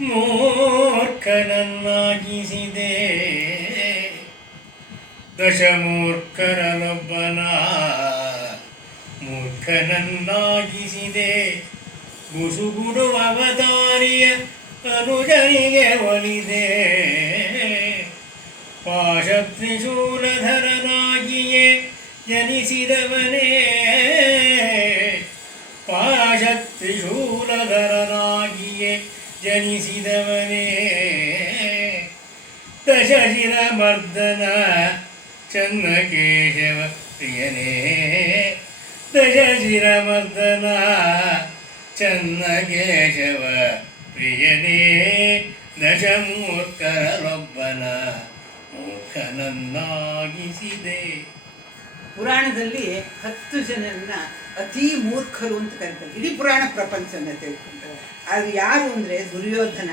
ಮೂರ್ಖನನ್ನಾಗಿಸಿದೆ, ದಶಮೂರ್ಖರೊಬ್ಬನ ಮೂರ್ಖನನ್ನಾಗಿಸಿದೆ, ಗುಸುಗುಡು ಅವತಾರಿಯ ಅನುಜನಿಗೆ ಒಲಿದೆ, ಪಾಶತ್ರಿಶೂಲಧರನಾಗಿಯೇ ಜನಿಸಿದವನೇ, ಪಾಶತ್ರಿಶೂಲಧರನಾಗಿಯೇ ಜನಿಸಿದವನೇ, ದಶಶಿರ ಮರ್ದನ ಚನ್ನಕೇಶವ ಪ್ರಿಯನೇ, ದಶಶಿರಮರ್ದನ ಚನ್ನಕೇಶವ ಪ್ರಿಯನೇ ದಶಮೂರ್ಖರಲ್ಲೊಬ್ಬನ ಮೂರ್ಖನನ್ನಾಗಿಸಿದೆ. ಪುರಾಣದಲ್ಲಿ 10 ಜನರನ್ನ ಅತಿ ಮೂರ್ಖರು ಅಂತ ಕರೀತಾರೆ. ಇಡೀ ಪುರಾಣ ಪ್ರಪಂಚನ ತಿಳ್ಕೊಂತಾರೆ. ಅದು ಯಾರು ಅಂದರೆ ದುರ್ಯೋಧನ,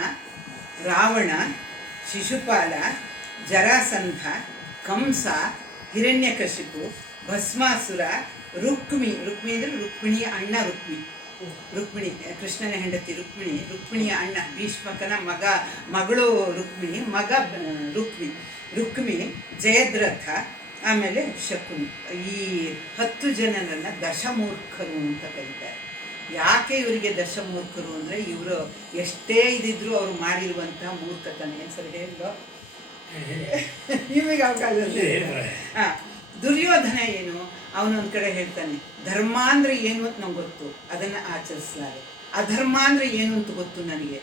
ರಾವಣ, ಶಿಶುಪಾಲ, ಜರಾಸಂಧ, ಕಂಸ, ಹಿರಣ್ಯಕಶಿಪು, ಭಸ್ಮಾಸುರ, ರುಕ್ಮಿ ಅಂದರೆ ರುಕ್ಮಿಣಿಯ ಅಣ್ಣ ರುಕ್ಮಿಣಿ ಕೃಷ್ಣನ ಹೆಂಡತಿ ರುಕ್ಮಿಣಿಯ ಅಣ್ಣ, ಭೀಷ್ಮಕನ ಮಗಳು ರುಕ್ಮಿಣಿ, ಮಗ ರುಕ್ಮಿ, ಜಯದ್ರಥ, ಆಮೇಲೆ ಶಕುನಿ. ಈ 10 ಜನರನ್ನು ದಶಮೂರ್ಖರು ಅಂತ ಕರೀತಾರೆ. ಯಾಕೆ ಇವರಿಗೆ ದಶಮೂರ್ಖರು ಅಂದರೆ ಇವರು ಎಷ್ಟೇ ಇದಿದ್ರು ಅವರು ಮಾಡಿರುವಂಥ ಮೂರ್ಖತನ. ಏನು ಸರಿ ಹೇಳಿದ್ರು ನಿಮಗೆ ಅವಕಾಶ. ಹಾಂ, ದುರ್ಯೋಧನ ಏನು, ಅವನೊಂದು ಕಡೆ ಹೇಳ್ತಾನೆ, ಧರ್ಮ ಅಂದರೆ ಏನು ಅಂತ ನಂಗೆ ಗೊತ್ತು, ಅದನ್ನು ಆಚರಿಸಲಾರೆ. ಅಧರ್ಮ ಅಂದರೆ ಏನು ಅಂತ ಗೊತ್ತು, ನನಗೆ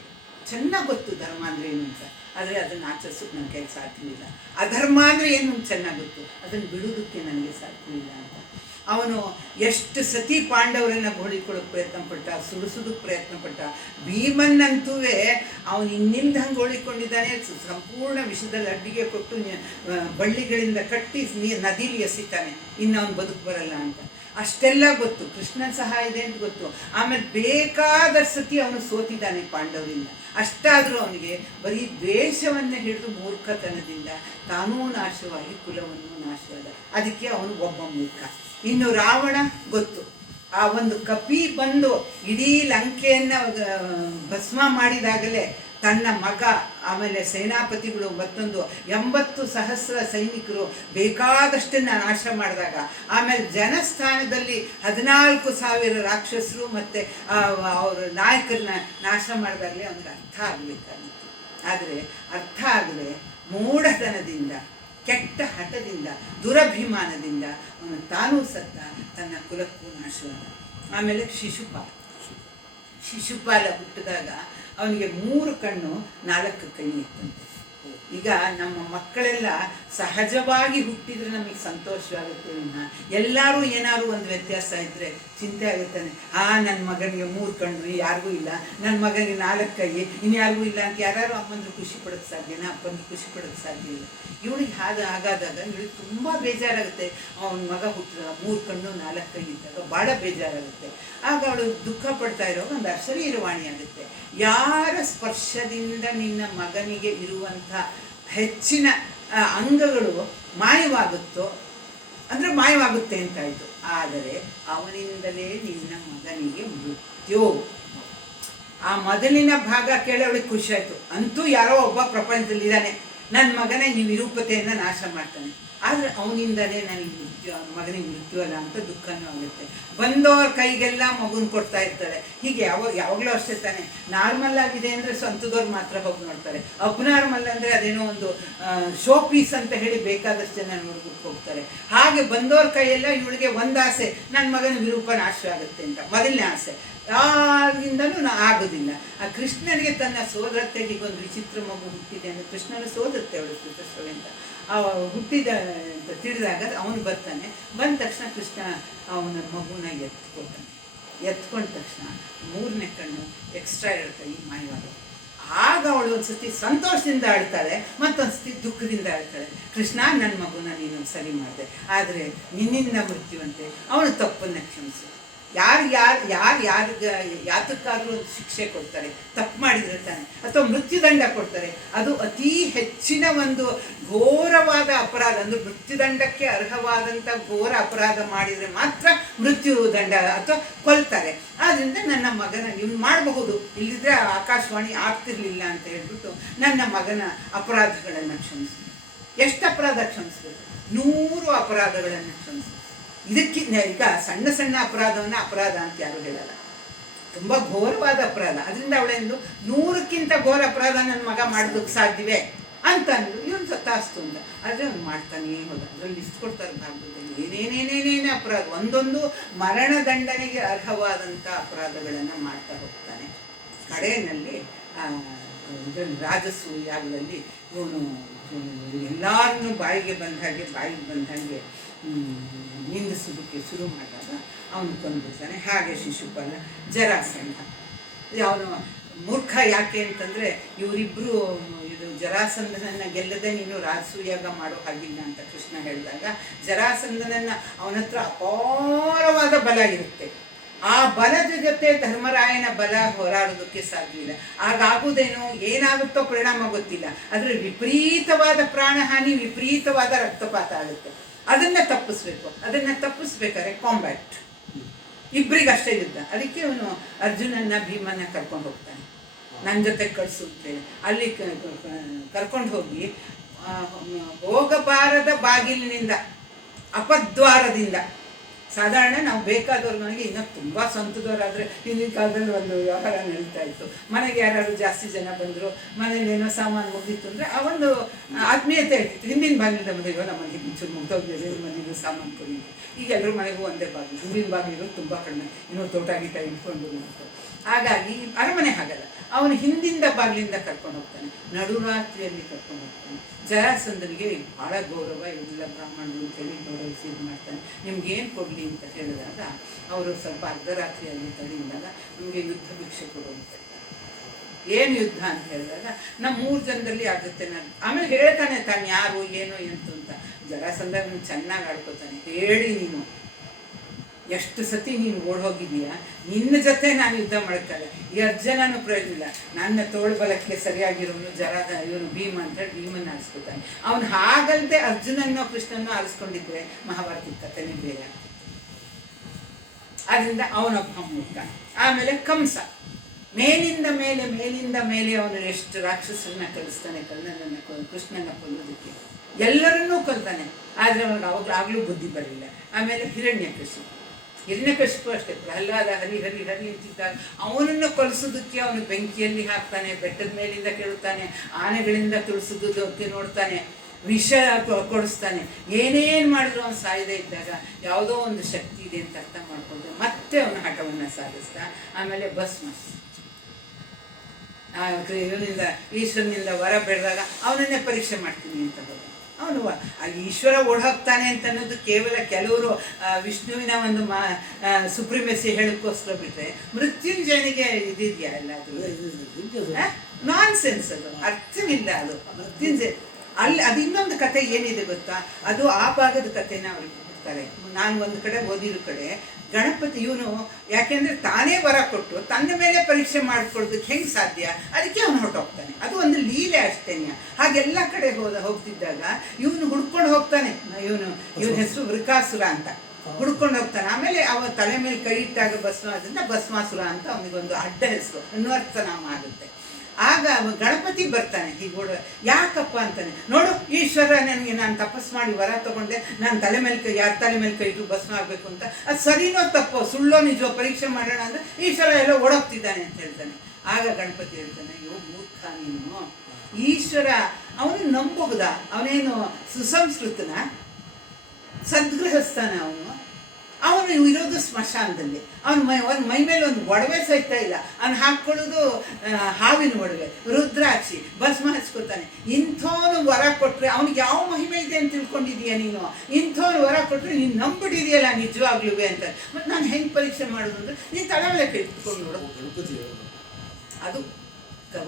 ಚೆನ್ನಾಗಿ ಗೊತ್ತು ಧರ್ಮ ಅಂದರೆ ಏನು ಅಂತ, ಆದರೆ ಅದನ್ನು ಆಚರಿಸೋಕೆ ನನ್ನ ಕೈಗೆ ಸಾಧ್ಯವಿಲ್ಲ. ಅಧರ್ಮ ಅಂದರೆ ಏನು ಅಂತ ಚೆನ್ನಾಗಿ ಗೊತ್ತು, ಅದನ್ನು ಬಿಡೋದಕ್ಕೆ ನನಗೆ ಸಾಧ್ಯವಿಲ್ಲ ಅಂತ. ಅವನು ಎಷ್ಟು ಸತಿ ಪಾಂಡವರನ್ನು ಗೋಳಿಕೊಳ್ಳೋಕೆ ಪ್ರಯತ್ನ ಪಟ್ಟ, ಸುಡಿಸೋದಕ್ಕೆ ಪ್ರಯತ್ನ ಪಟ್ಟ. ಭೀಮನ್ನಂತೂ ಅವನು ಇನ್ನಿಲ್ದಂಗೆ ಗೋಳಿಕೊಂಡಿದ್ದಾನೆ. ಸಂಪೂರ್ಣ ವಿಷದಲ್ಲಿ ಅಡ್ಡಿಗೆ ಕೊಟ್ಟು ಬಳ್ಳಿಗಳಿಂದ ಕಟ್ಟಿ ನದಿಲಿ ಎಸಿತಾನೆ, ಇನ್ನು ಅವನು ಬದುಕು ಬರಲ್ಲ ಅಂತ. ಅಷ್ಟೆಲ್ಲ ಗೊತ್ತು. ಕೃಷ್ಣನ ಸಹಾಯ ಇದೆ ಅಂತ ಗೊತ್ತು. ಆಮೇಲೆ ಬೇಕಾದ ಸತಿ ಅವನು ಸೋತಿದ್ದಾನೆ ಪಾಂಡವರಿಂದ. ಅಷ್ಟಾದರೂ ಅವನಿಗೆ ಬರೀ ದ್ವೇಷವನ್ನು ಹಿಡಿದು ಮೂರ್ಖತನದಿಂದ ತಾನೂ ನಾಶವಾಗಿ ಕುಲವನ್ನು ನಾಶವಾದ. ಅದಕ್ಕೆ ಅವನು ಒಬ್ಬ ಮೂರ್ಖ. ಇನ್ನು ರಾವಣ ಗೊತ್ತು, ಆ ಒಂದು ಕಪಿ ಬಂದು ಇಡೀ ಲಂಕೆಯನ್ನು ಭಸ್ಮ ಮಾಡಿದಾಗಲೇ ತನ್ನ ಮಗ, ಆಮೇಲೆ ಸೇನಾಪತಿಗಳು, ಮತ್ತೊಂದು 80,000 ಸೈನಿಕರು ಬೇಕಾದಷ್ಟನ್ನು ನಾಶ ಮಾಡಿದಾಗ, ಆಮೇಲೆ ಜನಸ್ಥಾನದಲ್ಲಿ 14,000 ರಾಕ್ಷಸರು ಮತ್ತು ಅವರ ನಾಯಕರನ್ನ ನಾಶ ಮಾಡಿದಾಗಲೇ ಅವನಿಗೆ ಅರ್ಥ ಆಗಬೇಕಾಗಿತ್ತು. ಆದರೆ ಅರ್ಥ ಆಗದೆ ಮೂಢತನದಿಂದ, ಕೆಟ್ಟ ಹಠದಿಂದ, ದುರಭಿಮಾನದಿಂದ ಅವನು ತಾನೂ ಸತ್ತ, ತನ್ನ ಕುಲಕ್ಕೂ ನಾಶವಾದ. ಆಮೇಲೆ ಶಿಶುಪಾಲ ಹುಟ್ಟಿದಾಗ ಅವನಿಗೆ 3 ಕಣ್ಣು 4 ಕೈ ಇತ್ತಂತೆ. ಈಗ ನಮ್ಮ ಮಕ್ಕಳೆಲ್ಲ ಸಹಜವಾಗಿ ಹುಟ್ಟಿದ್ರೆ ನಮಗೆ ಸಂತೋಷವಾಗುತ್ತೆ. ಎಲ್ಲರೂ ಏನಾದ್ರು ಒಂದು ವ್ಯತ್ಯಾಸ ಇದ್ದರೆ ಚಿಂತೆ ಆಗುತ್ತಾನೆ. ನನ್ನ ಮಗನಿಗೆ 3 ಕಣ್ಣು, ಯಾರಿಗೂ ಇಲ್ಲ, ನನ್ನ ಮಗನಿಗೆ 4 ಕೈ, ಇನ್ಯಾರಿಗೂ ಇಲ್ಲ ಅಂತ ಯಾರು ಅಮ್ಮಂದ್ರು ಖುಷಿ ಪಡೋಕ್ಕೆ ಸಾಧ್ಯನಾ? ಅಪ್ಪಂದ್ರು ಖುಷಿ ಪಡೋಕ್ಕೆ ಸಾಧ್ಯ ಇಲ್ಲ. ಇವಳಿಗೆ ಹಾಗಾದಾಗ ಇವಳಿಗೆ ತುಂಬ ಬೇಜಾರಾಗುತ್ತೆ. ಅವನ ಮಗ ಹುಟ್ಟಿದಾಗ 3 ಕಣ್ಣು 4 ಕೈ ಇದ್ದಾಗ ಭಾಳ ಬೇಜಾರಾಗುತ್ತೆ. ಆಗ ಅವಳು ದುಃಖ ಪಡ್ತಾ ಇರೋ ಒಂದು ಅಶರೀರವಾಣಿ ಆಗುತ್ತೆ. ಯಾರ ಸ್ಪರ್ಶದಿಂದ ನಿನ್ನ ಮಗನಿಗೆ ಇರುವಂಥ ಹೆಚ್ಚಿನ ಅಂಗಗಳು ಮಾಯವಾಗುತ್ತೋ ಅಂದರೆ ಮಾಯವಾಗುತ್ತೆ ಅಂತಾಯಿತು. ಆದರೆ ಅವನಿಂದಲೇ ನಿನ್ನ ಮಗನಿಗೆ ಮೃತ್ಯು. ಆ ಮೊದಲಿನ ಭಾಗ ಕೇಳಿ ಅವಳಿಗೆ ಖುಷಿ ಆಯಿತು. ಅಂತೂ ಯಾರೋ ಒಬ್ಬ ಪ್ರಪಂಚದಲ್ಲಿದ್ದಾನೆ, ನನ್ನ ಮಗನ ಈ ವಿರೂಪತೆಯನ್ನು ನಾಶ ಮಾಡ್ತಾನೆ. ಆದರೆ ಅವನಿಂದಲೇ ನನಗೆ ಮಗನಿಗೆ ಮೃತ್ಯು ಅಲ್ಲ ಅಂತ ದುಃಖನೂ ಆಗುತ್ತೆ. ಬಂದವ್ರ ಕೈಗೆಲ್ಲ ಮಗುನ ಕೊಡ್ತಾ ಇರ್ತಾರೆ. ಹೀಗೆ ಯಾವಾಗಲೂ ಅಷ್ಟೇ ತಾನೆ. ನಾರ್ಮಲ್ ಆಗಿದೆ ಅಂದರೆ ಸ್ವಂತದವ್ರು ಮಾತ್ರ ಹೋಗಿ ನೋಡ್ತಾರೆ. ಅಬ್ನಾರ್ಮಲ್ ಅಂದರೆ ಅದೇನೋ ಒಂದು ಶೋ ಪೀಸ್ ಅಂತ ಹೇಳಿ ಬೇಕಾದಷ್ಟು ಜನ ನೋಡ್ಬಿಟ್ಟು ಹೋಗ್ತಾರೆ. ಹಾಗೆ ಬಂದವ್ರ ಕೈಯೆಲ್ಲ ಇವಳಿಗೆ ಒಂದು ಆಸೆ, ನನ್ನ ಮಗನ ವಿರೂಪ ನಾಶ ಆಗುತ್ತೆ ಅಂತ, ಮೊದಲನೇ ಆಸೆ. ಯಾರಿಂದಲೂ ಆಗೋದಿಲ್ಲ. ಆ ಕೃಷ್ಣನಿಗೆ ತನ್ನ ಸೋದರತೆಗೆ ಒಂದು ವಿಚಿತ್ರ ಮಗು ಹುಟ್ಟಿದೆ ಅಂದರೆ, ಕೃಷ್ಣನ ಸೋದರತೆ ಅವಳು ಕೃಷ್ಣಶ್ರವೆ ಅಂತ ಹುಟ್ಟಿದ ಅಂತ ತಿಳಿದಾಗ ಅವನು ಬರ್ತಾನೆ. ಬಂದ ತಕ್ಷಣ ಕೃಷ್ಣ ಅವನ ಮಗುನ ಎತ್ಕೊಂಡ ತಕ್ಷಣ 3ನೇ ಕಣ್ಣು ಎಕ್ಸ್ಟ್ರಾ 2 ಕೈ ಮಾಯವಾಗುತ್ತೆ. ಆಗ ಅವಳು ಒಂದು ಸತಿ ಸಂತೋಷದಿಂದ ಆಡ್ತಾಳೆ, ಮತ್ತೊಂದು ಸತಿ ದುಃಖದಿಂದ ಆಡ್ತಾಳೆ. ಕೃಷ್ಣ, ನನ್ನ ಮಗುನ ನೀನು ಸರಿ ಮಾಡಿದೆ, ಆದರೆ ನಿನ್ನಿಂದ ಮೃತ್ಯುವಂತೆ. ಅವನು ತಪ್ಪನ್ನು ಕ್ಷಮಿಸು. ಯಾತಕ್ಕಾದರೂ ಒಂದು ಶಿಕ್ಷೆ ಕೊಡ್ತಾರೆ, ತಪ್ಪು ಮಾಡಿದರೆ ತಾನೆ, ಅಥವಾ ಮೃತ್ಯುದಂಡ ಕೊಡ್ತಾರೆ. ಅದು ಅತೀ ಹೆಚ್ಚಿನ ಒಂದು ಘೋರವಾದ ಅಪರಾಧ, ಅಂದರೆ ಮೃತ್ಯುದಂಡಕ್ಕೆ ಅರ್ಹವಾದಂಥ ಘೋರ ಅಪರಾಧ ಮಾಡಿದರೆ ಮಾತ್ರ ಮೃತ್ಯುದಂಡ ಅಥವಾ ಕೊಲ್ತಾರೆ. ಆದ್ದರಿಂದ ನನ್ನ ಮಗನ ನೀವು ಮಾಡಬಹುದು, ಇಲ್ಲಿದ್ರೆ ಆಕಾಶವಾಣಿ ಆಗ್ತಿರ್ಲಿಲ್ಲ ಅಂತ ಹೇಳ್ಬಿಟ್ಟು ನನ್ನ ಮಗನ ಅಪರಾಧಗಳನ್ನು ಕ್ಷಮಿಸಿ. ಎಷ್ಟು ಅಪರಾಧ ಕ್ಷಮಿಸ್ಬೇಕು? 100 ಅಪರಾಧಗಳನ್ನು ಕ್ಷಮಿಸಿ. ಇದಕ್ಕಿಂತ ಈಗ ಸಣ್ಣ ಸಣ್ಣ ಅಪರಾಧವನ್ನು ಅಪರಾಧ ಅಂತ ಯಾರು ಹೇಳಲ್ಲ, ತುಂಬ ಘೋರವಾದ ಅಪರಾಧ. ಅದರಿಂದ ಅವಳೆಂದು 100ಕ್ಕಿಂತ ಘೋರ ಅಪರಾಧ ನನ್ನ ಮಗ ಮಾಡೋದಕ್ಕೆ ಸಾಧ್ಯವೇ ಅಂತ ಅಂದು ಇವನು ಸತ್ತಾಸ್ತು ಅಂತ. ಆದರೆ ಅವ್ನು ಮಾಡ್ತಾನೆ ಹೋದ. ಅದರಲ್ಲಿ ಲಿಸ್ಟ್ ಕೊಡ್ತಾರೆ ಭಾಗವತದಲ್ಲಿ ಏನೇನೇನೇನೇನೇ ಅಪರಾಧ, ಒಂದೊಂದು ಮರಣದಂಡನೆಗೆ ಅರ್ಹವಾದಂಥ ಅಪರಾಧಗಳನ್ನು ಮಾಡ್ತಾ ಹೋಗ್ತಾನೆ. ಕಡೆಯಲ್ಲಿ ಇದರಲ್ಲಿ ರಾಜಸೂಯಾಗದಲ್ಲಿ ಇವನು ಎಲ್ಲರನ್ನೂ ಬಾಯಿಗೆ ಬಂದ ಹಾಗೆ ನಿಂದಿಸೋದಕ್ಕೆ ಶುರು ಮಾಡಿದಾಗ ಅವನು ಕೊಂದ್ಬಿಡ್ತಾನೆ. ಹಾಗೆ ಶಿಶುಪಾಲ, ಜರಾಸಂಧ. ಅವನು ಮೂರ್ಖ ಯಾಕೆ ಅಂತಂದರೆ ಇವರಿಬ್ಬರು ಇದು ಜರಾಸಂಧನನ್ನು ಗೆಲ್ಲದೆ ನೀನು ರಾಜಸೂಯಾಗ ಮಾಡೋ ಹಾಗಿಲ್ಲ ಅಂತ ಕೃಷ್ಣ ಹೇಳಿದಾಗ, ಜರಾಸಂಧನನ್ನು ಅವನ ಹತ್ರ ಅಪಾರವಾದ ಬಲ ಇರುತ್ತೆ. ಆ ಬಲದ ಜೊತೆ ಧರ್ಮರಾಯನ ಬಲ ಹೋರಾಡೋದಕ್ಕೆ ಸಾಧ್ಯವಿಲ್ಲ. ಆಗಾಗುವುದೇನೋ, ಏನಾಗುತ್ತೋ ಪರಿಣಾಮ ಗೊತ್ತಿಲ್ಲ. ಆದರೆ ವಿಪರೀತವಾದ ಪ್ರಾಣಹಾನಿ, ವಿಪರೀತವಾದ ರಕ್ತಪಾತ ಆಗುತ್ತೆ. ಅದನ್ನು ತಪ್ಪಿಸ್ಬೇಕು. ಅದನ್ನು ತಪ್ಪಿಸ್ಬೇಕಾದ್ರೆ ಕಾಂಬ್ಯಾಟ್, ಇಬ್ಬರಿಗಷ್ಟೇ ಯುದ್ಧ. ಅದಕ್ಕೆ ಅವನು ಅರ್ಜುನನ್ನ ಭೀಮನ್ನ ಕರ್ಕೊಂಡು ಹೋಗ್ತಾನೆ, ನನ್ನ ಜೊತೆ ಕಳಿಸು ಅಂತೇಳಿ. ಅಲ್ಲಿ ಕರ್ಕೊಂಡು ಹೋಗಿ ಹೋಗಬಾರದ ಬಾಗಿಲಿನಿಂದ, ಅಪದ್ವಾರದಿಂದ, ಸಾಧಾರಣ ನಾವು ಬೇಕಾದವ್ರಿಗೆ ಇನ್ನೂ ತುಂಬ ಸ್ವಂತದವರಾದರೆ ಹಿಂದಿನ ಕಾಲದಲ್ಲಿ ಒಂದು ವ್ಯವಹಾರ ನಡೀತಾ ಇತ್ತು. ಮನೆಗೆ ಯಾರಾದ್ರು ಜಾಸ್ತಿ ಜನ ಬಂದರು, ಮನೇಲಿ ಏನೋ ಸಾಮಾನು ಮುಗಿತ್ತು ಅಂದರೆ ಆ ಒಂದು ಆತ್ಮೀಯತೆ ಇರ್ತಿತ್ತು. ಹಿಂದಿನ ಬಾಗಿಲಿಂದ ಬಂದಿರೋ ನಮ್ಮ ಮನೆಗೆ ಮುಂಚೂರು ಮುಗ್ದೋಗಿದ್ರೆ ಮನೆಗೂ ಸಾಮಾನು ಕೊಡಿ. ಈಗ ಎಲ್ಲರ ಮನೆಗೂ ಒಂದೇ ಬಾಗಿಲು, ಹಿಂದಿನ ಬಾಗಿಲು ತುಂಬ ಕಡಿಮೆ, ಇನ್ನೂ ತೋಟ ಗೀಟ ಇಟ್ಕೊಂಡು ಅಂತ. ಹಾಗಾಗಿ ಅರಮನೆ ಹಾಗಲ್ಲ, ಅವನು ಹಿಂದಿಂದ ಬಾಗಿಲಿಂದ ಕರ್ಕೊಂಡು ಹೋಗ್ತಾನೆ, ನಡುರಾತ್ರಿಯಲ್ಲಿ ಕರ್ಕೊಂಡು ಹೋಗ್ತಾನೆ. ಜರಾಸಂಧನಿಗೆ ಭಾಳ ಗೌರವ, ಇವೆಲ್ಲ ಬ್ರಾಹ್ಮಣರು ಅಂತೇಳಿ ಗೌರವಿಸಿ ಇದು ಮಾಡ್ತಾನೆ. ನಿಮ್ಗೇನು ಕೊಡಲಿ ಅಂತ ಹೇಳಿದಾಗ ಅವರು ಸ್ವಲ್ಪ ಅರ್ಧರಾತ್ರಿಯಲ್ಲಿ ತಡೆಯಿಂದಾಗ ನಮಗೆ ಯುದ್ಧ ಭಿಕ್ಷೆ ಕೊಡು ಅಂತ ಹೇಳ್ತಾರೆ. ಏನು ಯುದ್ಧ ಅಂತ ಹೇಳಿದಾಗ ನಮ್ಮ 3 ಜನದಲ್ಲಿ ಆಗುತ್ತೆ. ನಾನು ಆಮೇಲೆ ಹೇಳ್ತಾನೆ ತಾನು ಯಾರು ಏನು ಎಂತು ಅಂತ. ಜರಾಸಂಧ ಚೆನ್ನಾಗಿ ಆಡ್ಕೋತಾನೆ. ಹೇಳಿ ನೀನು ಎಷ್ಟು ಸತಿ ನೀನು ಓಡೋಗಿದೀಯ, ನಿನ್ನ ಜೊತೆ ನಾನು ಯುದ್ಧ ಮಾಡೋಕ್ಕಲ್ಲ, ಈ ಅರ್ಜುನನೂ ಪ್ರಯೋಜನ ಇಲ್ಲ. ನನ್ನ ತೋಳ್ಬಲಕ್ಕೆ ಸರಿಯಾಗಿರೋನು ಇವನು ಭೀಮ ಅಂತೇಳಿ ಭೀಮನ್ನ ಆರಿಸ್ಕೊತಾನೆ. ಅವನು ಹಾಗಲ್ಲದೆ ಅರ್ಜುನನ್ನೋ ಕೃಷ್ಣನ್ನೋ ಆರಿಸ್ಕೊಂಡಿದ್ರೆ ಮಹಾಭಾರತದ ಕಥೆನೇ ಬೇರೆ ಆಗ್ತಿತ್ತು. ಅದರಿಂದ ಅವನೊಬ್ಬ ಮುಖ. ಆಮೇಲೆ ಕಂಸ ಮೇಲಿಂದ ಮೇಲೆ ಅವನು ಎಷ್ಟು ರಾಕ್ಷಸರನ್ನ ಕಳಿಸ್ತಾನೆ, ಕೃಷ್ಣನ ಕೊಲ್ಲೋದಕ್ಕೆ. ಎಲ್ಲರನ್ನೂ ಕೊಲ್ತಾನೆ, ಆದರೆ ಅವನಿಗೆ ಆಗಲೂ ಬುದ್ಧಿ ಬರಲಿಲ್ಲ. ಆಮೇಲೆ ಹಿರಣ್ಯಕಶಿಪು ಅಷ್ಟೇ. ಪ್ರಹ್ಲಾದ ಹರಿ ಅಂತಿದ್ದಾಗ ಅವನನ್ನು ಕೊಲಿಸೋದಕ್ಕೆ ಅವನು ಬೆಂಕಿಯಲ್ಲಿ ಹಾಕ್ತಾನೆ, ಬೆಟ್ಟದ ಮೇಲಿಂದ ಕೆಳುತ್ತಾನೆ, ಆನೆಗಳಿಂದ ತುಳಿಸೋದಕ್ಕೆ ನೋಡ್ತಾನೆ, ವಿಷ ಕೊಡಿಸ್ತಾನೆ. ಏನೇನು ಮಾಡಿದ್ರು ಅವನು ಸಾಯದೇ ಇದ್ದಾಗ ಯಾವುದೋ ಒಂದು ಶಕ್ತಿ ಇದೆ ಅಂತ ಅರ್ಥ ಮಾಡಿಕೊಂಡ್ರೆ ಮತ್ತೆ ಅವನ ಹಠವನ್ನು ಸಾಧಿಸ್ತಾ. ಆಮೇಲೆ ಭಸ್ಮ, ಇವನಿಂದ ಈಶ್ವರನಿಂದ ವರ ಬೆಳೆದಾಗ ಅವನನ್ನೇ ಪರೀಕ್ಷೆ ಮಾಡ್ತೀನಿ ಅಂತ ಹೋದ. ಅವನು ಅಲ್ಲಿ ಈಶ್ವರ ಓಡೋಗ್ತಾನೆ ಅಂತ ಅನ್ನೋದು ಕೇವಲ ಕೆಲವರು ವಿಷ್ಣುವಿನ ಒಂದು ಸುಪ್ರಿಮೆಸಿ ಹೇಳಕ್ಕೋಸ್ಕರ ಬಿಟ್ಟರೆ, ಮೃತ್ಯುಂಜಯನಿಗೆ ಇದಿದೆಯಾ ಎಲ್ಲಾದರೂ ನಾನ್ ಸೆನ್ಸ್, ಅದು ಅರ್ಥವಿಲ್ಲ. ಅದು ಮೃತ್ಯುಂಜಯ ಅಲ್ಲಿ ಅದು ಇನ್ನೊಂದು ಕತೆ ಏನಿದೆ ಗೊತ್ತಾ, ಅದು ಆ ಭಾಗದ ಕಥೆನ ಅವ್ರಿಗೆ ಕೊಡ್ತಾರೆ. ನಾನು ಒಂದು ಕಡೆ ಓದಿರೋ ಕಡೆ ಗಣಪತಿ ಇವನು ಯಾಕೆಂದರೆ ತಾನೇ ವರ ಕೊಟ್ಟು ತನ್ನ ಮೇಲೆ ಪರೀಕ್ಷೆ ಮಾಡ್ಕೊಳ್ಳೋದಕ್ಕೆ ಹೆಂಗೆ ಸಾಧ್ಯ, ಅದಕ್ಕೆ ಅವನು ಹೊರಟೋಗ್ತಾನೆ. ಅದು ಒಂದು ಲೀಲೆ ಅಷ್ಟೇನ್ಯ. ಹಾಗೆಲ್ಲ ಕಡೆ ಹೋಗ್ತಿದ್ದಾಗ ಇವನು ಹುಡ್ಕೊಂಡು ಹೋಗ್ತಾನೆ. ಇವನ ಹೆಸರು ವೃಕಾಸುರ ಅಂತ. ಹುಡ್ಕೊಂಡು ಹೋಗ್ತಾನೆ. ಆಮೇಲೆ ಅವನ ತಲೆ ಮೇಲೆ ಕೈ ಇಟ್ಟಾಗ ಭಸ್ಮಾದ್ರಿಂದ ಭಸ್ಮಾಸುರ ಅಂತ ಅವನಿಗೊಂದು ಅಡ್ಡ ಹೆಸರು, ಅನ್ವರ್ಥನಾಮ ಆಗುತ್ತೆ. ಆಗ ಗಣಪತಿ ಬರ್ತಾನೆ. ಹೀಗೋಡ ಯಾಕಪ್ಪ ಅಂತಾನೆ, ನೋಡು ಈಶ್ವರ ನನಗೆ ನಾನು ತಪಸ್ ಮಾಡಿ ವರ ತಗೊಂಡೆ, ನಾನು ತಲೆ ಮೇಲೆ ಯಾರ ತಲೆ ಮೇಲೆ ಕೈ ಇಟ್ಟು ಭಸ್ಮ ಆಗಬೇಕು ಅಂತ. ಅದು ಸರಿನೋ ತಪ್ಪೋ, ಸುಳ್ಳೋ ನಿಜವೋ ಪರೀಕ್ಷೆ ಮಾಡೋಣ ಅಂದರೆ ಈಶ್ವರ ಎಲ್ಲ ಓಡೋಗ್ತಿದ್ದಾನೆ ಅಂತ ಹೇಳ್ತಾನೆ. ಆಗ ಗಣಪತಿ ಹೇಳ್ತಾನೆ, ಅಯ್ಯೋ ಮೂರ್ಖ ನೀನು, ಈಶ್ವರ ಅವನು ನಂಬಬಹುದ? ಅವನೇನು ಸುಸಂಸ್ಕೃತನ, ಸದ್ಗೃಹಸ್ಥಾನ ಅವನು ಇರೋದು ಸ್ಮಶಾನದಲ್ಲಿ. ಅವನ ಮೈ ಮೇಲೆ ಒಂದು ಒಡವೆ ಸಹಿತ ಇಲ್ಲ. ಅವನು ಹಾಕ್ಕೊಳ್ಳೋದು ಹಾವಿನ ಒಡವೆ, ರುದ್ರಾಕ್ಷಿ, ಭಸ್ಮ ಹಚ್ಕೋತಾನೆ. ಇಂಥವನು ವರ ಕೊಟ್ಟರೆ ಅವನಿಗೆ ಯಾವ ಮಹಿಮೆ ಇದೆ ಅಂತ ತಿಳ್ಕೊಂಡಿದೀಯ ನೀನು? ಇಂಥವನು ವರ ಕೊಟ್ಟರೆ ನೀನು ನಂಬಿಟ್ಟಿದೆಯಲ್ಲ ನಿಜವಾಗ್ಲೂ ಅಂತ. ಮತ್ತು ನಾನು ಹೆಂಗೆ ಪರೀಕ್ಷೆ ಮಾಡೋದು ಅಂದರೆ ನೀನು ತಲೆ ಮೇಲೆ ಕೆತ್ಕೊಂಡು ನೋಡೋ ಗಣಪತಿ. ಅದು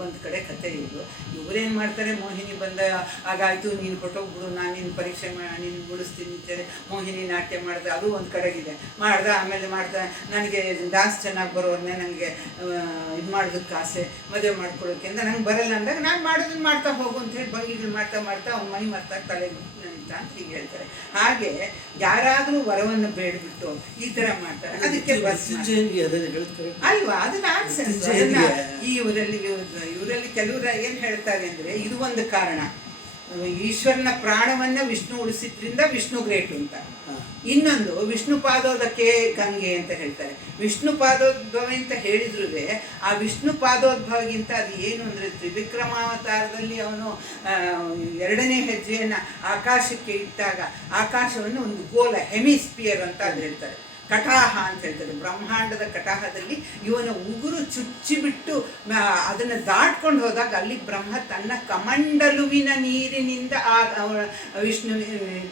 ಒಂದು ಕಡೆ ಕತೆ ಇದು. ಇವರೇನು ಮಾಡ್ತಾರೆ, ಮೋಹಿನಿ ಬಂದ ಹಾಗಾಯಿತು ನೀನು ಹೊಟ್ಟೋಗ್ಬಿಡು, ನಾನು ನಿನ್ನ ಪರೀಕ್ಷೆ ನೀನು ಬಿಡಿಸ್ತೀನಿ ಅಂತೇಳಿ ಮೋಹಿನಿ ನಾಟ್ಯ ಮಾಡಿದೆ. ಅದು ಒಂದು ಕಡೆಗಿದೆ ಮಾಡ್ದೆ. ಆಮೇಲೆ ನನಗೆ ಡಾನ್ಸ್ ಚೆನ್ನಾಗಿ ಬರೋರನ್ನೇ ನನಗೆ ಇದು ಮಾಡೋದಕ್ಕೆ ಆಸೆ, ಮದುವೆ ಮಾಡ್ಕೊಳ್ಳೋಕೆ ಅಂತ ನಂಗೆ ಬರಲ್ಲ ಅಂದಾಗ ನಾನು ಮಾಡೋದನ್ನ ಮಾಡ್ತಾ ಹೋಗು ಅಂತೇಳಿ ಬಗೆಗಳು ಮಾಡ್ತಾ ಅವ್ನ ಮೈ ಮಾಡ್ತಾ ತಲೆ ಅಂತ ಹೀಗೆ ಹೇಳ್ತಾರೆ. ಹಾಗೆ ಯಾರಾದರೂ ವರವನ್ನು ಬೇಡ್ಬಿಟ್ಟು ಈ ಥರ ಮಾಡ್ತಾರೆ. ಅದಕ್ಕೆ ಅಲ್ವಾ, ಅದು ನಾನ್ಸೆನ್ಸ್. ಇವರಲ್ಲಿ ಕೆಲವರು ಏನು ಹೇಳ್ತಾರೆ ಅಂದರೆ, ಇದು ಒಂದು ಕಾರಣ, ಈಶ್ವರನ ಪ್ರಾಣವನ್ನ ವಿಷ್ಣು ಉಳಿಸಿದ್ರಿಂದ ವಿಷ್ಣು ಗ್ರೇಟು ಅಂತ. ಇನ್ನೊಂದು ವಿಷ್ಣು ಪಾದೋದಕ್ಕೆ ಗಂಗೆ ಅಂತ ಹೇಳ್ತಾರೆ. ವಿಷ್ಣು ಪಾದೋದ್ಭವ ಅಂತ ಹೇಳಿದ್ರು ಆ ವಿಷ್ಣು ಪಾದೋದ್ಭವಗಿಂತ ಅದು ಏನು ಅಂದರೆ, ತ್ರಿವಿಕ್ರಮಾವತಾರದಲ್ಲಿ ಅವನು 2ನೇ ಹೆಜ್ಜೆಯನ್ನು ಆಕಾಶಕ್ಕೆ ಇಟ್ಟಾಗ ಆಕಾಶವನ್ನು ಒಂದು ಗೋಲ ಹೆಮಿಸ್ಪಿಯರ್ ಅಂತ ಅದು ಹೇಳ್ತಾರೆ. ಕಟಾಹ ಅಂತ ಹೇಳ್ತಾರೆ. ಬ್ರಹ್ಮಾಂಡದ ಕಟಾಹದಲ್ಲಿ ಇವನ ಉಗುರು ಚುಚ್ಚಿಬಿಟ್ಟು ಅದನ್ನು ದಾಟ್ಕೊಂಡು ಹೋದಾಗ ಅಲ್ಲಿ ಬ್ರಹ್ಮ ತನ್ನ ಕಮಂಡಲುವಿನ ನೀರಿನಿಂದ ಆ ವಿಷ್ಣು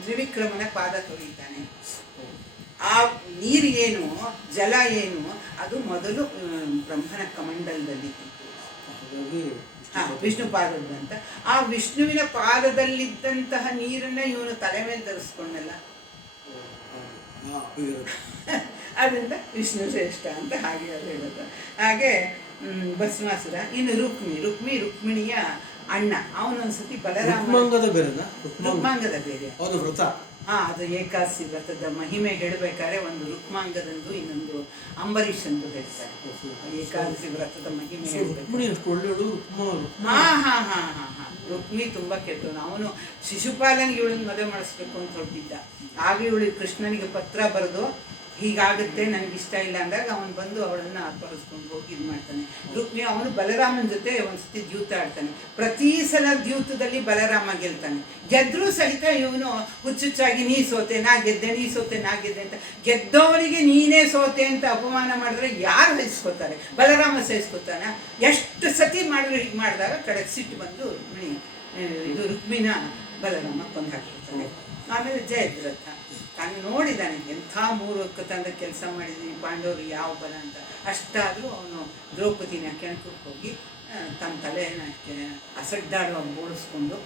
ತ್ರಿವಿಕ್ರಮನ ಪಾದ ತೊಳಿತಾನೆ. ಆ ನೀರು ಏನು, ಜಲ ಏನು, ಅದು ಮೊದಲು ಬ್ರಹ್ಮನ ಕಮಂಡಲದಲ್ಲಿತ್ತು. ವಿಷ್ಣು ಪಾದದಂತ ಆ ವಿಷ್ಣುವಿನ ಪಾದದಲ್ಲಿದ್ದಂತಹ ನೀರನ್ನ ಇವನು ತಲೆ ಮೇಲೆ ಧರಿಸ್ಕೊಂಡಲ್ಲ, ಅದರಿಂದ ವಿಷ್ಣು ಶ್ರೇಷ್ಠ ಅಂತ ಹಾಗೆ ಅದು ಹೇಳೋದು. ಹಾಗೆ ಭಸ್ಮಾಸುರ. ಇನ್ನು ರುಕ್ಮಿಣಿಯ ಅಣ್ಣ, ಅವನೊಂದ್ಸತಿ ಬಲರಾಮಂಗದ ಬೇರೆ ಅದು ಏಕಾದಶಿ ವ್ರತದ ಮಹಿಮೆ ಹೇಳಬೇಕಾದ್ರೆ ಒಂದು ರುಕ್ಮಾಂಗದಂದು ಇನ್ನೊಂದು ಅಂಬರೀಷಂದು ಹೇಳ್ತಾರೆ. ಏಕಾದಶಿ ವ್ರತದ ಮಹಿಮೆ ರುಕ್ಮಿ ತುಂಬಾ ಕೆಟ್ಟವನು. ಅವನು ಶಿಶುಪಾಲನಿಗೆ ಇವಳನ್ನ ಮದುವೆ ಮಾಡಿಸ್ಬೇಕು ಅಂತ ಹೊರಟಿದ್ದ. ಆಗ ಇವಳು ಕೃಷ್ಣನಿಗೆ ಪತ್ರ ಬರೆದು ಹೀಗಾಗುತ್ತೆ ನನಗಿಷ್ಟ ಇಲ್ಲ ಅಂದಾಗ ಅವನು ಬಂದು ಅವಳನ್ನು ಅಪಹರಿಸ್ಕೊಂಡು ಹೋಗಿ ಇದು ಮಾಡ್ತಾನೆ. ರುಕ್ಮಿ ಅವನು ಬಲರಾಮನ ಜೊತೆ ಒಂದ್ಸತಿ ದ್ಯೂತ ಆಡ್ತಾನೆ. ಪ್ರತಿ ಸಲ ದ್ಯೂತದಲ್ಲಿ ಬಲರಾಮ ಗೆಲ್ತಾನೆ. ಗೆದ್ರೂ ಸಹಿತ ಇವನು ಹುಚ್ಚುಚ್ಚಾಗಿ ನೀ ಸೋತೆ ನಾ ಗೆದ್ದೆ, ನೀ ಸೋತೆ ನಾ ಗೆದ್ದೆ ಅಂತ. ಗೆದ್ದವನಿಗೆ ನೀನೇ ಸೋತೆ ಅಂತ ಅಪಮಾನ ಮಾಡಿದ್ರೆ ಯಾರು ಸಹಿಸ್ಕೋತಾರೆ? ಬಲರಾಮ ಸಹಿಸ್ಕೋತಾನ? ಎಷ್ಟು ಸತಿ ಮಾಡಿದ್ರು ಹೀಗೆ ಮಾಡಿದಾಗ ಕಡೆಗೆ ಸಿಟ್ಟು ಬಂದು ರುಕ್ಮಿನ ಬಲರಾಮ ಕೊಂದು ಹಾಕಿರ್ತಾನೆ. ಆಮೇಲೆ ಜಯದ್ರಥ ತಾನು ನೋಡಿದಾನೆ ಎಂಥ ಮೂರ್ಖತನದ ಕೆಲಸ ಮಾಡಿದ್ದೀನಿ, ಪಾಂಡವರು ಯಾವ ಬಲ ಅಂತ. ಅಷ್ಟಾದರೂ ಅವನು ದ್ರೌಪದಿನ ಕೆಣಕಕ್ಕೆ ಹೋಗಿ ತನ್ನ ತಲೆಯನ್ನು ಅಸಡ್ಡಾಡುವ ಬೋಳಿಸ್ಕೊಂಡು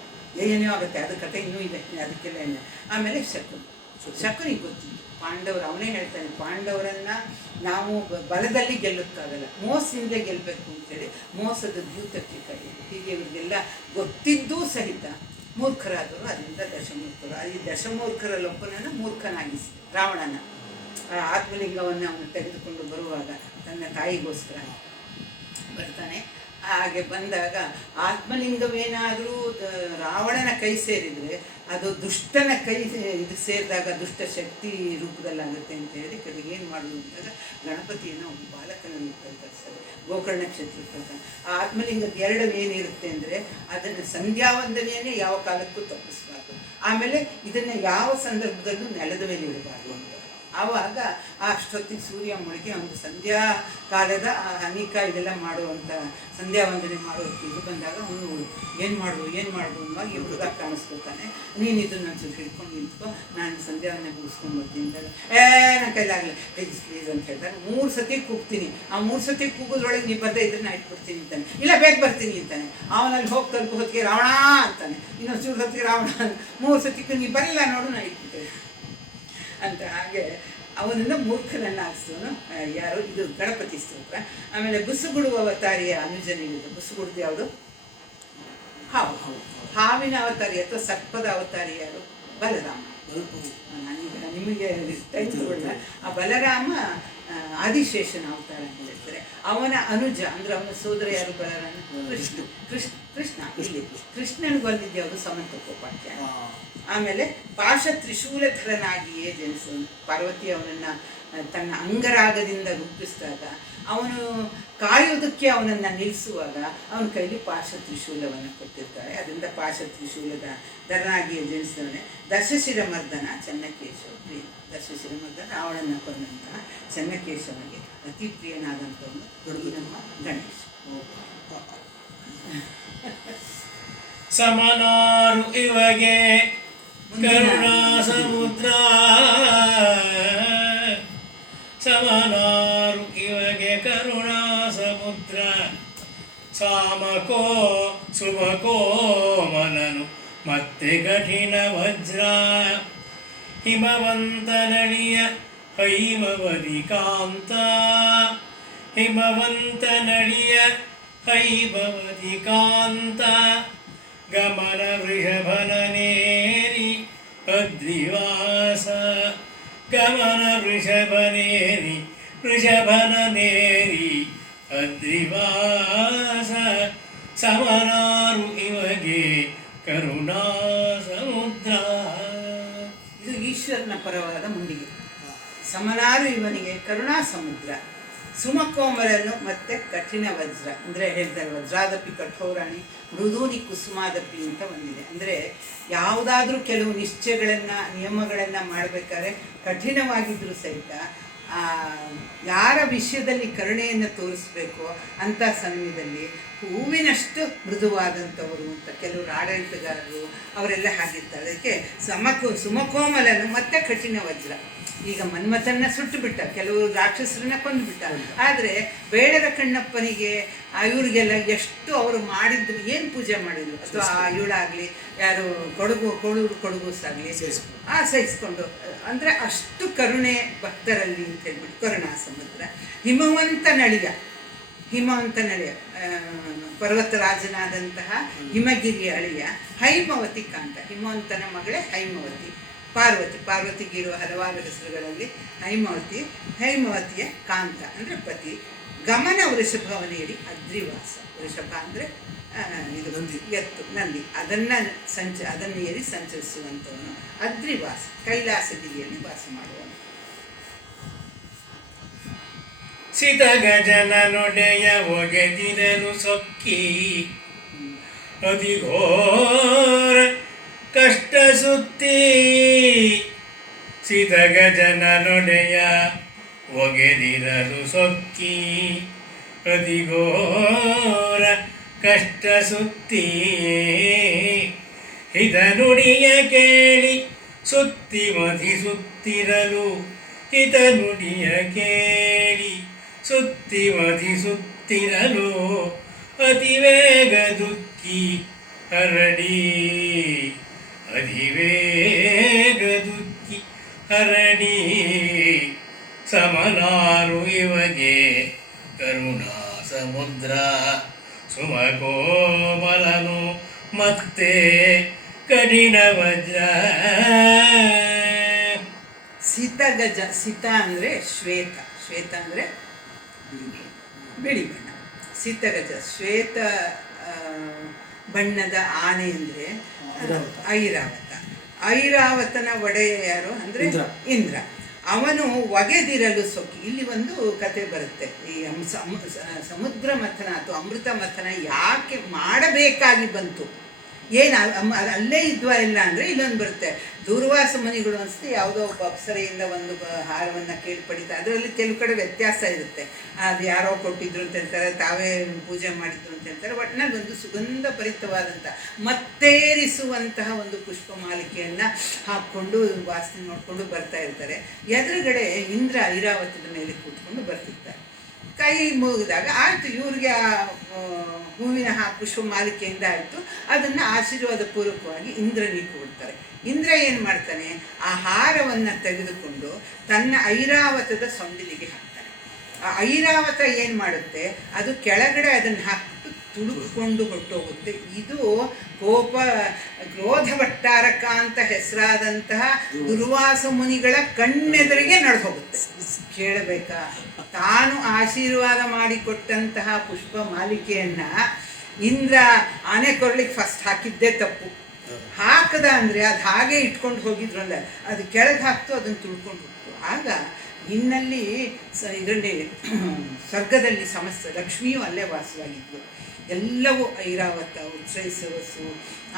ಏನೇನೋ ಆಗುತ್ತೆ. ಅದ್ರ ಕಥೆ ಇನ್ನೂ ಇದೆ, ಅದಕ್ಕೆಲ್ಲ ಇಲ್ಲ. ಆಮೇಲೆ ಶಕುನಿಗೆ ಗೊತ್ತಿತ್ತು ಪಾಂಡವರು. ಅವನೇ ಹೇಳ್ತಾನೆ, ಪಾಂಡವರನ್ನ ನಾವು ಬಲದಲ್ಲಿ ಗೆಲ್ಲಕ್ಕಾಗಲ್ಲ, ಮೋಸದಿಂದ ಗೆಲ್ಲಬೇಕು ಅಂತೇಳಿ ಮೋಸದ ದ್ಯೂತಕ್ಕೆ ಕೈ. ಹೀಗೆ ಇವ್ರಿಗೆಲ್ಲ ಗೊತ್ತಿದ್ದೂ ಸಹಿತ ಮೂರ್ಖರಾದರು. ಅದರಿಂದ ದಶಮೂರ್ಖರು. ಈ ದಶಮೂರ್ಖರಲ್ಲೊಬ್ಬನನ್ನು ಮೂರ್ಖನಾಗಿಸಿ ರಾವಣನ ಆತ್ಮಲಿಂಗವನ್ನು ಅವನು ತೆಗೆದುಕೊಂಡು ಬರುವಾಗ ತನ್ನ ತಾಯಿಗೋಸ್ಕರ ಬರ್ತಾನೆ. ಹಾಗೆ ಬಂದಾಗ ಆತ್ಮಲಿಂಗವೇನಾದರೂ ರಾವಣನ ಕೈ ಸೇರಿದರೆ ಅದು ದುಷ್ಟನ ಕೈ ಇದು ಸೇರಿದಾಗ ದುಷ್ಟ ಶಕ್ತಿ ರೂಪದಲ್ಲಾಗುತ್ತೆ ಅಂತ ಹೇಳಿ ಕಡೆಗೆ ಏನು ಮಾಡೋದು ಅಂದಾಗ ಗಣಪತಿಯನ್ನು ಒಂದು ಬಾಲಕನ ರೂಪದಲ್ಲಿ ಕಳಿಸ್ತಾರೆ. ಗೋಕರ್ಣ ಕ್ಷೇತ್ರಕ್ಕೆ ಬರ್ತಾನೆ. ಆ ಆತ್ಮಲಿಂಗದ ಎರಡು ಏನಿರುತ್ತೆ ಅಂದರೆ ಅದನ್ನು ಸಂಧ್ಯಾವಂದನೆಯನ್ನೇ ಯಾವ ಕಾಲಕ್ಕೂ ತಪ್ಪಿಸಬಾರ್ದು. ಆಮೇಲೆ ಇದನ್ನು ಯಾವ ಸಂದರ್ಭದಲ್ಲೂ ನೆಲದ ಮೇಲೆ ಇಡಬಾರ್ದು ಅಂತ. ಆವಾಗ ಅಷ್ಟೊತ್ತಿಗೆ ಸೂರ್ಯ ಮುಳುಗಿ ಒಂದು ಸಂಧ್ಯಾ ಕಾಲದ ಅನೇಕ ಇದೆಲ್ಲ ಮಾಡುವಂಥ ಸಂಧ್ಯಾ ವಂದನೆ ಮಾಡೋಕ್ಕೆ ಇದು ಬಂದಾಗ ಅವನು ಏನು ಮಾಡೋದು ಅನ್ನುವಾಗ ಈ ಹುಡುಗ ಕಾಣಿಸ್ಕೊತಾನೆ. ನೀನು ಇದನ್ನು ಒಂಚೂರು ಹಿಡ್ಕೊಂಡು ನಿಂತ್ಕೊ, ನಾನು ಸಂಧ್ಯಾ ವಂದನೆ ಮುಗಿಸ್ಕೊಂಡು ಬರ್ತೀನಿ ಅಂದಾಗ ನನ್ನ ಕೈಲಾಗಲ್ಲ, ಪ್ಲೀಸ್ ಅಂತ ಹೇಳ್ತಾರೆ. 3 ಸತಿ ಕೂಗ್ತೀನಿ. ಆ 3 ಸತಿ ಕೂಗೋದ್ರೊಳಗೆ ನೀವು ಬರ್ದೆ ಇದನ್ನ ಇಟ್ಬಿಡ್ತೀನಿ ಅಂತಾನೆ. ಇಲ್ಲ ಬೇಗ ಬರ್ತೀನಿ ಅಂತಾನೆ. ಅವನಲ್ಲಿ ಹೋಗಿ ತಲುಪು ಹೊತ್ತಿಗೆ ರಾವಣ ಅಂತಾನೆ. ಇನ್ನೊಂದು ಚೂರು ಹೊತ್ತಿಗೆ ರಾವಣ. 3 ಸತಿಗೂ ನೀವು ಬರಲ್ಲ ನೋಡು, ನಾನು ಇಟ್ಬಿಟ್ಟೆ ಅಂತ. ಹಾಗೆ ಅವನನ್ನು ಮೂರ್ಖನನ್ನಾಗಿಸ್ತವನು ಯಾರು? ಇದು ಗಣಪತಿ ಸ್ತೋತ್ರ. ಆಮೇಲೆ ಬುಸುಗುಡುವ ಅವತಾರಿಯ ಅನುಜನಿಗೆ ಬುಸುಗುಡ್ದು ಯಾವುದು? ಹಾವಿನ ಅವತಾರಿ ಅಥವಾ ಸರ್ಪದ ಅವತಾರಿ ಯಾರು? ಬಲರಾಮ. ನಾನೀಗ ನಿಮಗೆ ಟೈಮ್ ತಗೊಳ್ಳ. ಆ ಬಲರಾಮ ಆದಿಶೇಷನ ಅವತಾರ ಅಂತ ಹೇಳ್ತಾರೆ. ಅವನ ಅನುಜ ಅಂದ್ರೆ ಅವನ ಸೋದರ ಯಾರು? ಬಲರಾಮ. ಕೃಷ್ಣ. ಇಲ್ಲಿ ಕೃಷ್ಣನಿಗೆ ಬಂದಿದ್ದು ಯಾವುದು? ಸಮಂತಕೋಪಾಖ್ಯ. ಆಮೇಲೆ ಪಾಶ ತ್ರಿಶೂಲಧರನಾಗಿಯೇ ಜನಿಸೋನು. ಪಾರ್ವತಿ ಅವನನ್ನು ತನ್ನ ಅಂಗರಾಗದಿಂದ ರೂಪಿಸಿದಾಗ ಅವನು ಕಾಯೋದಕ್ಕೆ ಅವನನ್ನು ನಿಲ್ಲಿಸುವಾಗ ಅವನ ಕೈಲಿ ಪಾಶ ತ್ರಿಶೂಲವನ್ನು ಕೊಟ್ಟಿರ್ತಾರೆ. ಅದರಿಂದ ಪಾಶ ತ್ರಿಶೂಲದ ಧರನಾಗಿಯೇ ಜನಿಸಿದವನೇ. ದಶಶಿರಮರ್ದನ ಚೆನ್ನಕೇಶವ ಪ್ರಿಯ. ದಶಶಿರಮರ್ದನ ರಾವಣನ ಕೊಂದಂತಹ ಚೆನ್ನಕೇಶವನಿಗೆ ಅತಿ ಪ್ರಿಯನಾದಂಥವನು ನಮ್ಮ ಗಣೇಶ. ಸಮನಾರು ಇವಗೆ ಕರುಣಾ ಸಮುದ್ರ, ಸಮನಾರು ಇವಗೆ ಕರುಣಾ ಸಮುದ್ರ. ಸಾಮಕೋ ಸುಮಕೋ ಮನನು ಮತ್ತೆ ಕಠಿಣ ವಜ್ರ. ಹಿಮವಂತನಣಿಯ ಹೈಮವದಿ ಕಾಂತ, ಹಿಮವಂತನಳಿಯ ಹೈಮವದಿ ಕಾಂತ. ಗಮನ ವೃಷಭನೇರಿ ಅದ್ರಿವಾಸ, ಗಮನ ವೃಷಭನೇರಿ ವೃಷಭನೇರಿ ಅದ್ರಿವಾಸ. ಸಮನಾರು ಇವಗೆ ಕರುಣಾ ಸಮುದ್ರ. ಇದು ಈಶ್ವರನ ಪರವಾದ ಮುಂಡಿಗೆ. ಸಮನಾರು ಇವನಿಗೆ ಕರುಣಾ ಸಮುದ್ರ. ಸುಮಕೋಮಲನು ಮತ್ತೆ ಕಠಿಣ ವಜ್ರ ಅಂದರೆ ಹೇಳ್ತಾರೆ ವಜ್ರಾದಪಿ ಕಠೋರಾಣಿ ಮೃದೂನಿ ಕುಸುಮಾದಪಿ ಅಂತ ಬಂದಿದೆ. ಅಂದರೆ ಯಾವುದಾದ್ರೂ ಕೆಲವು ನಿಶ್ಚಯಗಳನ್ನು ನಿಯಮಗಳನ್ನು ಮಾಡಬೇಕಾದ್ರೆ ಕಠಿಣವಾಗಿದ್ದರೂ ಸಹಿತ ಯಾರ ವಿಷಯದಲ್ಲಿ ಕರುಣೆಯನ್ನು ತೋರಿಸ್ಬೇಕೋ ಅಂಥ ಸಮಯದಲ್ಲಿ ಹೂವಿನಷ್ಟು ಮೃದುವಾದಂಥವರು ಅಂತ ಕೆಲವರು ಆಡಳಿತಗಾರರು ಅವರೆಲ್ಲ ಹಾಗಿರ್ತಾರೆ. ಅದಕ್ಕೆ ಸುಮಕೋಮಲನು ಮತ್ತೆ ಕಠಿಣ ವಜ್ರ. ಈಗ ಮನ್ಮಥನ್ನ ಸುಟ್ಟು ಬಿಟ್ಟ, ಕೆಲವರು ರಾಕ್ಷಸರನ್ನ ಕೊಂದುಬಿಟ್ಟ. ಆದರೆ ಬೇಡರ ಕಣ್ಣಪ್ಪನಿಗೆ ಇವ್ರಿಗೆಲ್ಲ ಎಷ್ಟು ಅವರು ಮಾಡಿದ್ರು, ಏನು ಪೂಜೆ ಮಾಡಿದ್ರು, ಅಥವಾ ಇವಳಾಗಲಿ ಯಾರು ಕೊಡಗು ಸಾಗಲಿ ಸಹಿಸ್ಕೊಂಡು, ಅಂದರೆ ಅಷ್ಟು ಕರುಣೆ ಭಕ್ತರಲ್ಲಿ ಅಂತ ಹೇಳ್ಬಿಟ್ಟು ಕರುಣಾ ಸಮುದ್ರ. ಹಿಮವಂತ ನಳಿಯ ಪರ್ವತರಾಜನಾದಂತಹ ಹಿಮಗಿರಿಯ ಅಳಿಯ ಹೈಮವತಿ ಕಾಂತ. ಹಿಮವಂತನ ಮಗಳೇ ಹೈಮವತಿ. ಪಾರ್ವತಿಗೆ ಇರುವ ಹಲವಾರು ಹೆಸರುಗಳಲ್ಲಿ ಹೈಮವತಿಯ ಕಾಂತ ಅಂದರೆ ಪತಿ. ಗಮನ ವೃಷಭವನೆಯಲ್ಲಿ ಅದ್ರಿವಾಸ. ವೃಷಭ ಅಂದರೆ ಇದು ಎತ್ತು, ನಂದಿ. ಅದನ್ನು ಏರಿ ಸಂಚರಿಸುವಂಥವನು ಅದ್ರಿವಾಸ, ಕೈಲಾಸಗಿರಿಯಲ್ಲಿ ವಾಸ ಮಾಡುವನು. ಸಿತಗಜನ ನೊಡೆಯ ಒಗೆದಿರಲು ಸೊಕ್ಕಿ ಅದಿಘೋರ ಕಷ್ಟ ಸುತ್ತಿ. ಸಿತಗಜನ ನೊಡೆಯ ಒಗೆದಿರಲು ಸೊಕ್ಕಿ ಅದಿಘೋರ ಕಷ್ಟ ಸುತ್ತಿ. ಹಿತ ನುಡಿಯ ಕೇಳಿ ಸುತ್ತಿ ಮಧಿಸುತ್ತಿರಲು. ಹಿತ ನುಡಿಯ ಕೇಳಿ ಸುತ್ತಿ ಮಧಿಸುತ್ತಿರಲು. ಅತಿವೇಗ ದುಃಖಿ ಹರಡಿ. ಅಧಿವೇಗ ದುಃಖಿ ಹರಡಿ. ಸಮನಾರು ಇವಗೆ ಕರುಣಾ ಸಮುದ್ರ. ಸುಮಕೋಮಲನು ಮತ್ತೆ ಕಠಿಣ ವಜ್ರ. ಸಿತಗಜ. ಸಿತ ಅಂದರೆ ಶ್ವೇತ. ಶ್ವೇತ ಅಂದರೆ ಬಿಳಿ ಬಣ್ಣ. ಸಿತಗಜ ಶ್ವೇತ ಬಣ್ಣದ ಆನೆ ಅಂದರೆ ಐರಾವತ. ಐರಾವತನ ಒಡೆಯ ಯಾರು ಅಂದರೆ ಇಂದ್ರ. ಅವನು ಒಗೆದಿರಲು ಸೊಕ್ಕಿ. ಇಲ್ಲಿ ಒಂದು ಕತೆ ಬರುತ್ತೆ. ಈ ಸಮುದ್ರ ಮಥನ ಅಥವಾ ಅಮೃತ ಮಥನ ಯಾಕೆ ಮಾಡಬೇಕಾಗಿ ಬಂತು, ಏನು ಅಲ್ಲೇ ಇದ್ವಾ ಇಲ್ಲ ಅಂದರೆ ಇಲ್ಲೊಂದು ಬರುತ್ತೆ. ದೂರ್ವಾಸ ಮುನಿಗಳು ಅನಿಸುತ್ತೆ ಯಾವುದೋ ಒಬ್ಬ ಅಪ್ಸರೆಯಿಂದ ಒಂದು ಹಾರವನ್ನು ಕೇಳ್ಪಡಿತಾರೆ. ಅದರಲ್ಲಿ ಕೆಲವು ಕಡೆ ವ್ಯತ್ಯಾಸ ಇರುತ್ತೆ. ಅದು ಯಾರೋ ಕೊಟ್ಟಿದ್ರು ಅಂತ ಹೇಳ್ತಾರೆ, ತಾವೇ ಪೂಜೆ ಮಾಡಿದ್ರು ಅಂತ ಹೇಳ್ತಾರೆ. ಒಟ್ಟಿನಲ್ಲಿ ಒಂದು ಸುಗಂಧ ಭರಿತವಾದಂಥ ಮತ್ತೇರಿಸುವಂತಹ ಒಂದು ಪುಷ್ಪ ಮಾಲಿಕೆಯನ್ನು ಹಾಕ್ಕೊಂಡು ವಾಸನೆ ನೋಡಿಕೊಂಡು ಬರ್ತಾ ಇರ್ತಾರೆ. ಎದುರುಗಡೆ ಇಂದ್ರ ಐರಾವತದ ಮೇಲೆ ಕೂತ್ಕೊಂಡು ಬರ್ತಿರ್ತಾರೆ. ಕೈ ಮುಗಿದಾಗ ಆಯಿತು, ಇವ್ರಿಗೆ ಹೂವಿನ ಪುಷ್ಪ ಮಾಲಿಕೆಯಿಂದ ಆಯಿತು. ಅದನ್ನು ಆಶೀರ್ವಾದ ಪೂರ್ವಕವಾಗಿ ಇಂದ್ರನಿಗೆ ಕೊಡ್ತಾರೆ. ಇಂದ್ರ ಏನು ಮಾಡ್ತಾನೆ, ಆ ಹಾರವನ್ನು ತೆಗೆದುಕೊಂಡು ತನ್ನ ಐರಾವತದ ಸೊಂಡಿಲಿಗೆ ಹಾಕ್ತಾನೆ. ಆ ಐರಾವತ ಏನು ಮಾಡುತ್ತೆ, ಅದು ಕೆಳಗಡೆ ಅದನ್ನು ಹಾಕ್ಬಿಟ್ಟು ತುಳುಕೊಂಡು ಹೊಟ್ಟೋಗುತ್ತೆ. ಇದು ಕ್ರೋಧ ಭಟ್ಟಾರಕ ಅಂತ ಹೆಸರಾದಂತಹ ದುರ್ವಾಸ ಮುನಿಗಳ ಕಣ್ಣೆದುರಿಗೆ ನಡೆದೋಗುತ್ತೆ. ಕೇಳಬೇಕಾ, ತಾನು ಆಶೀರ್ವಾದ ಮಾಡಿಕೊಟ್ಟಂತಹ ಪುಷ್ಪ ಮಾಲಿಕೆಯನ್ನು ಇಂದ್ರ ಆನೆ ಕೊರಳಿಗೆ ಫಸ್ಟ್ ಹಾಕಿದ್ದೇ ತಪ್ಪು. ಹಾಕದ ಅಂದರೆ ಅದು ಹಾಗೆ ಇಟ್ಕೊಂಡು ಹೋಗಿದ್ರು ಅಲ್ಲ, ಅದು ಕೆಳಗೆ ಹಾಕ್ತು, ಅದನ್ನು ತುಳ್ಕೊಂಡು ಹೋಗ್ತು. ಆಗ ಇನ್ನಲ್ಲಿ ಇದರಲ್ಲಿ ಸ್ವರ್ಗದಲ್ಲಿ ಸಮಸ್ತ ಲಕ್ಷ್ಮಿಯೂ ಅಲ್ಲೇ ವಾಸವಾಗಿದ್ದು. ಎಲ್ಲವೂ ಐರಾವತ, ಉಚ್ಛ್ರೈಸವಸು,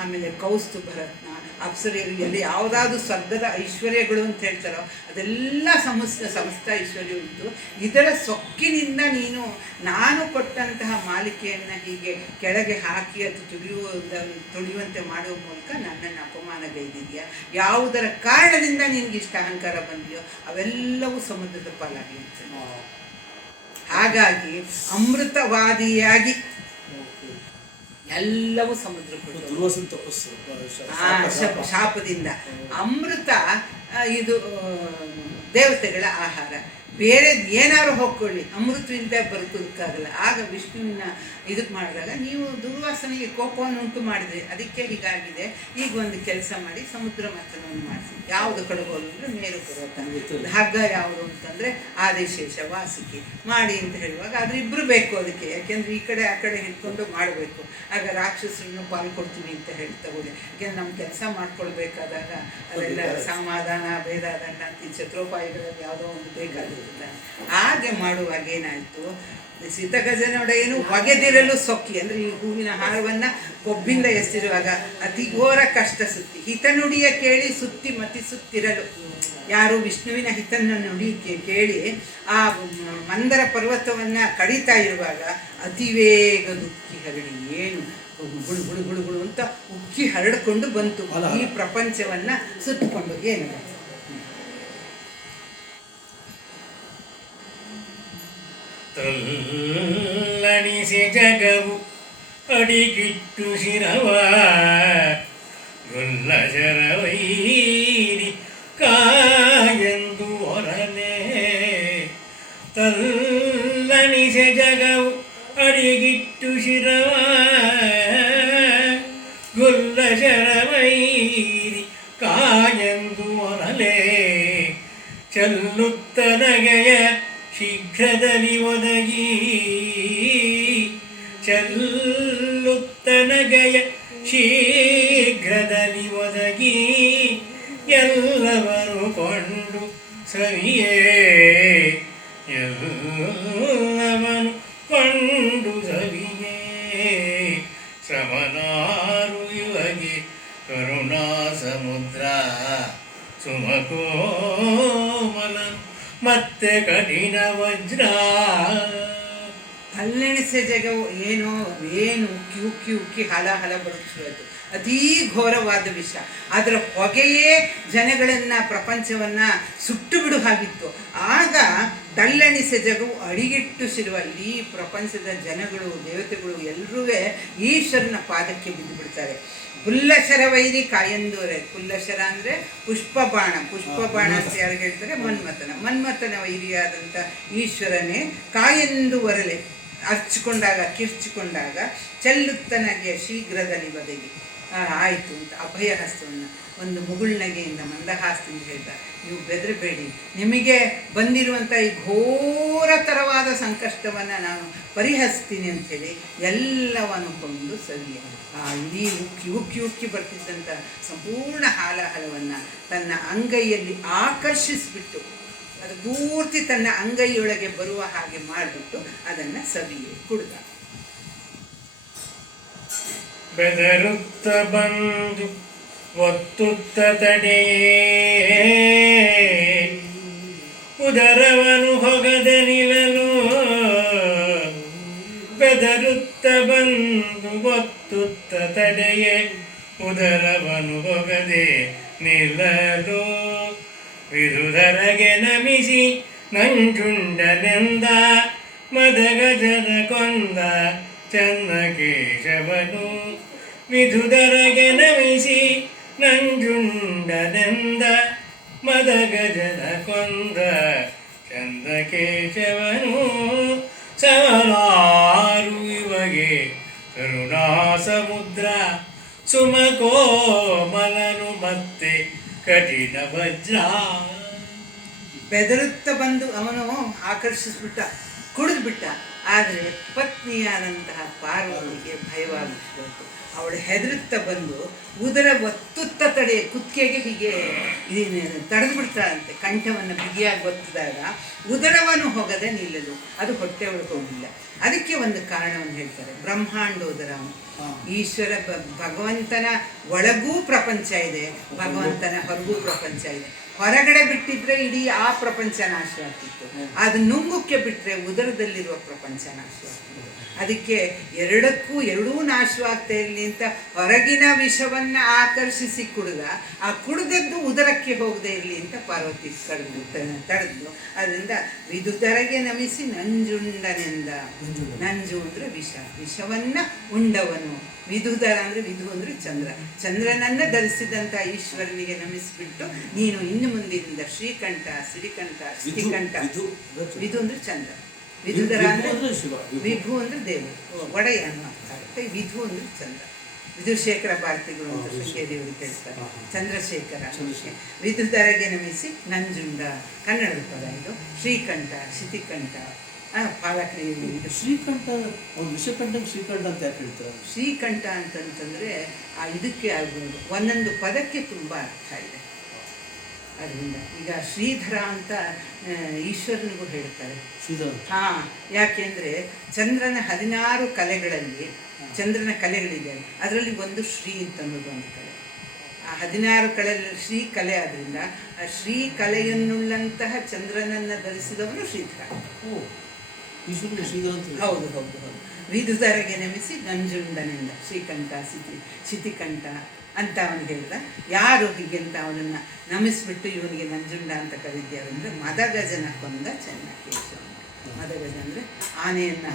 ಆಮೇಲೆ ಕೌಸ್ತುಭರತ್ನ, ಅಪ್ಸರೆಯರು, ಎಲ್ಲಿ ಯಾವುದಾದ್ರೂ ಸ್ವರ್ಗದ ಐಶ್ವರ್ಯಗಳು ಅಂತ ಹೇಳ್ತಾರೋ ಅದೆಲ್ಲ ಸಮಸ್ತ ಐಶ್ವರ್ಯ ಇತ್ತು. ಇದರ ಸೊಕ್ಕಿನಿಂದ ನೀನು ನಾನು ಕೊಟ್ಟಂತಹ ಮಾಲಿಕೆಯನ್ನು ಹೀಗೆ ಕೆಳಗೆ ಹಾಕಿ ಅದು ತುಳಿಯುವಂತೆ ಮಾಡುವ ಮೂಲಕ ನನ್ನನ್ನು ಅಪಮಾನಗೈದಿದೆಯಾ, ಯಾವುದರ ಕಾರಣದಿಂದ ನಿನಗೆ ಇಷ್ಟ ಅಹಂಕಾರ ಬಂದೆಯೋ ಅವೆಲ್ಲವೂ ಸಮುದ್ರದ ಪಾಲಾಗಿ. ಹಾಗಾಗಿ ಅಮೃತವಾದಿಯಾಗಿ ಎಲ್ಲವೂ ಸಮುದ್ರ ಶಾಪದಿಂದ. ಅಮೃತ ಇದು ದೇವತೆಗಳ ಆಹಾರ. ಬೇರೆ ಏನಾದ್ರು ಹೋಗ್ಕೊಳ್ಳಿ, ಅಮೃತದಿಂದ ಬದುಕೋದಕ್ಕಾಗಲ್ಲ. ಆಗ ವಿಷ್ಣುವಿನ ಇದಕ್ಕೆ ಮಾಡಿದಾಗ ನೀವು ದುರ್ವಾಸನೆಗೆ ಕೋಪವನ್ನು ಉಂಟು ಮಾಡಿದ್ರಿ, ಅದಕ್ಕೆ ಹೀಗಾಗಿದೆ. ಈಗ ಒಂದು ಕೆಲಸ ಮಾಡಿ ಸಮುದ್ರ ಮಥನವನ್ನು ಮಾಡಿಸಿ. ಯಾವುದು ಕಡಗೋಲು ಅಂದರೆ ಮೇರು ಪರ್ವತ, ಹಗ್ಗ ಯಾವುದು ಅಂತಂದರೆ ಆದಿಶೇಷ, ವಾಸುಕಿ ಮಾಡಿ ಅಂತ ಹೇಳುವಾಗ ಅದ್ರ ಇಬ್ಬರು ಬೇಕು ಅದಕ್ಕೆ. ಯಾಕೆಂದರೆ ಈ ಕಡೆ ಆ ಕಡೆ ಹಿಡ್ಕೊಂಡು ಮಾಡಬೇಕು. ಆಗ ರಾಕ್ಷಸರನ್ನು ಪಾಲು ಕೊಡ್ತೀನಿ ಅಂತ ಹೇಳಿ ತಗೊಳ್ಳಿ. ಯಾಕೆಂದ್ರೆ ನಮ್ಮ ಕೆಲಸ ಮಾಡ್ಕೊಳ್ಬೇಕಾದಾಗ ಅದೆಲ್ಲ ಸಮಾಧಾನ, ಭೇದಾದಂಡ ಅಂತ ಚತುರೋಪಾಯಗಳಲ್ಲಿ ಯಾವುದೋ ಒಂದು ಬೇಕಾಗಿರುತ್ತೆ. ಹಾಗೆ ಮಾಡುವಾಗ ಏನಾಯಿತು, ಸಿತಗಜನೊಡೆಯನು ಒಗೆದಿರಲು ಸೊಕ್ಕಿ ಅಂದರೆ ಈ ಹೂವಿನ ಹಾರವನ್ನು ಕೊಬ್ಬಿಂದ ಎಸೆದಿರುವಾಗ ಅತಿ ಘೋರ ಕಷ್ಟ ಸುತ್ತಿ. ಹಿತನುಡಿಯ ಕೇಳಿ ಸುತ್ತಿ ಮತಿಸುತ್ತಿರಲು. ಯಾರು ವಿಷ್ಣುವಿನ ಹಿತನ್ನು ನುಡಿ ಕೇಳಿ ಆ ಮಂದರ ಪರ್ವತವನ್ನು ಕಡಿತಾ ಇರುವಾಗ ಅತಿವೇಗದ ಉಕ್ಕಿ ಹರಡಿ ಏನು ಗುಳು ಗುಳು ಗುಳು ಗುಳು ಅಂತ ಉಕ್ಕಿ ಹರಡಿಕೊಂಡು ಬಂತು ಈ ಪ್ರಪಂಚವನ್ನು ಸುತ್ತಕೊಂಡು. ಏನು ತಲ್ಲಣಿಸಿ ಜಗವು ಅಡಿಗಿಟ್ಟು ಶಿರವ ಗೊಲ್ಲ ಶರವೈರಿ ಕಾಯಂದು ಹೊರಲೆ. ತಲ್ಲಣಿಸಿ ಜಗವು ಅಡಿಗಿಟ್ಟು ಶಿರವ ಗೊಲ್ಲ ಶರವೈರಿ ಕಾಯಂದು ಹೊರಲೆ. ಚೆಲ್ಲುತ್ತ ನಗೆಯ ಶೀಘ್ರದಲ್ಲಿ ಒದಗಿ ಚೆಲ್ಲುತ್ತ ನಗೆಯ ಶೀಘ್ರದಲ್ಲಿ ಒದಗಿ ಎಲ್ಲವರು ಕೊಂಡು ಸವಿಯೇ ಎಲ್ಲವನು ಕೊಂಡು ಸವಿಯೇ. ಶ್ರವಣಾರು ಇವಗೆ ಕರುಣಾ ಸಮುದ್ರ ಸುಮಕೋಮಲನು ಮತ್ತೆ ಕಠಿಣ ವಜ್ರ. ತಲ್ಲಣಿಸೆ ಜಗವು ಏನೋ ಏನು ಉಕ್ಕಿ ಉಕ್ಕಿ ಉಕ್ಕಿ ಹಲ ಹಲ ಬರುತ್ತಿರೋದು ಅತೀ ಘೋರವಾದ ವಿಷ. ಅದರ ಹೊಗೆಯೇ ಜನಗಳನ್ನು ಪ್ರಪಂಚವನ್ನು ಸುಟ್ಟು ಬಿಡು ಹಾಗಿತ್ತು. ಆಗ ತಲ್ಲಣಿಸೆ ಜಗವು ಅಡಿಗಿಟ್ಟು ಸಿರುವ ಈ ಪ್ರಪಂಚದ ಜನಗಳು ದೇವತೆಗಳು ಎಲ್ಲರೂ ಈಶ್ವರನ ಪಾದಕ್ಕೆ ಬಿದ್ದು ಬಿಡ್ತಾರೆ. ಪುಲ್ಲಶರ ವೈರಿ ಕಾಯಂದೂರೆ. ಪುಲ್ಲಶರ ಅಂದರೆ ಪುಷ್ಪಬಾಣ. ಪುಷ್ಪಬಾಣ ಅಂತ ಯಾರು ಹೇಳ್ತಾರೆ? ಮನ್ಮಥನ ವೈರಿಯಾದಂಥ ಈಶ್ವರನೇ ಕಾಯೆಂದು ಒರಲೆ ಅರ್ಚಿಕೊಂಡಾಗ ಕಿರ್ಚಿಕೊಂಡಾಗ ಚೆಲ್ಲುತ್ತನಗೆ ಶೀಘ್ರದಲ್ಲಿ ಬದಗಿ ಆಯಿತು ಅಂತ ಅಭಯ ಹಸ್ತವನ್ನು ಒಂದು ಮುಗುಳ್ನಗೆಯಿಂದ ಮಂದಹಾಸದಿಂದ ಹೇಳ್ತಾರೆ, ನೀವು ಬೆದರಬೇಡಿ, ನಿಮಗೆ ಬಂದಿರುವಂಥ ಈ ಘೋರತರವಾದ ಸಂಕಷ್ಟವನ್ನು ನಾನು ಪರಿಹರಿಸ್ತೀನಿ ಅಂಥೇಳಿ ಎಲ್ಲವನ್ನು ಕೊಂಡು ಸವಿಯ. ಆ ಇಡೀ ಉಕ್ಕಿ ಉಕ್ಕಿ ಉಕ್ಕಿ ಬರ್ತಿದ್ದಂಥ ಸಂಪೂರ್ಣ ಹಾಲಾಹಲವನ್ನು ತನ್ನ ಅಂಗೈಯಲ್ಲಿ ಆಕರ್ಷಿಸಿಬಿಟ್ಟು ಅದು ಪೂರ್ತಿ ತನ್ನ ಅಂಗೈಯೊಳಗೆ ಬರುವ ಹಾಗೆ ಮಾಡಿಬಿಟ್ಟು ಅದನ್ನು ಸವಿಯೇ ಕುಡ್ದ. ಬೆದರುತ್ತ ಬಂದು ಒತ್ತುತ್ತ ತಡೆಯೇ ಉದರವನು ಹೊಗದೆ ನಿಲ್ಲಲು. ಬೆದರುತ್ತ ಬಂದು ಒತ್ತುತ್ತ ತಡೆಯೇ ಉದರವನು ಹೊಗದೆ ನಿಲ್ಲಲು. ವಿದುಧರಗೆ ನಮಿಸಿ ನಂಜುಂಡನೆಂದ ಮದಗಜನ ಕೊಂದ ಚನ್ನಕೇಶವನು. ವಿದುಧರಗೆ ನಮಿಸಿ ನಂಜುಂಡನೆಂದ ಮದಗಜನ ಕೊಂದ ಚಂದ್ರಕೇಶವನು. ಸವನಾರು ಇವಗೆ ಕರುಣಾ ಸಮುದ್ರ ಸುಮಕೋಮಲನು ಮತ್ತೆ ಕಠಿಣ ವಜ್ರ. ಬೆದರುತ್ತ ಬಂದು ಅವನು ಆಕರ್ಷಿಸ್ಬಿಟ್ಟ, ಕುಡಿದ್ಬಿಟ್ಟ. ಆದರೆ ಪತ್ನಿಯಾದಂತಹ ಪಾರ್ವತಿಗೆ ಭಯವಾಗಿತ್ತು. ಅವಳು ಹೆದರುತ್ತಾ ಬಂದು ಉದರ ಒತ್ತುತ್ತ ತಡೆ ಕುತ್ತಿಗೆಗೆ ಹೀಗೆ ತಡೆದು ಬಿಡ್ತಾಳಂತೆ. ಕಂಠವನ್ನು ಬಿಗಿಯಾಗಿ ಒತ್ತಿದಾಗ ಉದರವನ್ನು ಹೋಗದೆ ನಿಲ್ಲಲು, ಅದು ಹೊಟ್ಟೆ ಒಳಗೆ ಹೋಗಿಲ್ಲ. ಅದಕ್ಕೆ ಒಂದು ಕಾರಣವನ್ನು ಹೇಳ್ತಾರೆ, ಬ್ರಹ್ಮಾಂಡೋದರ. ಈಶ್ವರ ಭಗವಂತನ ಒಳಗೂ ಪ್ರಪಂಚ ಇದೆ, ಭಗವಂತನ ಹೊರಗೂ ಪ್ರಪಂಚ ಇದೆ. ಹೊರಗಡೆ ಬಿಟ್ಟಿದ್ರೆ ಇಡೀ ಆ ಪ್ರಪಂಚ ನಾಶ ಆಗ್ತಿತ್ತು, ಅದು ನುಂಗುಕ್ಕೆ ಬಿಟ್ಟರೆ ಉದರದಲ್ಲಿರುವ ಪ್ರಪಂಚ ನಾಶ ಆಗ್ತಿತ್ತು. ಅದಕ್ಕೆ ಎರಡೂ ನಾಶವಾಗ್ತಾ ಇರಲಿ ಅಂತ ಹೊರಗಿನ ವಿಷವನ್ನು ಆಕರ್ಷಿಸಿ ಕುಡಿದ. ಆ ಕುಡಿದದ್ದು ಉದರಕ್ಕೆ ಹೋಗದೆ ಇರಲಿ ಅಂತ ಪಾರ್ವತಿ ತಡೆದು. ಅದರಿಂದ ವಿದುಧರಗೆ ನಮಿಸಿ ನಂಜುಂಡನೆಂದ. ನಂಜು ಅಂದರೆ ವಿಷ, ವಿಷವನ್ನು ಉಂಡವನು. ವಿದುಧರ ಅಂದರೆ ವಿಧು ಅಂದರೆ ಚಂದ್ರ, ಚಂದ್ರನನ್ನು ಧರಿಸಿದಂಥ ಈಶ್ವರನಿಗೆ ನಮಿಸಿಬಿಟ್ಟು ನೀನು ಇನ್ನು ಮುಂದಿನಿಂದ ಶ್ರೀಕಂಠ, ಸಿರಿಕಂಠ, ಸ್ಥಿತಿಕಂಠ. ವಿಧು ಅಂದರೆ ಚಂದ್ರ, ವಿದುಧರ ಅಂದರೆ ವಿಭು ಅಂದರೆ ದೇವರು, ಒಡೆಯ ಅನ್ನೋ ಅರ್ಥ ಆಗುತ್ತೆ. ವಿಧು ಅಂದರೆ ಚಂದ್ರ. ವಿಧುಶೇಖರ ಭಾರತಿಗಳು ಅಂತ ಶೃಂಗೇರಿಯವರು ಹೇಳ್ತಾರೆ, ಚಂದ್ರಶೇಖರ. ವಿದುಧರಗೆ ನಮಿಸಿ ನಂಜುಂಡ, ಕನ್ನಡದ ಪದ ಇದು. ಶ್ರೀಕಂಠ, ಶಿತಿಕಂಠ, ಪಾಲಕ್ರಿಯಲ್ಲಿ ಇದು ಶ್ರೀಕಂಠ. ಒಂದು ವಿಷಕಂಠ ಶ್ರೀಕಂಠ ಅಂತ ಯಾಕೆ ಹೇಳ್ತಾರೆ? ಶ್ರೀಕಂಠ ಅಂತಂತಂದರೆ ಇದಕ್ಕೆ ಆಗ್ಬೋದು, ಒಂದೊಂದು ಪದಕ್ಕೆ ತುಂಬ ಅರ್ಥ ಇದೆ. ಅದರಿಂದ ಈಗ ಶ್ರೀಧರ ಅಂತ ಈಶ್ವರನಿಗೂ ಹೇಳ್ತಾರೆ. ಹಾಂ, ಯಾಕೆಂದರೆ ಚಂದ್ರನ 16 ಕಲೆಗಳಲ್ಲಿ ಚಂದ್ರನ ಕಲೆಗಳಿದೆ, ಅದರಲ್ಲಿ ಒಂದು ಶ್ರೀ ಅಂತ ಅನ್ನೋದು ಒಂದು ಕಲೆ. ಆ 16 ಕಲೆಯಲ್ಲಿ ಶ್ರೀಕಲೆ ಆದ್ದರಿಂದ ಆ ಶ್ರೀಕಲೆಯನ್ನುಳ್ಳಂತಹ ಚಂದ್ರನನ್ನು ಧರಿಸಿದವನು ಶ್ರೀಧರ. ಓ ಈಶ್ವರನ ಶ್ರೀಧರ ಅಂತ ಹೇಳಿ. ಹೌದು ಹೌದು ಹೌದು. ವಿದುಧರೆಗೆ ನಮಿಸಿ ನಂಜುಂಡನಿಂದ ಶ್ರೀಕಂಠ ಶಿತಿಕಂಠ ಅಂತ ಅವನು ಹೇಳ್ದ. ಯಾರು ಹೀಗೆ ಅಂತ ಅವನನ್ನು ನಮಿಸ್ಬಿಟ್ಟು ಇವನಿಗೆ ನಂಜುಂಡ ಅಂತ ಕರೀತೀವಿ ಅಂದರೆ ಮದಗಜನ ಕೊಂದ ಚೆನ್ನಕೇಶವ. ಮದಗಜ ಅಂದರೆ ಆನೆಯನ್ನು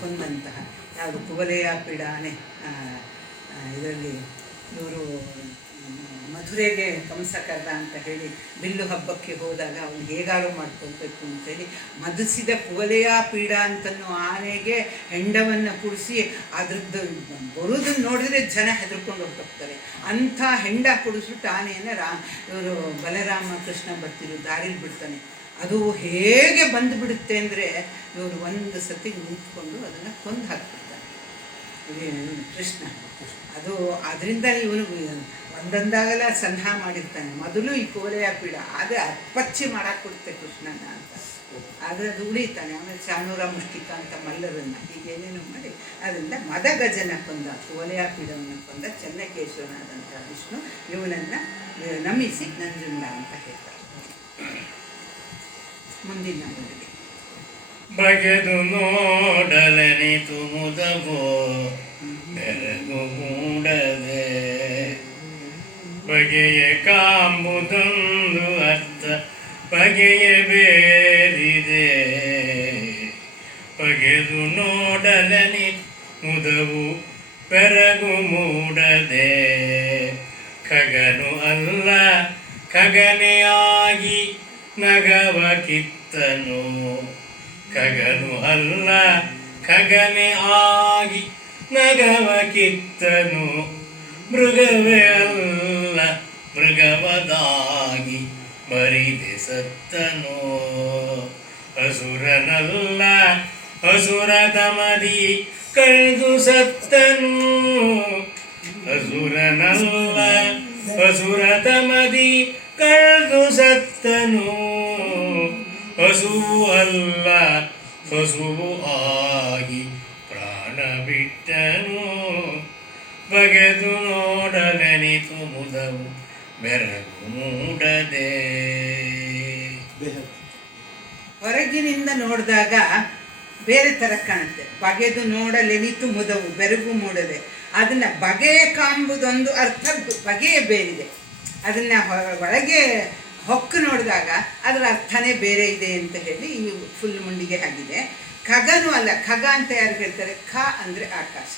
ಕೊಂದಂತಹ ಯಾವುದು ಕುವಲೆಯ ಪೀಡ ಆನೆ. ಇದರಲ್ಲಿ ಇವರು ಮಧುರೆಗೆ ಕಂಸ ಕರೆದ ಅಂತ ಹೇಳಿ ಬಿಲ್ಲು ಹಬ್ಬಕ್ಕೆ ಹೋದಾಗ ಅವನು ಹೇಗಾರು ಮಾಡ್ಕೊಳ್ಬೇಕು ಅಂತೇಳಿ ಮದಿಸಿದ ಕುವಲೆಯ ಪೀಡ ಅಂತನೂ ಆನೆಗೆ ಹೆಂಡವನ್ನು ಕುಡಿಸಿ ಅದ್ರದ್ದು ಬರೋದನ್ನು ನೋಡಿದ್ರೆ ಜನ ಹೆದರ್ಕೊಂಡು ಹೋಗ್ತಾರೆ. ಅಂಥ ಹೆಂಡ ಕುಡಿಸ್ಬಿಟ್ಟು ಆನೆಯನ್ನು ಇವರು ಬಲರಾಮ ಕೃಷ್ಣ ಬರ್ತಿರು ದಾರಿಲಿ ಬಿಡ್ತಾನೆ. ಅದು ಹೇಗೆ ಬಂದುಬಿಡುತ್ತೆ ಅಂದರೆ ಇವರು ಒಂದು ಸತಿ ನಿಂತ್ಕೊಂಡು ಅದನ್ನು ಕೊಂದು ಹಾಕ್ಬಿಡ್ತಾನೆ ಕೃಷ್ಣ. ಅದು ಅದರಿಂದ ಇವನು ಒಂದೊಂದಾಗಲ ಸಂಧಾನ ಮಾಡಿರ್ತಾನೆ. ಮೊದಲು ಈ ಕೋಲೆಯ ಪೀಡ ಆದರೆ ಅಪ್ಪಚ್ಚಿ ಮಾಡಾಕ್ಬಿಡುತ್ತೆ ಕೃಷ್ಣನ ಅಂತ. ಆದರೆ ಅದು ಉಳಿತಾನೆ. ಆಮೇಲೆ ಚಾನೂರ ಮುಷ್ಟಿಕ ಅಂತ ಮಲ್ಲರನ್ನು ಹೀಗೇನೇನು ಮಾಡಿ ಅದರಿಂದ ಮದಗಜನ ಕೊಂದ ಕೋಲೆಯ ಪೀಡವನ್ನು ಕೊಂದ ಚೆನ್ನಕೇಶವನಾದಂಥ ವಿಷ್ಣು ಇವನನ್ನು ನಮಿಸಿ ನಂಜುಂಡ ಅಂತ ಹೇಳ್ತಾರೆ. ಮುಂದಿನ ಮುಂದಿಗೆ ಬಗೆದು ನೋಡಲನಿತು ಮುದವೋ ಬೆರಗು ಮೂಡದೆ ಬಗೆಯ ಕಾಂಬುದೊಂದು ಅರ್ಥ ಬಗೆಯ ಬೇರಿದೆ. ಬಗೆದು ನೋಡಲನಿ ಮುದವು ಬೆರಗು ಮೂಡದೆ ಖಗನು ಅಲ್ಲ ಖಗನೆಯಾಗಿ ನಗವ ಕಿತ್ತನು. ಖಗನು ಅಲ್ಲ ಖಗನೆ ಆಗಿ ನಗವ ಕಿತ್ತನು. ಮೃಗವೇ ಅಲ್ಲ ಮೃಗವದಾಗಿ ಬರಿದೆ ಸತ್ತನು. ಅಸುರನಲ್ಲ ಅಸುರದ ಮದಿ ಕಳೆದು ಸತ್ತನು. ಅಸುರನಲ್ಲ ಅಸುರದ ಮದಿ ಕಳೆದು ಸತ್ತನು. ಹಸುವು ಅಲ್ಲ ಹಸುವು ಆಗಿ ಪ್ರಾಣ ಬಿಟ್ಟನು. ಬಗೆದು ನೋಡಲೆನಿತು ಮುದವು ಬೆರಗು ಮೂಡದೆ. ಹೊರಗಿನಿಂದ ನೋಡಿದಾಗ ಬೇರೆ ಥರ ಕಾಣುತ್ತೆ. ಬಗೆದು ನೋಡಲೆನಿತು ಮುದವು ಬೆರಗು ಮೂಡದೆ. ಅದನ್ನು ಬಗೆಯ ಕಾಂಬುದೊಂದು ಅರ್ಥ ಬಗೆಯ ಬೇರಿದೆ. ಅದನ್ನು ಒಳಗೆ ಹೊಕ್ಕು ನೋಡಿದಾಗ ಅದರ ಅರ್ಥನೇ ಬೇರೆ ಇದೆ ಅಂತ ಹೇಳಿ ಈ ಫುಲ್ ಮುಂಡಿಗೆ ಆಗಿದೆ. ಖಗನು ಅಲ್ಲ. ಖಗ ಅಂತ ಯಾರು ಹೇಳ್ತಾರೆ? ಖ ಅಂದರೆ ಆಕಾಶ.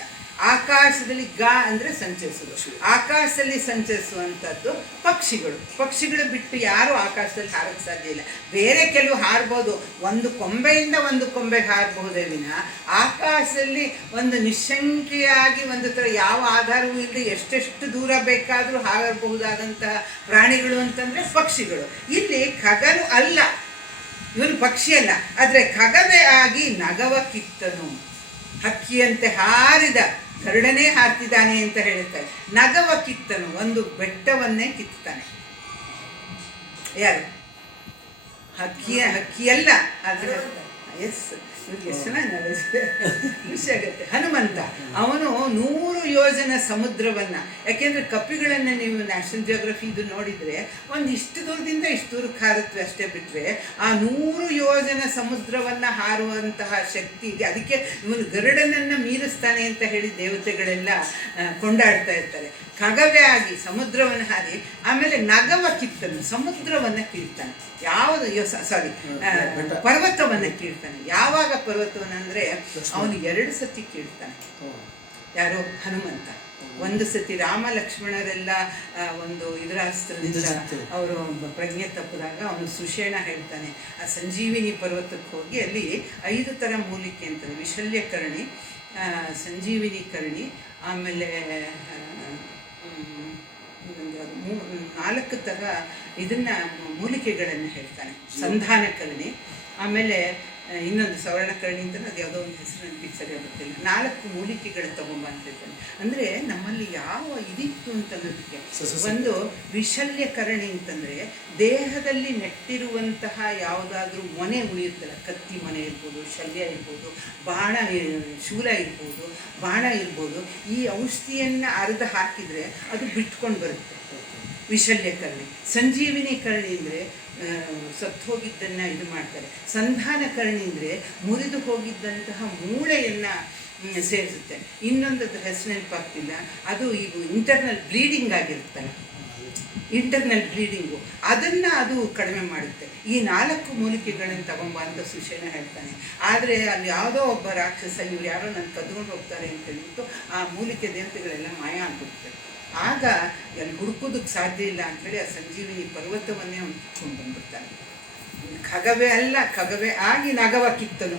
ಆಕಾಶದಲ್ಲಿ ಗ ಅಂದರೆ ಸಂಚರಿಸೋದು. ಆಕಾಶದಲ್ಲಿ ಸಂಚರಿಸುವಂಥದ್ದು ಪಕ್ಷಿಗಳು. ಪಕ್ಷಿಗಳು ಬಿಟ್ಟು ಯಾರೂ ಆಕಾಶದಲ್ಲಿ ಹಾರಕ್ಕೆ ಸಾಧ್ಯ ಇಲ್ಲ. ಬೇರೆ ಕೆಲವು ಹಾರ್ಬೋದು, ಒಂದು ಕೊಂಬೆಯಿಂದ ಒಂದು ಕೊಂಬೆಗೆ ಹಾರಬಹುದೇ ವಿನ ಆಕಾಶದಲ್ಲಿ ಒಂದು ನಿಶಂಕೆಯಾಗಿ ಒಂದು ಥರ ಯಾವ ಆಧಾರವೂ ಇಲ್ಲದೆ ಎಷ್ಟೆಷ್ಟು ದೂರ ಬೇಕಾದರೂ ಹಾರಬಹುದಾದಂತಹ ಪ್ರಾಣಿಗಳು ಅಂತಂದರೆ ಪಕ್ಷಿಗಳು. ಇಲ್ಲಿ ಖಗನು ಅಲ್ಲ, ಇವನು ಪಕ್ಷಿ ಅಲ್ಲ, ಆದರೆ ಖಗವೇ ಆಗಿ ನಗವ ಕಿತ್ತನು. ಹಕ್ಕಿಯಂತೆ ಹಾರಿದ ಗರುಡನೇ ಹಾರ್ತಿದ್ದಾನೆ ಅಂತ ಹೇಳುತ್ತಾರೆ. ನಗವ ಕಿತ್ತನು, ಒಂದು ಬೆಟ್ಟವನ್ನೇ ಕಿತ್ತಾನೆ. ಯಾರು? ಹಕ್ಕಿಯಲ್ಲ, ಆದರೆ ಎಸ್ ಇವ್ರಿಗೆ ಎಷ್ಟು ಖುಷಿ ಆಗುತ್ತೆ. ಹನುಮಂತ ಅವನು 100 ಯೋಜನ ಸಮುದ್ರವನ್ನು, ಯಾಕೆಂದರೆ ಕಪಿಗಳನ್ನು ನೀವು ನ್ಯಾಷನಲ್ ಜಿಯೋಗ್ರಫಿ ಇದು ನೋಡಿದರೆ ಒಂದು ಇಷ್ಟು ದೂರದಿಂದ ಇಷ್ಟು ದೂರಕ್ಕೆ ಹಾರುತ್ತವೆ ಅಷ್ಟೇ ಬಿಟ್ಟರೆ ಆ 100 ಯೋಜನ ಸಮುದ್ರವನ್ನು ಹಾರುವಂತಹ ಶಕ್ತಿ ಇದೆ. ಅದಕ್ಕೆ ಇವನು ಗರುಡನನ್ನು ಮೀರಿಸ್ತಾನೆ ಅಂತ ಹೇಳಿ ದೇವತೆಗಳೆಲ್ಲ ಕೊಂಡಾಡ್ತಾ ಇರ್ತಾರೆ. ಖಗವೇ ಆಗಿ ಸಮುದ್ರವನ್ನು ಹಾರಿ ಆಮೇಲೆ ನಗವ ಕಿತ್ತನು, ಸಮುದ್ರವನ್ನು ಕೀಳ್ತಾನೆ. ಯಾವುದು ಪರ್ವತವನ್ನು ಕೀಳ್ತಾನೆ. ಯಾವಾಗ ಪರ್ವತವನ್ನು ಅಂದರೆ ಅವನು 2 ಸತಿ ಕೀಳ್ತಾನೆ. ಯಾರು? ಹನುಮಂತ. ಒಂದು ಸತಿ ರಾಮ ಲಕ್ಷ್ಮಣರೆಲ್ಲ ಒಂದು ಇದರ ಅಸ್ತ್ರದಿಂದ ಅವರು ಪ್ರಜ್ಞೆ ತಪ್ಪಿದಾಗ ಅವನು ಸುಷೇಣ ಹೇಳ್ತಾನೆ ಆ ಸಂಜೀವಿನಿ ಪರ್ವತಕ್ಕೆ ಹೋಗಿ ಅಲ್ಲಿ 5 ಥರ ಮೂಲಿಕೆ ಅಂತಾರೆ. ವಿಶಲ್ಯಕರ್ಣಿ, ಸಂಜೀವಿನಿ ಕರ್ಣಿ, ಆಮೇಲೆ 4 ಥರ ಇದನ್ನು ಮೂಲಿಕೆಗಳನ್ನು ಹೇಳ್ತಾನೆ. ಸಂಧಾನಕರ್ಣಿ, ಆಮೇಲೆ ಇನ್ನೊಂದು ಸವರ್ಣಕರ್ಣಿ ಅಂತ ಅದು ಯಾವುದೋ ಒಂದು ಹೆಸರು ನನಗೆ ಸರಿಯಾಗಿ ಗೊತ್ತಿಲ್ಲ. 4 ಮೂಲಿಕೆಗಳು ತಗೊಂಬಂತಿರ್ತಾನೆ. ಅಂದರೆ ನಮ್ಮಲ್ಲಿ ಯಾವ ಇದಿತ್ತು ಅಂತನ್ನೋದಕ್ಕೆ ಒಂದು ವಿಶಲ್ಯಕರಣಿ ಅಂತಂದರೆ ದೇಹದಲ್ಲಿ ನೆಟ್ಟಿರುವಂತಹ ಯಾವುದಾದ್ರೂ ಮೊನೆ ಉಳಿಯುತ್ತಲ್ಲ, ಕತ್ತಿ ಮೊನೆ ಇರ್ಬೋದು, ಶಲ್ಯ ಇರ್ಬೋದು, ಬಾಣ ಶೂಲ ಇರ್ಬೋದು, ಬಾಣ ಇರ್ಬೋದು, ಈ ಔಷಧಿಯನ್ನು ಅರ್ಧ ಹಾಕಿದರೆ ಅದು ಬಿಟ್ಕೊಂಡು ಬರುತ್ತೆ. ವಿಶಲ್ಯಕರ್ಣಿ. ಸಂಜೀವಿನಿ ಕರ್ಣಿ ಅಂದರೆ ಸತ್ತು ಹೋಗಿದ್ದನ್ನು ಇದು ಮಾಡ್ತಾರೆ. ಸಂಧಾನಕರ್ಣಿ ಅಂದರೆ ಮುರಿದು ಹೋಗಿದ್ದಂತಹ ಮೂಳೆಯನ್ನು ಸೇರಿಸುತ್ತೆ. ಇನ್ನೊಂದದ್ರ ಹೆಸರು ನೆನಪಾಗ್ತಿಲ್ಲ, ಅದು ಈಗ ಇಂಟರ್ನಲ್ ಬ್ಲೀಡಿಂಗ್ ಆಗಿರುತ್ತಲ್ಲ, ಇಂಟರ್ನಲ್ ಬ್ಲೀಡಿಂಗು, ಅದನ್ನು ಅದು ಕಡಿಮೆ ಮಾಡುತ್ತೆ. ಈ 4 ಮೂಲಿಕೆಗಳನ್ನು ತಗೊಂಬ ಅಂತ ಸುಷೇಣ ಹೇಳ್ತಾನೆ. ಆದರೆ ಅಲ್ಲಿ ಯಾವುದೋ ಒಬ್ಬ ರಾಕ್ಷಸ ಇವ್ರು ಯಾರೋ ನನ್ನ ಕದ್ಕೊಂಡು ಹೋಗ್ತಾರೆ ಅಂತ ಹೇಳ್ಬಿಟ್ಟು ಆ ಮೂಲಿಕೆ ದೇವತೆಗಳೆಲ್ಲ ಮಾಯ ಆಗ್ಬಿಡುತ್ತೆ. ಆಗ ಅಲ್ಲಿ ಹುಡುಕೋದಕ್ಕೆ ಸಾಧ್ಯ ಇಲ್ಲ ಅಂಥೇಳಿ ಆ ಸಂಜೀವಿನಿ ಪರ್ವತವನ್ನೇ ಅವನು ಕಿತ್ಕೊಂಡು ಬಂದ್ಬಿಡ್ತಾನೆ. ಖಗವೇ ಅಲ್ಲ, ಖಗವೇ ಆಗಿ ನಗವ ಕಿತ್ತನು.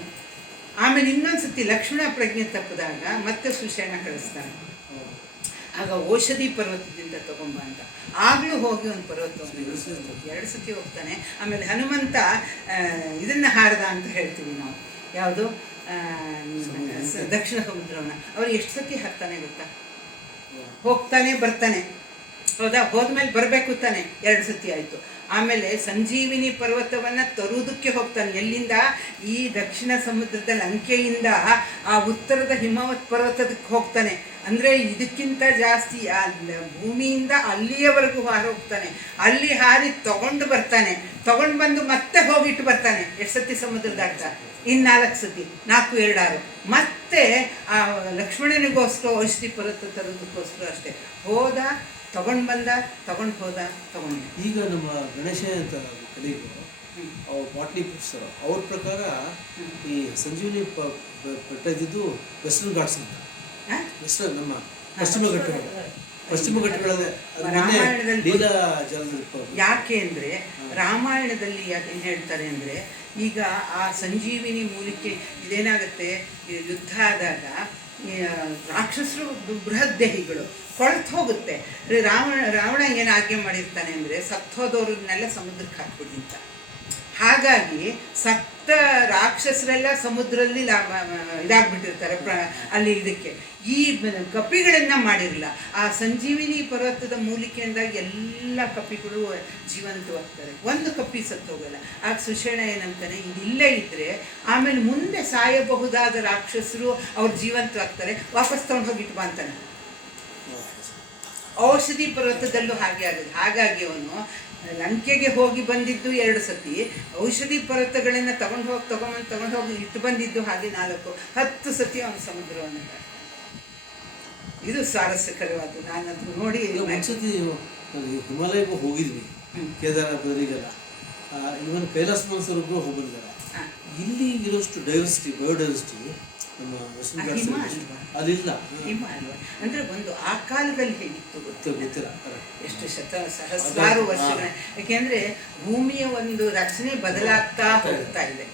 ಆಮೇಲೆ ಇನ್ನೊಂದು ಸತಿ ಲಕ್ಷ್ಮಣ ಪ್ರಜ್ಞೆ ತಪ್ಪಿದಾಗ ಮತ್ತೆ ಸುಷೇಣ ಕಳಿಸ್ತಾನೆ. ಆಗ ಔಷಧಿ ಪರ್ವತದಿಂದ ತಗೊಂಬ ಅಂತ. ಆಗಲೂ ಹೋಗಿ ಒಂದು ಪರ್ವತವನ್ನು 2 ಸತಿ ಹೋಗ್ತಾನೆ. ಆಮೇಲೆ ಹನುಮಂತ ಇದನ್ನು ಹಾರದ ಅಂತ ಹೇಳ್ತೀವಿ ನಾವು, ಯಾವುದು ದಕ್ಷಿಣ ಸಮುದ್ರವನ್ನು. ಅವ್ರು ಎಷ್ಟು ಸತಿ ಹಾಕ್ತಾನೆ ಗೊತ್ತಾ? ಹೋಗ್ತಾನೆ ಬರ್ತಾನೆ, ಹೌದಾ? ಹೋದ್ಮೇಲೆ ಬರಬೇಕು ತಾನೆ, 2 ಸತಿ ಆಯಿತು. ಆಮೇಲೆ ಸಂಜೀವಿನಿ ಪರ್ವತವನ್ನು ತರುವುದಕ್ಕೆ ಹೋಗ್ತಾನೆ. ಎಲ್ಲಿಂದ? ಈ ದಕ್ಷಿಣ ಸಮುದ್ರದ ಲಂಕೆಯಿಂದ ಆ ಉತ್ತರದ ಹಿಮವತ್ ಪರ್ವತದಕ್ಕೆ ಹೋಗ್ತಾನೆ. ಅಂದರೆ ಇದಕ್ಕಿಂತ ಜಾಸ್ತಿ ಆ ಭೂಮಿಯಿಂದ ಅಲ್ಲಿಯವರೆಗೂ ಹೋಗ್ತಾನೆ. ಅಲ್ಲಿ ಹಾರಿ ತಗೊಂಡು ಬರ್ತಾನೆ. ತಗೊಂಡು ಬಂದು ಮತ್ತೆ ಹೋಗಿಟ್ಟು ಬರ್ತಾನೆ. ಎಷ್ಟು ಸತಿ ಸಮುದ್ರ ದಾಟ್ತಾ? ಇನ್ನು 4 ಸತಿ, 4, 2, 6. ಮತ್ತೆ ಆ ಲಕ್ಷ್ಮಣನಿಗೋಸ್ಕರ ಔಷಧಿ ಪರ್ವತ ತರೋದಕ್ಕೋಸ್ಕರ ಅಷ್ಟೇ ಹೋದ, ತಗೊಂಡು ಬಂದ, ತಗೊಂಡು ಹೋದ, ತಗೊಂಡು. ಈಗ ನಮ್ಮ ಗಣೇಶ ಅಂತ ಕಲಿಗೂ ಅವ್ರು ಬಾಟ್ಲಿ ಪ್ರೊಫೆಸರ್ ಅವ್ರ ಪ್ರಕಾರ ಈ ಸಂಜೀವಿನಿ ಬೆಟ್ಟ ಇದ್ದಿದ್ದು ವೆಸ್ಟರ್ನ್ ಘಾಟ್ಸ್ ಅಂತ. ವೆಸ್ಟರ್ನ್ ನಮ್ಮ ಪಶ್ಚಿಮ ಘಟ್ಟಗಳಲ್ಲಿ ಲೀಲಾ ಜಲದಲ್ಲಿ. ಯಾಕೆ ಅಂದರೆ ರಾಮಾಯಣದಲ್ಲಿ ಏನು ಹೇಳ್ತಾರೆ ಅಂದರೆ, ಈಗ ಆ ಸಂಜೀವಿನಿ ಮೂಲಿಕೆ ಇದೇನಾಗುತ್ತೆ, ಯುದ್ಧ ಆದಾಗ ರಾಕ್ಷಸರು ಬೃಹತ್ ದೇಹಿಗಳು ಕೊಳ್ತು ಹೋಗುತ್ತೆ. ರಾವಣ ಏನು ಆಜ್ಞೆ ಮಾಡಿರ್ತಾನೆ ಅಂದರೆ ಸತ್ತೋದವ್ರನ್ನೆಲ್ಲ ಸಮುದ್ರಕ್ಕೆ ಹಾಕ್ಬಿಡಿ ಅಂತ. ಹಾಗಾಗಿ ಸತ್ತ ರಾಕ್ಷಸರೆಲ್ಲ ಸಮುದ್ರದಲ್ಲಿ ಇದಾಗ್ಬಿಟ್ಟಿರ್ತಾರೆ ಅಲ್ಲಿ. ಇದಕ್ಕೆ ಈ ಕಪಿಗಳನ್ನು ಮಾಡಿರಲ್ಲ. ಆ ಸಂಜೀವಿನಿ ಪರ್ವತದ ಮೂಲಿಕೆಯಿಂದಾಗಿ ಎಲ್ಲ ಕಪಿಗಳು ಜೀವಂತವಾಗ್ತಾರೆ. ಒಂದು ಕಪ್ಪಿ ಸತ್ತೋಗಲ್ಲ. ಆಗ ಸುಷೇಣ ಏನಂತಾನೆ, ಇದಿಲ್ಲೇ ಇದ್ದರೆ ಆಮೇಲೆ ಮುಂದೆ ಸಾಯಬಹುದಾದ ರಾಕ್ಷಸರು ಅವ್ರು ಜೀವಂತವಾಗ್ತಾರೆ, ವಾಪಸ್ ತೊಗೊಂಡು ಹೋಗಿಟ್ಟು ಬಾ ಅಂತಾನೆ. ಔಷಧಿ ಪರ್ವತದಲ್ಲೂ ಹಾಗೆ ಆಗೋದು. ಹಾಗಾಗಿ ಅವನು ಲಂಕೆಗೆ ಹೋಗಿ ಬಂದಿದ್ದು 2 ಸತಿ, ಔಷಧಿ ಪರ್ವತಗಳನ್ನು ತಗೊಂಡು ಹೋಗಿ ಇಟ್ಟು ಬಂದಿದ್ದು ಹಾಗೆ 4, 10 ಸತಿ ಅವನು ಸಮುದ್ರವನ್ನು ದಾಟ್ತಾನೆ. ಇದು ಸ್ವಾರಸ್ಯಕರವಾದ. ನಾನು ಅದನ್ನು ನೋಡಿ ಒಂದ್ಸತಿ ಹಿಮಾಲಯಕ್ಕೂ ಹೋಗಿದ್ವಿ, ಕೇದಾರ ಬದಲಿಗೆಲ್ಲ. ಇವನ್ ಕೈಲಾಸ ಮಾನಸರೊಬ್ಬರು ಹೋಗಿದ್ದಾರೆ. ಇಲ್ಲಿ ಇರೋಷ್ಟು ಡೈವರ್ಸಿಟಿ, ಬಯೋಡೈವರ್ಸಿಟಿ ನಮ್ಮ ಅಲ್ಲಿಲ್ಲ. ಹಿಮ ಅಲ್ವಾ ಅಂದರೆ ಒಂದು ಆ ಕಾಲದಲ್ಲಿ ಹೇಗಿತ್ತು ಗೊತ್ತಿಲ್ಲ. ಎಷ್ಟು ಸಹಸ್ರಾರು ವರ್ಷಗಳ. ಯಾಕೆಂದರೆ ಭೂಮಿಯ ಒಂದು ರಚನೆ ಬದಲಾಗ್ತಾ ಹೋಗ್ತಾ ಇದೆ,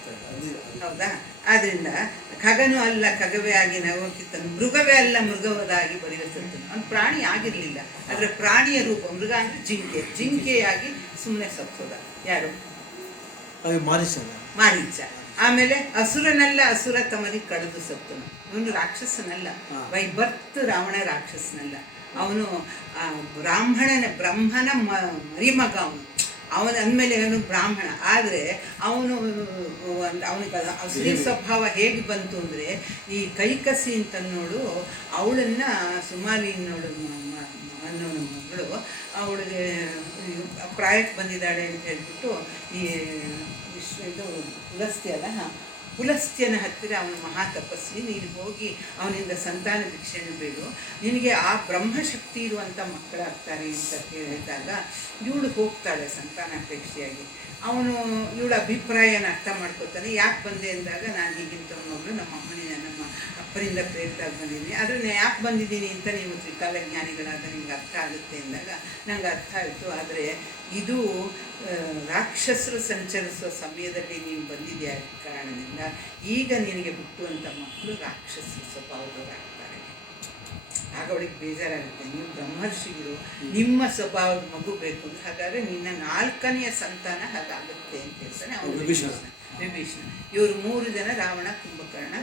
ಹೌದಾ? ಆದ್ದರಿಂದ ಖಗನು ಅಲ್ಲ ಖಗವೇ ಆಗಿ ನಗೋಕಿತ್ತನು, ಮೃಗವೇ ಅಲ್ಲ ಮೃಗವದಾಗಿ ಪರಿವರ್ತನೆ. ಅವ್ನು ಪ್ರಾಣಿ ಆಗಿರಲಿಲ್ಲ, ಆದರೆ ಪ್ರಾಣಿಯ ರೂಪ. ಮೃಗ ಅಂದರೆ ಜಿಂಕೆಯಾಗಿ ಸುಮ್ಮನೆ ಸತ್ತೋದ. ಯಾರು? ಮಾರೀಚ. ಆಮೇಲೆ ಅಸುರನಲ್ಲ, ಅಸುರ ತಮದಿ ಕಳೆದು ಸತ್ತನು. ಇವನು ರಾಕ್ಷಸನಲ್ಲ, ಬೈ ಬರ್ತ್ ರಾವಣ ರಾಕ್ಷಸನಲ್ಲ. ಅವನು ಬ್ರಹ್ಮನ ಮರಿಮಗ. ಅವನು ಅಂದಮೇಲೆ ಅವನು ಬ್ರಾಹ್ಮಣ. ಆದರೆ ಅವನಿಗೆ ಅಸುರಿ ಸ್ವಭಾವ ಹೇಗೆ ಬಂತು ಅಂದರೆ, ಈ ಕೈಕಸಿ ಅಂತನ್ನೋಳು ಅವಳನ್ನು, ಸುಮಾಲಿನೋಳು ಅನ್ನೋಳ ಮಗಳು, ಅವಳಿಗೆ ಪ್ರಾಯಕ್ಕೆ ಬಂದಿದ್ದಾಳೆ ಅಂತ ಹೇಳ್ಬಿಟ್ಟು ಈ ಇದು ಪುಲಸ್ತ್ಯನ ಹತ್ತಿರ ಅವನು ಮಹಾ ತಪಸ್ವಿ, ನೀನು ಹೋಗಿ ಅವನಿಂದ ಸಂತಾನ ಭಿಕ್ಷೆಯನ್ನು ಬೇಡು, ನಿನಗೆ ಆ ಬ್ರಹ್ಮಶಕ್ತಿ ಇರುವಂಥ ಮಕ್ಕಳಾಗ್ತಾರೆ ಅಂತ ಹೇಳಿದಾಗ ಇವಳು ಹೋಗ್ತಾಳೆ ಸಂತಾನಾಪೇಕ್ಷೆಯಾಗಿ. ಅವನು ಇವಳ ಅಭಿಪ್ರಾಯನ ಅರ್ಥ ಮಾಡ್ಕೊತಾನೆ. ಯಾಕೆ ಬಂದೆ ಅಂದಾಗ, ನಾನು ಹೀಗಿಂತ ಮಗಳು ನಮ್ಮ ಅಪ್ಪನಿಂದ ಪ್ರೇರಿತಾಗಿ ಬಂದಿದ್ದೀನಿ, ಆದರೆ ಯಾಕೆ ಬಂದಿದ್ದೀನಿ ಅಂತ ನೀವು ತ್ರಿಕಾಲ ಜ್ಞಾನಿಗಳಾದ ನಿಮ್ಗೆ ಅರ್ಥ ಆಗುತ್ತೆ ಅಂದಾಗ ನಂಗೆ ಅರ್ಥ ಆಯಿತು. ಆದರೆ ಇದು ರಾಕ್ಷಸರು ಸಂಚರಿಸುವ ಸಮಯದಲ್ಲಿ ನೀನು ಬಂದಿದೆಯಾ ಕಾರಣದಿಂದ ಈಗ ನಿನಗೆ ಹುಟ್ಟುವಂಥ ಮಕ್ಕಳು ರಾಕ್ಷಸರ ಸ್ವಭಾವದವರಾಗ್ತಾರೆ. ಆಗ ಅವಳಿಗೆ ಬೇಜಾರಾಗುತ್ತೆ. ನೀವು ಬ್ರಹ್ಮರ್ಷಿಗಳು, ನಿಮ್ಮ ಸ್ವಭಾವದ ಮಗು ಬೇಕು ಅಂತ. ಹಾಗಾದರೆ ನಿನ್ನ 4ನೆಯ ಸಂತಾನ ಹಾಗಾಗುತ್ತೆ ಅಂತ ಹೇಳ್ತಾನೆ ಅವನು ವಿಭೀಷಣ. ಇವರು 3 ಜನ, ರಾವಣ, ಕುಂಭಕರ್ಣ,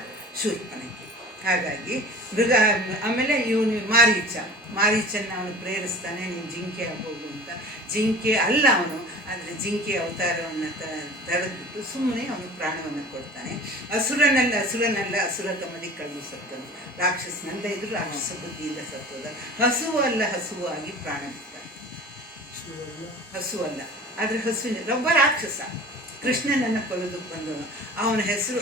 ಶೂರ್ಪನಖಿ. ಹಾಗಾಗಿ ಆಮೇಲೆ ಇವನು ಮಾರೀಚನ್ನ ಅವನು ಪ್ರೇರಿಸ್ತಾನೆ, ನೀನು ಜಿಂಕೆ ಆಗ್ಬೋದು ಅಂತ. ಜಿಂಕೆ ಅಲ್ಲ ಅವನು, ಆದರೆ ಜಿಂಕೆ ಅವತಾರವನ್ನು ತಡೆದ್ಬಿಟ್ಟು ಸುಮ್ಮನೆ ಅವನು ಪ್ರಾಣವನ್ನು ಕೊಡ್ತಾನೆ. ಅಸುರನಲ್ಲ, ಅಸುರ ತಮ್ಮದಿ ಕಳೆದು ಸತ್ತನು. ರಾಕ್ಷಸನಲ್ಲ, ಇದು ರಾಕ್ಷಸ ಬುದ್ಧಿಯಿಂದ ಸತ್ತೋದ. ಹಸುವು ಅಲ್ಲ, ಹಸುವು ಆಗಿ ಪ್ರಾಣ ಬಿಡ್ತಾನೆ. ಹಸು ಅಲ್ಲ, ಆದರೆ ಹಸುವಿನ ಒಬ್ಬ ರಾಕ್ಷಸ ಕೃಷ್ಣನನ್ನು ಕೊಲ್ಲೋದಕ್ಕೆ ಬಂದವನು. ಅವನ ಹೆಸರು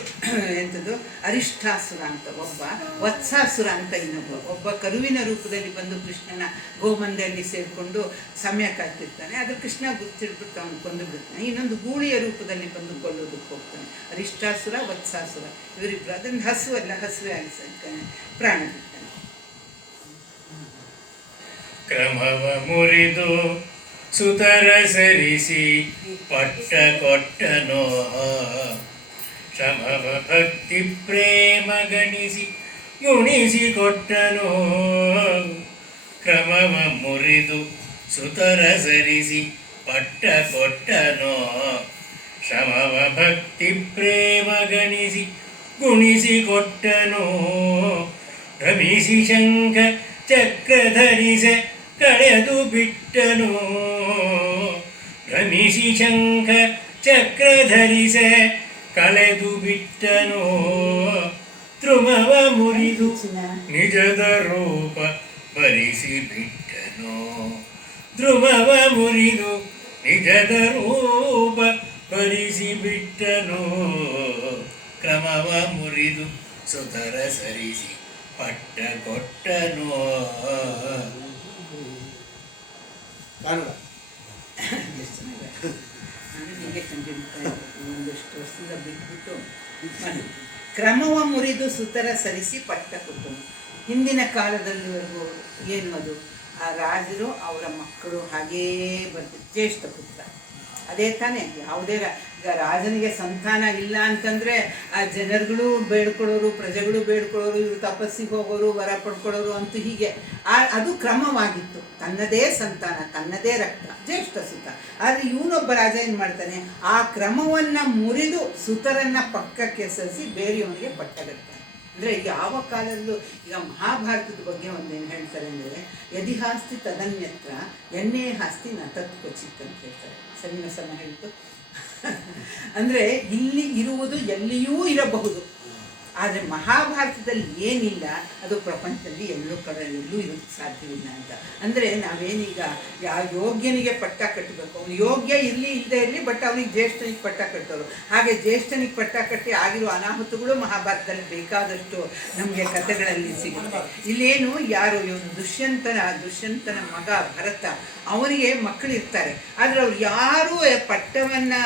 ಎಂಥದ್ದು ಅರಿಷ್ಠಾಸುರ ಅಂತ ಒಬ್ಬ, ವತ್ಸಾಸುರ ಅಂತ ಇನ್ನೊಬ್ಬ. ಒಬ್ಬ ಕರುವಿನ ರೂಪದಲ್ಲಿ ಬಂದು ಕೃಷ್ಣನ ಗೋಮಂದೆಯಲ್ಲಿ ಸೇರಿಕೊಂಡು ಸಮಯ ಕಾಯ್ತಿರ್ತಾನೆ. ಅದು ಕೃಷ್ಣ ಗುರ್ತಿಡ್ಬಿಟ್ಟು ಅವನು ಕೊಂದು ಬಿಡ್ತಾನೆ. ಇನ್ನೊಂದು ಗೂಳಿಯ ರೂಪದಲ್ಲಿ ಬಂದು ಕೊಲ್ಲೋದಕ್ಕೆ ಹೋಗ್ತಾನೆ. ಅರಿಷ್ಠಾಸುರ, ವತ್ಸಾಸುರ ಇವರಿಬ್ಬರು. ಅದನ್ನು ಹಸು ಅಲ್ಲ, ಹಸುವೆ ಆಗಿಸ್ತಾನೆ, ಪ್ರಾಣ ಬಿಡ್ತಾನೆ. ಕ್ರಮವ ಮುರಿದು ಸುತರ ಸರಿಸಿ ಪಟ್ಟ ಕೊಟ್ಟನೋ, ಶ್ರಮವ ಭಕ್ತಿ ಪ್ರೇಮ ಗಣಿಸಿ ಗುಣಿಸಿ ಕೊಟ್ಟನೋ. ಕ್ರಮವ ಮುರಿದು ಸುತರ ಸರಿಸಿ ಪಟ್ಟ ಕೊಟ್ಟನೋ, ಶ್ರಮವ ಭಕ್ತಿ ಪ್ರೇಮ ಗಣಿಸಿ ಗುಣಿಸಿ ಕೊಟ್ಟನೋ. ಭ್ರಮಿಸಿ ಶಂಖ ಚಕ್ರ ಧರಿಸೆ ಕಳೆದು ಬಿಟ್ಟನು, ಭ್ರಮಿಸಿ ಶಂಖ ಚಕ್ರ ಧರಿಸೆ ಕಳೆದು ಬಿಟ್ಟನು. ಧ್ರುವವ ಮುರಿದು ನಿಜದ ರೂಪ ಭರಿಸಿ ಬಿಟ್ಟನು, ಧ್ರುವವ ಮುರಿದು ನಿಜದ ರೂಪ ಭರಿಸಿ ಬಿಟ್ಟನು. ಕ್ರಮವ ಮುರಿದು ಸುತರ ಸರಿಸಿ ಪಟ್ಟ ಕೊಟ್ಟನು. ಕನ್ನಡ ನಾನು ಹೀಗೆ ಕಂಡಿರ್ತಾ ಒಂದಷ್ಟು ವರ್ಷದ ಬಿಟ್ಬಿಟ್ಟು ಕ್ರಮವ ಮುರಿದು ಸುತರ ಸರಿಸಿ ಪಟ್ಟ ಕೊಟ್ಟನು. ಹಿಂದಿನ ಕಾಲದಲ್ಲಿವರೆಗೂ ಏನು ಅದು, ಆ ರಾಜರು ಅವರ ಮಕ್ಕಳು ಹಾಗೇ ಬರ್ತಿದ್ರು, ಜ್ಯೇಷ್ಠ ಪುತ್ರ. ಅದೇ ತಾನೇ, ಯಾವುದೇ ಈಗ ರಾಜನಿಗೆ ಸಂತಾನ ಇಲ್ಲ ಅಂತಂದರೆ ಆ ಜನರುಗಳು ಬೇಡ್ಕೊಳ್ಳೋರು, ಪ್ರಜೆಗಳು ಬೇಡ್ಕೊಳ್ಳೋರು, ಇವರು ತಪಸ್ಸಿಗೆ ಹೋಗೋರು, ವರ ಪಡ್ಕೊಳ್ಳೋರು ಅಂತೂ ಹೀಗೆ ಅದು ಕ್ರಮವಾಗಿತ್ತು. ತನ್ನದೇ ಸಂತಾನ, ತನ್ನದೇ ರಕ್ತ, ಜ್ಯೇಷ್ಠ ಸುತ. ಆದರೆ ಇವನೊಬ್ಬ ರಾಜ ಏನು ಮಾಡ್ತಾನೆ, ಆ ಕ್ರಮವನ್ನು ಮುರಿದು ಸುತರನ್ನು ಪಕ್ಕಕ್ಕೆ ಸರಿಸಿ ಬೇರೆಯವನಿಗೆ ಪಟ್ಟಗಟ್ಟಾನೆ. ಅಂದರೆ ಯಾವ ಕಾಲದಲ್ಲೂ ಈಗ ಮಹಾಭಾರತದ ಬಗ್ಗೆ ಒಂದೇನು ಹೇಳ್ತಾರೆ ಅಂದರೆ, ಯದಿಹಾಸ್ತಿ ತದನ್ಯತ್ರ ಎಣ್ಣೆ ಹಾಸ್ತಿ ನ ತತ್ ಕ್ವಚಿತ್ ಅಂತ ಹೇಳ್ತಾರೆ. ಸಣ್ಣ ಸಣ್ಣ ಹೇಳ್ತು ಅಂದರೆ ಇಲ್ಲಿ ಇರುವುದು ಎಲ್ಲಿಯೂ ಇರಬಹುದು, ಆದರೆ ಮಹಾಭಾರತದಲ್ಲಿ ಏನಿಲ್ಲ ಅದು ಪ್ರಪಂಚದಲ್ಲಿ ಎಲ್ಲೂ ಎಲ್ಲೂ ಇರೋಕ್ಕೆ ಸಾಧ್ಯವಿಲ್ಲ ಅಂತ. ಅಂದರೆ ನಾವೇನೀಗ ಯಾವ ಯೋಗ್ಯನಿಗೆ ಪಟ್ಟ ಕಟ್ಟಬೇಕು, ಅವನು ಯೋಗ್ಯ ಇರಲಿ ಇಲ್ಲದೆ ಇರಲಿ, ಬಟ್ ಅವನಿಗೆ ಜ್ಯೇಷ್ಠನಿಗೆ ಪಟ್ಟ ಕಟ್ಟೋರು. ಹಾಗೆ ಜ್ಯೇಷ್ಠನಿಗೆ ಪಟ್ಟ ಕಟ್ಟಿ ಆಗಿರೋ ಅನಾಹುತಗಳು ಮಹಾಭಾರತದಲ್ಲಿ ಬೇಕಾದಷ್ಟು ನಮಗೆ ಕಥೆಗಳಲ್ಲಿ ಸಿಗುತ್ತೆ. ಇಲ್ಲೇನು ಯಾರು ಇವನು ದುಷ್ಯಂತನ ಮಗ ಭರತ, ಅವನಿಗೆ ಮಕ್ಕಳಿರ್ತಾರೆ, ಆದರೆ ಅವ್ರು ಯಾರೂ ಪಟ್ಟವನ್ನು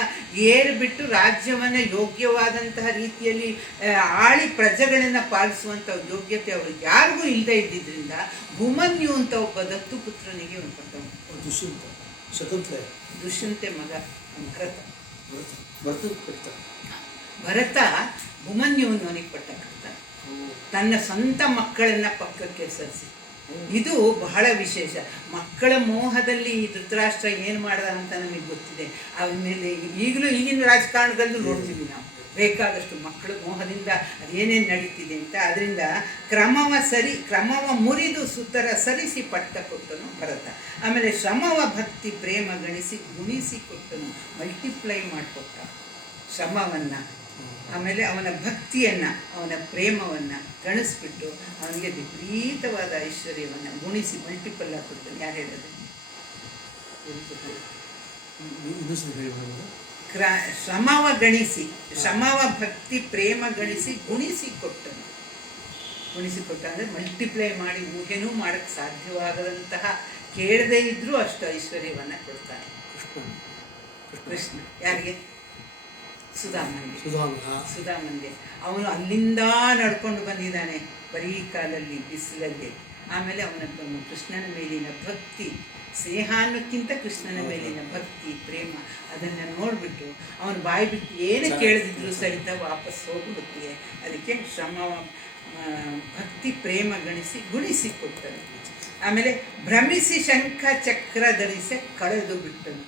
ಏರಿಬಿಟ್ಟು ರಾಜ್ಯವನ್ನು ಯೋಗ್ಯವಾದಂತಹ ರೀತಿಯಲ್ಲಿ ಪ್ರಜೆಗಳನ್ನು ಪಾಲಿಸುವಂಥ ಯೋಗ್ಯತೆ ಅವ್ರಿಗೆ ಯಾರಿಗೂ ಇಲ್ಲದೆ ಇದ್ದಿದ್ದರಿಂದ ಭೂಮನ್ಯು ಅಂತ ಒಬ್ಬ ದತ್ತು ಪುತ್ರನಿಗೆ ಒಂದು ಪಟ್ಟ. ದುಷ್ಯಂತೆ ಮಗ ಭರತ ಭೂಮನ್ಯುವನ್ನು ಅವನಿಗೆ ಪಟ್ಟ ಕಟ್ತಾನೆ, ತನ್ನ ಸ್ವಂತ ಮಕ್ಕಳನ್ನು ಪಕ್ಕಕ್ಕೆ ಸರಿಸಿ. ಇದು ಬಹಳ ವಿಶೇಷ. ಮಕ್ಕಳ ಮೋಹದಲ್ಲಿ ಧೃತರಾಷ್ಟ್ರ ಏನು ಮಾಡ್ದ ಅಂತ ನಮಗೆ ಗೊತ್ತಿದೆ. ಆಮೇಲೆ ಈಗಲೂ ಈಗಿನ ರಾಜಕಾರಣದಲ್ಲೂ ನೋಡ್ತೀವಿ ನಾವು ಬೇಕಾದಷ್ಟು ಮಕ್ಕಳ ಮೋಹದಿಂದ ಅದೇನೇನು ನಡೀತಿದೆ ಅಂತ. ಅದರಿಂದ ಕ್ರಮವ ಮುರಿದು ಸುತರ ಸರಿಸಿ ಪಟ್ಟ ಕೊಟ್ಟನು ಭರತ. ಆಮೇಲೆ ಶ್ರಮವ ಭಕ್ತಿ ಪ್ರೇಮ ಗಣಿಸಿ ಗುಣಿಸಿ ಕೊಟ್ಟನು, ಮಲ್ಟಿಪ್ಲೈ ಮಾಡಿಕೊಟ್ಟ ಶ್ರಮವನ್ನು. ಆಮೇಲೆ ಅವನ ಭಕ್ತಿಯನ್ನು, ಅವನ ಪ್ರೇಮವನ್ನು ಗಣಿಸ್ಬಿಟ್ಟು ಅವನಿಗೆ ವಿಪರೀತವಾದ ಐಶ್ವರ್ಯವನ್ನು ಗುಣಿಸಿ ಮಲ್ಟಿಪಲ್ ಆಗಿ ಕೊಡ್ತಾನೆ. ಯಾರು ಹೇಳೋದು? ಶ್ರಮವ ಗಣಿಸಿ, ಶ್ರಮವ ಭಕ್ತಿ ಪ್ರೇಮ ಗಣಿಸಿ ಗುಣಿಸಿ ಕೊಟ್ಟನು. ಗುಣಿಸಿಕೊಟ್ಟ ಅಂದರೆ ಮಲ್ಟಿಪ್ಲೈ ಮಾಡಿ ಊಹೆನೂ ಮಾಡೋಕ್ಕೆ ಸಾಧ್ಯವಾಗದಂತಹ, ಕೇಳದೇ ಇದ್ದರೂ ಅಷ್ಟು ಐಶ್ವರ್ಯವನ್ನು ಕೊಡ್ತಾನೆ ಕೃಷ್ಣ. ಯಾರಿಗೆ? ಸುಧಾಮನ್ಗೆ. ಅವನು ಅಲ್ಲಿಂದ ನಡ್ಕೊಂಡು ಬಂದಿದ್ದಾನೆ ಬರೀ ಕಾಲಲ್ಲಿ, ಬಿಸಿಲಲ್ಲಿ. ಆಮೇಲೆ ಅವನ ಕೃಷ್ಣನ ಮೇಲಿನ ಭಕ್ತಿ, ಸ್ನೇಹ ಅನ್ನೋಕ್ಕಿಂತ ಕೃಷ್ಣನ ಮೇಲಿನ ಭಕ್ತಿ ಪ್ರೇಮ, ಅದನ್ನು ನೋಡಿಬಿಟ್ಟು ಅವನು ಬಾಯಿ ಬಿಟ್ಟು ಏನು ಕೇಳದಿದ್ರು ಸಹಿತ ವಾಪಸ್ ಹೋಗ್ಬಿಡುತ್ತೆ. ಅದಕ್ಕೆ ಭಕ್ತಿ ಪ್ರೇಮ ಗುಣಿಸಿ ಕೊಟ್ಟನು. ಆಮೇಲೆ ಭ್ರಮಿಸಿ ಶಂಖ ಚಕ್ರ ಧರಿಸಿ ಕಳೆದು ಬಿಟ್ಟನು.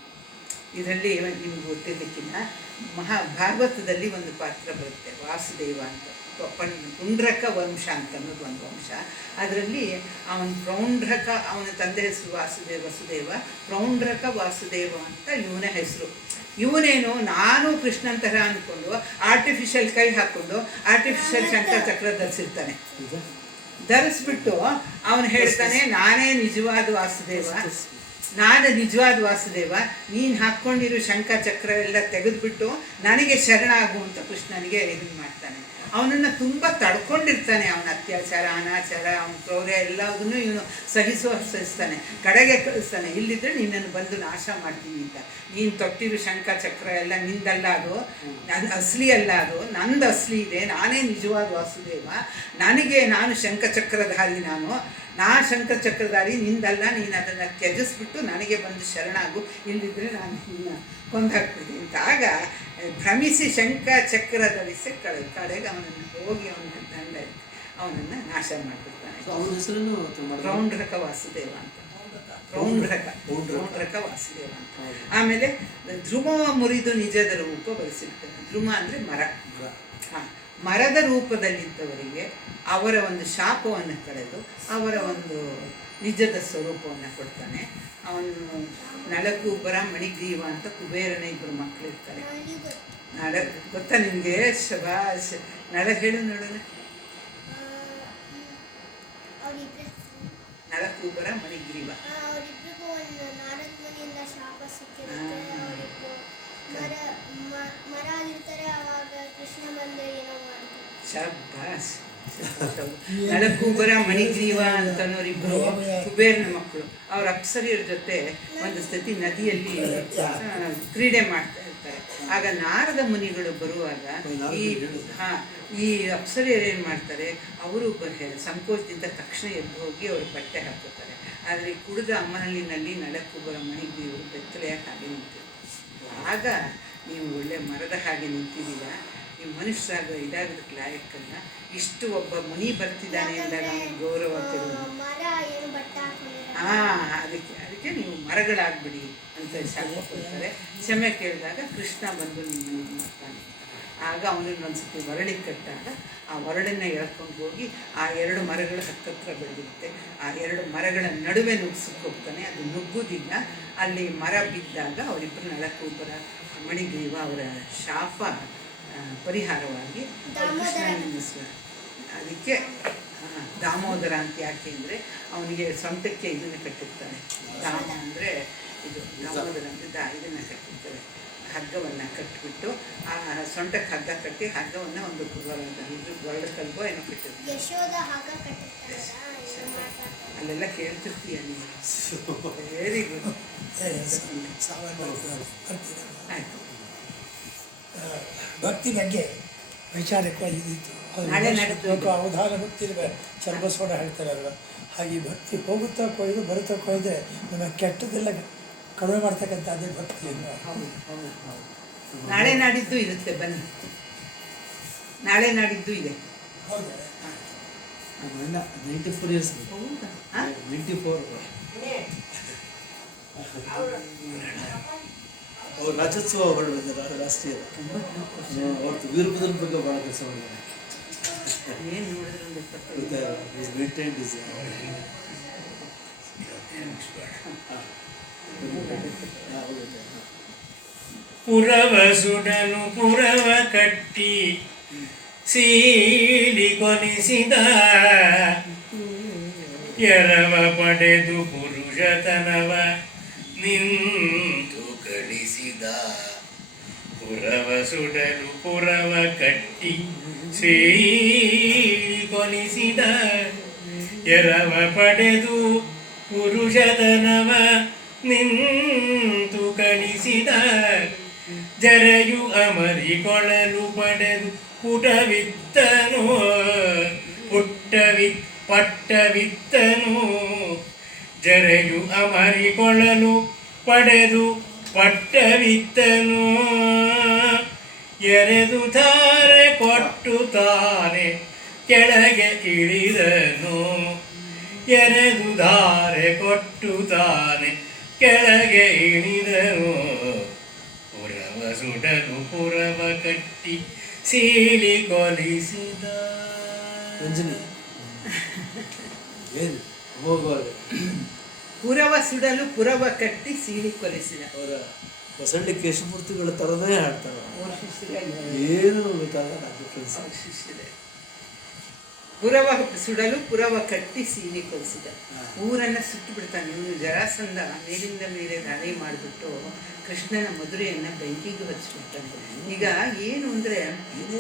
ಇದರಲ್ಲಿ ನಿಮ್ಗೆ ಗೊತ್ತಿದ್ದಕ್ಕಿಂತ ಭಾಗವತದಲ್ಲಿ ಒಂದು ಪಾತ್ರ ಬರುತ್ತೆ, ವಾಸುದೇವ ಅಂತ. ಪುಂಡ್ರಕ ವಂಶ ಅಂತ ಅನ್ನೋದು ಒಂದು ವಂಶ. ಅದರಲ್ಲಿ ಪ್ರೌಂಡ್ರಕ, ಅವನ ತಂದೆ ಹೆಸರು ವಸುದೇವ, ಪ್ರೌಂಡ್ರಕ ವಾಸುದೇವ ಅಂತ ಇವನ ಹೆಸರು. ಇವನೇನು ನಾನು ಕೃಷ್ಣನ್ ಥರ ಅಂದ್ಕೊಂಡು ಆರ್ಟಿಫಿಷಿಯಲ್ ಕೈ ಹಾಕ್ಕೊಂಡು ಆರ್ಟಿಫಿಷಿಯಲ್ ಶಂಖ ಚಕ್ರ ಧರಿಸಿರ್ತಾನೆ. ಧರಿಸ್ಬಿಟ್ಟು ಅವನು ಹೇಳ್ತಾನೆ ನಾನೇ ನಿಜವಾದ ವಾಸುದೇವ, ನಾನು ನಿಜವಾದ ವಾಸುದೇವ, ನೀನು ಹಾಕ್ಕೊಂಡಿರೋ ಶಂಖ ಚಕ್ರ ಎಲ್ಲ ತೆಗೆದುಬಿಟ್ಟು ನನಗೆ ಶರಣಾಗು ಅಂತ ಕೃಷ್ಣನಿಗೆ ಇದನ್ನು ಮಾಡ್ತಾನೆ. ಅವನನ್ನು ತುಂಬ ತಡ್ಕೊಂಡಿರ್ತಾನೆ. ಅವನ ಅತ್ಯಾಚಾರ, ಅನಾಚಾರ, ಅವನ ಕ್ರೌರ್ಯ ಎಲ್ಲದನ್ನು ಇವನು ಸಹಿಸ್ತಾನೆ. ಕಡೆಗೆ ಕಳಿಸ್ತಾನೆ, ಇಲ್ಲಿದ್ದರೆ ನಿನ್ನನ್ನು ಬಂದು ನಾಶ ಮಾಡ್ತೀನಿ ಅಂತ. ನೀನು ತೊಟ್ಟಿರೋ ಶಂಖ ಚಕ್ರ ಎಲ್ಲ ನಿಂದಲ್ಲ, ಅದು ನನ್ನ ಅಸಲಿ ಅಲ್ಲ, ಅದು ನಂದು ಅಸಲಿ ಇದೆ. ನಾನೇ ನಿಜವಾದ ವಾಸುದೇವ. ನಾನು ಶಂಖಚಕ್ರಧಾರಿ. ನಾ ಶಂಖಚಕ್ರಧಾರಿ, ನಿಂದಲ್ಲ. ನೀನು ಅದನ್ನು ತ್ಯಜಿಸ್ಬಿಟ್ಟು ನನಗೆ ಬಂದು ಶರಣಾಗು, ಇಲ್ಲಿದ್ದರೆ ನಾನು ನಿನ್ನ ಕೊಂದಾಕ್ಬಿಡ್ತೀನಿ ಅಂತ. ಆಗ ಭ್ರಮಿಸಿ ಶಂಖ ಚಕ್ರ ಧರಿಸಿ ಕಡೆಗೆ ಅವನನ್ನು ಹೋಗಿ ಅವನ ದಂಡ ಅವನನ್ನು ನಾಶ ಮಾಡಿಬಿಡ್ತಾನೆ. ಅವನ ಹೆಸರನ್ನು ರೌಂಡ್ರಕ ವಾಸುದೇವ ಅಂತ. ರೌಂಡ್ರಕ ವಾಸುದೇವ ಅಂತ. ಆಮೇಲೆ ಧ್ರುವ ಮುರಿದು ನಿಜದ ರೂಪ ಬರೆಸಿರ್ತಾನೆ. ಧ್ರುವ ಅಂದರೆ ಮರ. ಹಾಂ, ಮರದ ರೂಪದಲ್ಲಿದ್ದವರಿಗೆ ಅವರ ಒಂದು ಶಾಪವನ್ನು ಕಳೆದು ಅವರ ಒಂದು ನಿಜದ ಸ್ವರೂಪವನ್ನು ಕೊಡ್ತಾನೆ. ಅವನು ನಳಕೂಬರ ಮಣಿಗ್ರೀವ ಅಂತ ಕುಬೇರನ ಇಬ್ಬರು ಮಕ್ಕಳಿರ್ತಾರೆ. ಗೊತ್ತಾ ನಿಮಗೆ? ಶಬಾಷ್. ನಳ ಹೇಳು ನೋಡೋಣ. ನಳಕೂಬರ ಮಣಿಗ್ರೀವ. ಶಬಾಷ್. ನಳಕೂಬರ ಮಣಿಗ್ರೀವ ಅಂತನೋರಿಬ್ಬರು ಕುಬೇರನ ಮಕ್ಕಳು. ಅವ್ರ ಅಪ್ಸರಿಯರ ಜೊತೆ ಒಂದು ಸತಿ ನದಿಯಲ್ಲಿ ಕ್ರೀಡೆ ಮಾಡ್ತಾ ಇರ್ತಾರೆ. ಆಗ ನಾರದ ಮುನಿಗಳು ಬರುವಾಗ ಈ ಅಪ್ಸರಿಯರು ಏನು ಮಾಡ್ತಾರೆ, ಅವರು ಸಂಕೋಚದಿಂದ ತಕ್ಷಣ ಎದ್ದು ಹೋಗಿ ಅವರು ಬಟ್ಟೆ ಹಾಕೋತಾರೆ. ಆದರೆ ಕುಡಿದ ಅಮ್ಮನಲ್ಲಿನಲ್ಲಿ ನಳಕೂಬರ ಮಣಿಗ್ರೀವರು ಬೆತ್ತಲೆಯಾಗಿ ಹಾಗೆ ನಿಂತಿರ್ತಾರೆ. ಆಗ ನೀವು ಒಳ್ಳೆ ಮರದ ಹಾಗೆ ನಿಂತಿದ್ದೀರ, ನೀವು ಮನುಷ್ಯರಾಗ ಇದಾಗೋದಕ್ಕೆ ಲಾಯಕ್ಕಲ್ಲ. ಇಷ್ಟು ಒಬ್ಬ ಮುನಿ ಬರ್ತಿದ್ದಾನೆ ಅಂದಾಗ ಅವನಿಗೆ ಗೌರವ ಅದಕ್ಕೆ ನೀವು ಮರಗಳಾಗ್ಬಿಡಿ ಅಂತ ಶಾಪ ಕೊಡ್ತಾರೆ. ಕ್ಷಮೆ ಕೇಳಿದಾಗ ಕೃಷ್ಣ ಬಂದು ನಿಮ್ಮನ್ನು ಇದು ಮಾಡ್ತಾನೆ. ಆಗ ಅವನನ್ನು ಒಂದ್ಸತಿ ಒರಳಿಗೆ ಕಟ್ಟಾಗ ಆ ಒರಳನ್ನು ಎಳ್ಕೊಂಡು ಹೋಗಿ ಆ 2 ಮರಗಳು ಹತ್ತತ್ರ ಬೆಳೆದಿರುತ್ತೆ. ಆ 2 ಮರಗಳ ನಡುವೆ ನುಗ್ಸಕ್ಕೆ ಹೋಗ್ತಾನೆ. ಅದು ನುಗ್ಗುವುದಿಲ್ಲ. ಅಲ್ಲಿ ಮರ ಬಿದ್ದಾಗ ಅವರಿಬ್ಬರು ನಳಕೂಬರ ಮಣಿಗ್ರೀವ ಅವರ ಶಾಪ ಪರಿಹಾರವಾಗಿ ಕೃಷ್ಣ. ಅದಕ್ಕೆ ದಾಮೋದರ ಅಂತ. ಯಾಕೆ ಅಂದರೆ ಅವನಿಗೆ ಸೊಂಟಕ್ಕೆ ಇದನ್ನು ಕಟ್ಟಿರ್ತಾನೆ. ದಾಮ ಅಂದರೆ ಇದು, ದಾಮೋದರ ಅಂತ ಇದನ್ನು ಕಟ್ಟಿರ್ತಾರೆ. ಹಗ್ಗವನ್ನು ಕಟ್ಟಿಬಿಟ್ಟು ಆ ಸೊಂಟಕ್ಕೆ ಹಗ್ಗ ಕಟ್ಟಿ ಹಗ್ಗವನ್ನು ಒಂದು ಒರಳು ಕಲ್ಗೋ ಏನೋ ಕಟ್ಟಿರ್ತಾರೆ. ಅಲ್ಲೆಲ್ಲ ಕೇಳ್ತಿರ್ತೀಯ ನೀನು. Very good. ಆಯಿತು. ಭಕ್ತಿ ಬಗ್ಗೆ ವೈಚಾರಿಕವಾಗಿ ಇದ್ದಿತ್ತು. ಅವಧಾನ ಭಕ್ತಿ ಚರ್ಬಸೋಡ ಹೇಳ್ತಾರಲ್ವ, ಹಾಗೆ ಭಕ್ತಿ ಹೋಗುತ್ತಾ ಕೊಯ್ದು ಬರುತ್ತಾ ಕೊಯ್ದರೆ ನಮ್ಮ ಕೆಟ್ಟದೆಲ್ಲ ಕಡಿಮೆ ಮಾಡ್ತಕ್ಕಂಥ ಅದೇ ಭಕ್ತಿ ಅಲ್ವ. ನಾಳೆ ನಾಡಿದ್ದು ಇರುತ್ತೆ, ಬನ್ನಿ. ನಾಳೆ ನಾಡಿದ್ದು ಇದೆ. ಹೌದಾ? 94 years. 94. ಅವ್ರು ರಾಜ್ಯೋತ್ಸವ ಹೊರಡಿದ್ದಾರೆ ರಾಷ್ಟ್ರೀಯ. ಅವ್ರದ್ದು ವೀರಭದ್ರನ ಬಗ್ಗೆ ಭಾಳ ಕೆಲಸ ಮಾಡಿದ್ದಾರೆ. ಏನು ನೋಡಿದ್ರು ಪುರವ ಸುಡನು ಪುರವ ಕಟ್ಟಿ ಸೀಳಿ ಕೊನಿಸಿದ, ಎರವ ಪಡೆದು ಪುರುಷತನವ ನಿಂತು ಕಳಿಸಿದ. ಪುರವ ಸುಡಲು ಪುರವ ಕಟ್ಟಿ ಸೀಳಿ ಕೊನಿಸಿದ, ಎರವ ಪಡೆದು ಪುರುಷತನವ ನಿಂತು ಕಳಿಸಿದ. ಜರೆಯು ಅಮರಿಕೊಳ್ಳಲು ಪಡೆದು ಪುಟವಿತ್ತನು ಪಟ್ಟವಿತ್ತನು. ಜರೆಯು ಅಮರಿಕೊಳ್ಳಲು ಪಡೆದು ಪಟ್ಟವಿತ್ತನು. ಎರೆದು ಧಾರೆ ಕೊಟ್ಟು ತಾನೆ ಕೆಳಗೆ ಇಳಿದನು. ಎರೆದು ಧಾರೆ ಕೊಟ್ಟು ತಾನೆ ಕೆಳಗೆ ಇಳಿದನು. ಪುರವ ಸುಡಲು ಪುರವ ಕಟ್ಟಿ ಸೀಳಿ ಕೊಲಿಸಿದ. ಏನು ಹೋಗುವಾಗ ಪುರವ ಸುಡಲು ಪುರವ ಕಟ್ಟಿ ಸೀಳಿ ಕೊಲಿಸಿದ. ಅವರ ಹೊಸಳ್ಳಿ ಕೇಶಮೂರ್ತಿಗಳ ಥರನೇ ಹಾಡ್ತಾರೆ. ಅವ್ರ ಶಿಷ್ಯರೇ. ಏನು ಗೊತ್ತಾಗಲ್ಲ ಡಿಫ್ರೆನ್ಸ್. ಅವ್ರ ಶಿಷ್ಯರೇ. ಪುರವ ಸುಡಲು ಪುರವ ಕಟ್ಟಿ ಸೀಳಿ ಕೊಲಿಸಿದ. ಊರನ್ನು ಸುಟ್ಟು ಬಿಡ್ತಾನೆ ಇವನು. ಜರಾಸಂಧ ಮೇಲಿಂದ ಮೇಲೆ ದಾಳಿ ಮಾಡಿಬಿಟ್ಟು ಕೃಷ್ಣನ ಮಧುರೆಯನ್ನು ಬೆಂಕಿಗೆ ಹಚ್ಚಿಬಿಡ್ತಾನೆ. ಈಗ ಏನು ಅಂದರೆ,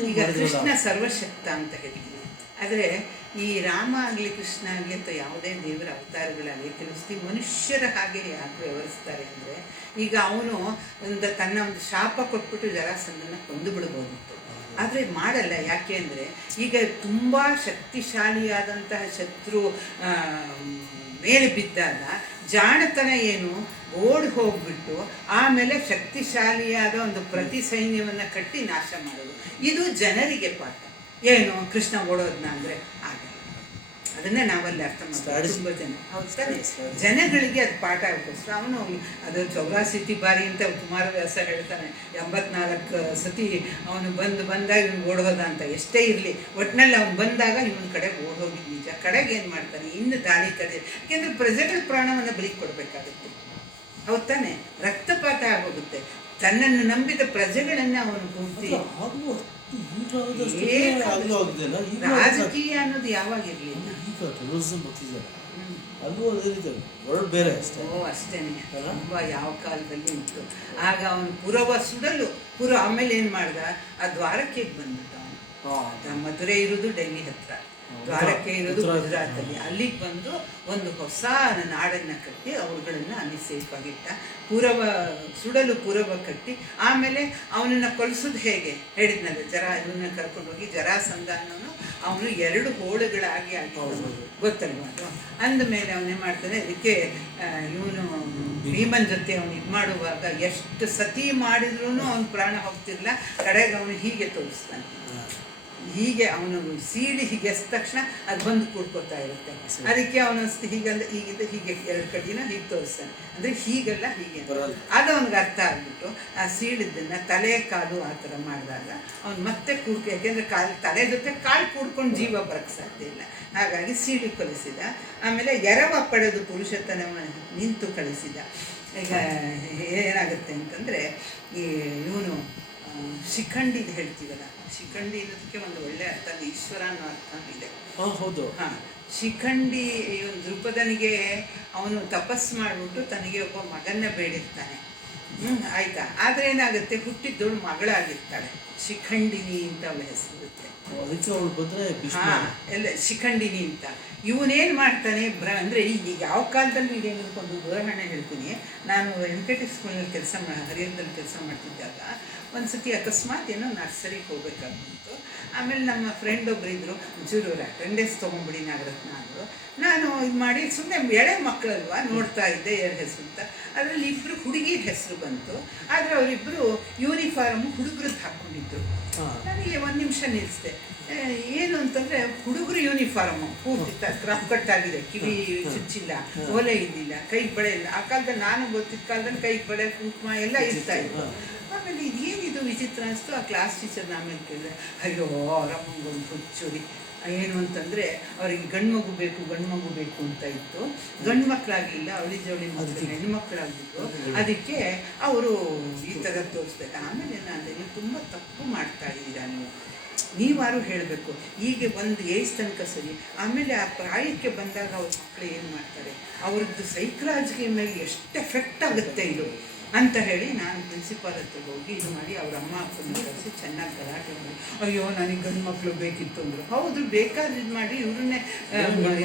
ಈಗ ಕೃಷ್ಣ ಸರ್ವಶಕ್ತ ಅಂತ ಹೇಳ್ತೀವಿ, ಆದರೆ ಈ ರಾಮ ಆಗಲಿ ಕೃಷ್ಣ ಆಗಲಿ ಅಂತ ಯಾವುದೇ ದೇವರ ಅವತಾರಗಳಾಗಲಿ ಕೆಲವು ಮನುಷ್ಯರ ಹಾಗೆ ಯಾಕೆ ವ್ಯವಹರಿಸ್ತಾರೆ ಅಂದರೆ, ಈಗ ಅವನು ತನ್ನ ಒಂದು ಶಾಪ ಕೊಟ್ಬಿಟ್ಟು ಜರಾಸಂಧನ ಕೊಂದು ಬಿಡ್ಬೋದಿತ್ತು, ಆದರೆ ಮಾಡಲ್ಲ. ಯಾಕೆ ಅಂದರೆ ಈಗ ತುಂಬ ಶಕ್ತಿಶಾಲಿಯಾದಂತಹ ಶತ್ರು ಮೇಲೆ ಬಿದ್ದಾಗ ಜಾಣತನ ಏನು, ಓಡಿ ಹೋಗ್ಬಿಟ್ಟು ಆಮೇಲೆ ಶಕ್ತಿಶಾಲಿಯಾದ ಒಂದು ಪ್ರತಿ ಸೈನ್ಯವನ್ನು ಕಟ್ಟಿ ನಾಶ ಮಾಡೋದು. ಇದು ಜನರಿಗೆ ಪಾಠ. ಏನು ಕೃಷ್ಣ ಓಡೋದನ್ನ ಅಂದರೆ ಆಗಲ್ಲ. ಅದನ್ನೇ ನಾವಲ್ಲಿ ಅರ್ಥ ಮಾಡ್ತೀವಿ. ತುಂಬ ಜನ ಹೌದು, ಜನಗಳಿಗೆ ಅದು ಪಾಠ ಆಗಬೇಕು. ಅವನು ಅದು 84 ಬಾರಿ ಅಂತ ಕುಮಾರವ್ಯಾಸ ಹೇಳ್ತಾನೆ. 84 ಸತಿ ಅವನು ಬಂದಾಗ ಇವನು ಓಡೋದ ಅಂತ. ಎಷ್ಟೇ ಇರಲಿ, ಒಟ್ಟಿನಲ್ಲಿ ಅವನು ಬಂದಾಗ ಇವನ ಕಡೆಗೆ ಓಡೋಗಿದ್ದು ನಿಜ. ಕಡೆಗೆ ಏನು ಮಾಡ್ತಾನೆ, ಇನ್ನು ದಾಳಿ ತಡೆ. ಯಾಕೆಂದರೆ ಪ್ರಜೆಗಳ ಪ್ರಾಣವನ್ನು ಬಲಿ ಕೊಡಬೇಕಾಗುತ್ತೆ, ಹೌದು ತಾನೆ? ರಕ್ತಪಾತ ಆಗೋಗುತ್ತೆ. ತನ್ನನ್ನು ನಂಬಿದ ಪ್ರಜೆಗಳನ್ನು ಅವನು ಪೂರ್ತಿ. ರಾಜಕೀಯ ಅನ್ನೋದು ಯಾವಾಗ ಇರಲಿಲ್ಲ. ಬೇರೆ ಅಷ್ಟೇನೆ ತುಂಬ ಯಾವ ಕಾಲದಲ್ಲಿ ಉಂಟು. ಆಗ ಅವನು ಪುರವ ಸುಡಲು ಆಮೇಲೆ ಏನು ಮಾಡ್ದ, ಆ ದ್ವಾರಕ್ಕೆ ಬಂದ್ಬಿಟ್ಟ ಅವನು. ಮಧುರೆ ಇರೋದು ಡೆಲ್ಲಿ ಹತ್ರ, ದ್ವಾರಕ್ಕೆ ಇರೋದು ಗುಜರಾತಲ್ಲಿ. ಅಲ್ಲಿಗೆ ಬಂದು ಒಂದು ಹೊಸ ನಾಡನ್ನು ಕಟ್ಟಿ ಅವ್ರುಗಳನ್ನು ಅಲ್ಲಿ ಸೇಫಾಗಿಟ್ಟ. ಸುಡಲು ಪುರವ ಕಟ್ಟಿ ಆಮೇಲೆ ಅವನನ್ನು ಕೊಲಿಸೋದು ಹೇಗೆ ಹೇಳಿದ್ನಲ್ಲ, ಇವನ್ನ ಕರ್ಕೊಂಡೋಗಿ ಜರಾಸಂಧ ಅನ್ನೋನು ಅವನು 2 ಹೋಳುಗಳಾಗಿ ಆಗಿರೋದು ಗೊತ್ತಲ್ವ. ಅದು ಅಂದಮೇಲೆ ಅವನೇ ಮಾಡ್ತಾನೆ. ಅದಕ್ಕೆ ಇವನು ಭೀಮನ್ ಜೊತೆ ಅವನು ಇದು ಮಾಡುವಾಗ ಎಷ್ಟು ಸತಿ ಮಾಡಿದ್ರೂ ಅವನು ಪ್ರಾಣ ಹೋಗ್ತಿರ್ಲಿಲ್ಲ. ಕಡೆಗೆ ಅವನು ಹೀಗೆ ತೋರಿಸ್ತಾನೆ, ಹೀಗೆ ಅವನು ಸೀಡಿ ಹೀಗೆ ಎಸ್ದ ತಕ್ಷಣ ಅದು ಬಂದು ಕೂಡ್ಕೋತಾ ಇರುತ್ತೆ. ಅದಕ್ಕೆ ಅವನು ಹೀಗಂದ್ರೆ ಹೀಗಿದೆ, ಹೀಗೆ 2 ಕಡೆನ ಹೀಗೆ ತೋರಿಸ್ತಾನೆ. ಅಂದರೆ ಹೀಗೆಲ್ಲ ಹೀಗೆ ಅದು ಅವನಿಗೆ ಅರ್ಥ ಆಗ್ಬಿಟ್ಟು ಆ ಸೀಳಿದ್ದನ್ನು ತಲೆ ಕಾಲು ಆ ಥರ ಮಾಡಿದಾಗ ಅವ್ನು ಮತ್ತೆ ಯಾಕೆಂದರೆ ತಲೆ ಜೊತೆ ಕಾಲು ಕೂಡ್ಕೊಂಡು ಜೀವ ಬರೋಕ್ಕೆ ಸಾಧ್ಯ ಇಲ್ಲ. ಹಾಗಾಗಿ ಸೀಳಿ ಕಳಿಸಿದ. ಆಮೇಲೆ ಎರವ ಪಡೆದು ಪುರುಷತನ ನಿಂತು ಕಳಿಸಿದ. ಈಗ ಏನಾಗುತ್ತೆ ಅಂತಂದರೆ, ಈ ಇವನು ಶಿಖಂಡಿದು ಹೇಳ್ತೀವಲ್ಲ, ಶಿಖಂಡಿ ಅನ್ನೋದಕ್ಕೆ ಒಂದು ಒಳ್ಳೆ ಅರ್ಥ, ಈಶ್ವರ ಅನ್ನೋ ಅರ್ಥ ಇದೆ. ಹೌದು. ಹಾಂ, ಶಿಖಂಡಿ ಇವನು ದ್ರುಪದನಿಗೆ ಅವನು ತಪಸ್ಸು ಮಾಡಿಬಿಟ್ಟು ತನಗೆ ಒಬ್ಬ ಮಗನ್ನ ಬೇಡಿರ್ತಾನೆ. ಆಯ್ತಾ. ಆದರೆ ಏನಾಗುತ್ತೆ, ಹುಟ್ಟಿದ್ದವಳು ಮಗಳಾಗಿರ್ತಾಳೆ, ಶಿಖಂಡಿನಿ ಅಂತ ಅವಳ ಹೆಸರಿರುತ್ತೆ. ಎಲ್ಲ ಶಿಖಂಡಿನಿ ಅಂತ. ಇವನೇನು ಮಾಡ್ತಾನೆ ಅಂದರೆ, ಈಗ ಯಾವ ಕಾಲದಲ್ಲಿ ಇದೆ ಒಂದು ಉದಾಹರಣೆ ಹೇಳ್ತೀನಿ. ನಾನು ವೆಂಕಟೇಶ್ ಸ್ಕೂಲ್ನಲ್ಲಿ ಹರಿಹರದಲ್ಲಿ ಕೆಲಸ ಮಾಡ್ತಿದ್ದಾಗ ಒಂದು ಸತಿ ಅಕಸ್ಮಾತ್ ಏನೋ ನರ್ಸರಿಗೆ ಹೋಗ್ಬೇಕಾಗ್ಬಿಟ್ಟು, ಆಮೇಲೆ ನಮ್ಮ ಫ್ರೆಂಡ್ ಒಬ್ರು ಇದ್ದರು, ಒಂಚೂರು ಅಟೆಂಡೆನ್ಸ್ ತೊಗೊಂಡ್ಬಿಡಿ ನಾಗರತ್ನ ಅಂದರು. ನಾನು ಇದು ಮಾಡಿ ಸುಮ್ಮನೆ ಎಳೆ ಮಕ್ಕಳಲ್ವ ನೋಡ್ತಾ ಇದ್ದೆ 2 ಹೆಸರು ಅಂತ. ಅದರಲ್ಲಿ 2 ಹುಡುಗಿರ ಹೆಸರು ಬಂತು. ಆದರೆ ಅವರಿಬ್ಬರು ಯೂನಿಫಾರ್ಮು ಹುಡುಗರದ್ದು ಹಾಕ್ಕೊಂಡಿದ್ರು. ನನಗೆ 1 ನಿಮಿಷ ನಿಲ್ಲಿಸಿದೆ. ಏನು ಅಂತಂದರೆ, ಹುಡುಗರು ಯೂನಿಫಾರ್ಮು ಪೂರ್ತಿ ಕ್ರಾಫ್ ಕಟ್ಟಾಗಿದೆ, ಕಿವಿ ಚುಚ್ಚಿಲ್ಲ, ಓಲೆ ಇದ್ದಿಲ್ಲ, ಕೈಗೆ ಬಳೆ ಇಲ್ಲ. ಆ ಕಾಲದಲ್ಲಿ ನಾನು ಗೊತ್ತಿದ್ದ ಕಾಲದಲ್ಲಿ ಕೈಗೆ ಬಳೆ ಕುಂಕುಮ ಎಲ್ಲ ಇರ್ತಾ ಇತ್ತು. ಆಮೇಲೆ ಇದೇನಿದು ವಿಚಿತ್ರ ಅನಿಸ್ತು. ಆ ಕ್ಲಾಸ್ ಟೀಚರ್ನ ಆಮೇಲೆ ಕೇಳಿದೆ, ಅಯ್ಯೋ ಅವರಮ್ಮಂಗೊಂದು ಹುಚ್ಚುರಿ. ಏನು ಅಂತಂದರೆ ಅವರಿಗೆ ಗಂಡು ಮಗು ಬೇಕು ಅಂತ ಇತ್ತು. ಗಂಡು ಮಕ್ಕಳಾಗಲಿಲ್ಲ, ಅವಳಿ ಜವಳಿ ಮಕ್ಕಳು ಹೆಣ್ಮಕ್ಳಾಗಿತ್ತು. ಅದಕ್ಕೆ ಅವರು ಈ ಥರ ತೋರಿಸ್ಬೇಕು. ಆಮೇಲೆ ನಾನು ನೀವು ತುಂಬ ತಪ್ಪು ಮಾಡ್ತಾ ಇದ್ದೀರಾ, ನೀವಾರು ಹೇಳಬೇಕು. ಹೀಗೆ ಒಂದು ಏಜ್ ತನಕ ಸರಿ, ಆಮೇಲೆ ಆ ಪ್ರಾಯಕ್ಕೆ ಬಂದಾಗ ಅವ್ರ ಮಕ್ಕಳು ಏನು ಮಾಡ್ತಾರೆ, ಅವ್ರದ್ದು ಸೈಕಲಾಜಿಗೆ ಮೇಲೆ ಎಷ್ಟು ಎಫೆಕ್ಟ್ ಆಗುತ್ತೆ ಇದು ಅಂತ ಹೇಳಿ ನಾನು ಪ್ರಿನ್ಸಿಪಾಲ್ ಹತ್ರ ಹೋಗಿ ಇದು ಮಾಡಿ ಅವ್ರ ಅಮ್ಮ ಅಪ್ಪನ ಕಳಿಸಿ ಚೆನ್ನಾಗಿ ಗಲಾಟೆ ಮಾಡಿ, ಅಯ್ಯೋ ನನಗೆ ಗಂಡು ಮಕ್ಕಳು ಬೇಕಿತ್ತು ಅಂದರು. ಹೌದು, ಬೇಕಾದ್ರೆ ಇದು ಮಾಡಿ ಇವ್ರನ್ನೇ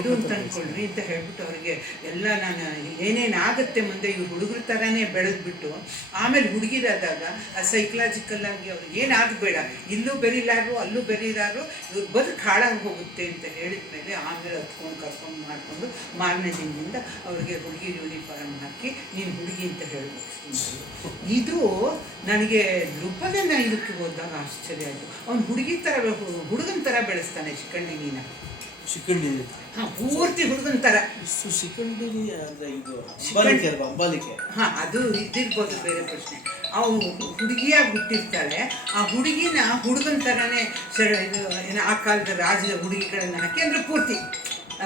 ಇದು ಅಂತ ಅಂದ್ಕೊಳ್ರಿ ಅಂತ ಹೇಳ್ಬಿಟ್ಟು ಅವ್ರಿಗೆ ಎಲ್ಲ ನಾನು ಏನೇನಾಗುತ್ತೆ ಮುಂದೆ ಇವ್ರು ಹುಡುಗರ ಥರನೇ ಬೆಳೆದ್ಬಿಟ್ಟು, ಆಮೇಲೆ ಹುಡುಗಿರಾದಾಗ ಆ ಸೈಕಲಾಜಿಕಲ್ಲಾಗಿ ಅವ್ರಿಗೆ ಏನಾಗಬೇಡ, ಇಲ್ಲೂ ಬೆರೀಲಾರು ಅಲ್ಲೂ ಬೆರೀಲಾರು, ಇವ್ರ ಬದುಕು ಹಾಳಾಗಿ ಹೋಗುತ್ತೆ ಅಂತ ಹೇಳಿದ ಮೇಲೆ ಆಮೇಲೆ ಕರ್ಕೊಂಡು ಮಾಡಿಕೊಂಡು ಮಾರನೇ ದಿನದಿಂದ ಅವ್ರಿಗೆ ಹುಡುಗಿ ಯೂನಿಫಾರ್ಮ್ ಹಾಕಿ ನೀನು ಹುಡುಗಿ ಅಂತ ಹೇಳ್ಬೇಕು. ಇದು ನನಗೆ ದ್ರುಪದನ ಇದಕ್ಕೆ ಹೋದಾಗ ಆಶ್ಚರ್ಯ ಆಯಿತು. ಅವ್ನು ಹುಡುಗನ ಥರ ಬೆಳೆಸ್ತಾನೆ ಶಿಖಂಡಿನಿನ. ಶಿಖಂಡಿನಿ ಪೂರ್ತಿ ಹುಡುಗನ ಥರ. ಶಿಖಂಡಿನಿ ಅಂದರೆ ಇದು ಅಂಬಾಲಿಕೆ. ಅದು ಇದಿರ್ಬೋದು, ಬೇರೆ ಪ್ರಶ್ನೆ. ಅವನು ಹುಡುಗಿಯಾಗಿ ಹುಟ್ಟಿರ್ತಾಳೆ, ಆ ಹುಡುಗಿನ ಹುಡುಗನ ಥರನೇ ಇದು ಏನು ಆ ಕಾಲದ ರಾಜರ ಹುಡುಗಿಗಳನ್ನು ಹಾಕಿ ಅಂದರೆ ಪೂರ್ತಿ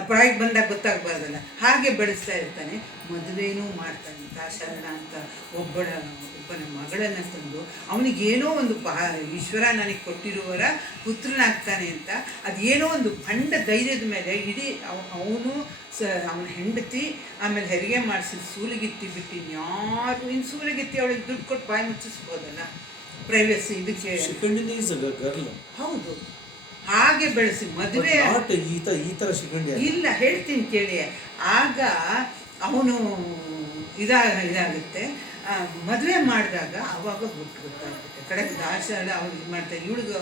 ಪ್ರಾಯಕ್ಕೆ ಬಂದಾಗ ಗೊತ್ತಾಗಬಾರ್ದಲ್ಲ, ಹಾಗೆ ಬೆಳೆಸ್ತಾ ಇರ್ತಾನೆ. ಮದುವೆನೂ ಮಾಡ್ತಾನೆ. ದಾಶರಣ ಅಂತ ಒಬ್ಬನ ಮಗಳನ್ನು ತಂದು ಅವನಿಗೇನೋ ಒಂದು ಈಶ್ವರ ನನಗೆ ಕೊಟ್ಟಿರುವರ ಪುತ್ರನಾಗ್ತಾನೆ ಅಂತ ಅದೇನೋ ಒಂದು ಭಂಡ ಧೈರ್ಯದ ಮೇಲೆ ಇಡೀ ಅವನು ಅವನ ಹೆಂಡತಿ ಆಮೇಲೆ ಹೆರಿಗೆ ಮಾಡಿಸಿ ಸೂಲಿಗಿತ್ತಿ ಬಿಟ್ಟು ಯಾರು ಇನ್ನು ಸೂಲಿಗಿತ್ತಿ ಅವಳಿಗೆ ದುಡ್ಡು ಕೊಟ್ಟು ಬಾಯಿ ಮುಚ್ಚಿಸ್ಬೋದಲ್ಲ, ಪ್ರೈವೇಸಿ ಇದಕ್ಕೆ. ಹೌದು, ಹಾಗೆ ಬೆಳೆಸಿ ಮದುವೆ ಈ ತರ ಶಿಖಂಡಿ ಇಲ್ಲ, ಹೇಳ್ತೀನಿ ಕೇಳಿ. ಆಗ ಅವನು ಇದಾಗುತ್ತೆ. ಮದುವೆ ಮಾಡಿದಾಗ ಅವಾಗ ಗೊತ್ತಾಗುತ್ತೆ. ಕಡೆಗೆ ದಾಸಳ ಅವ್ನು ಇದು ಮಾಡ್ತಾರೆ, ಇವಳಿಗೆ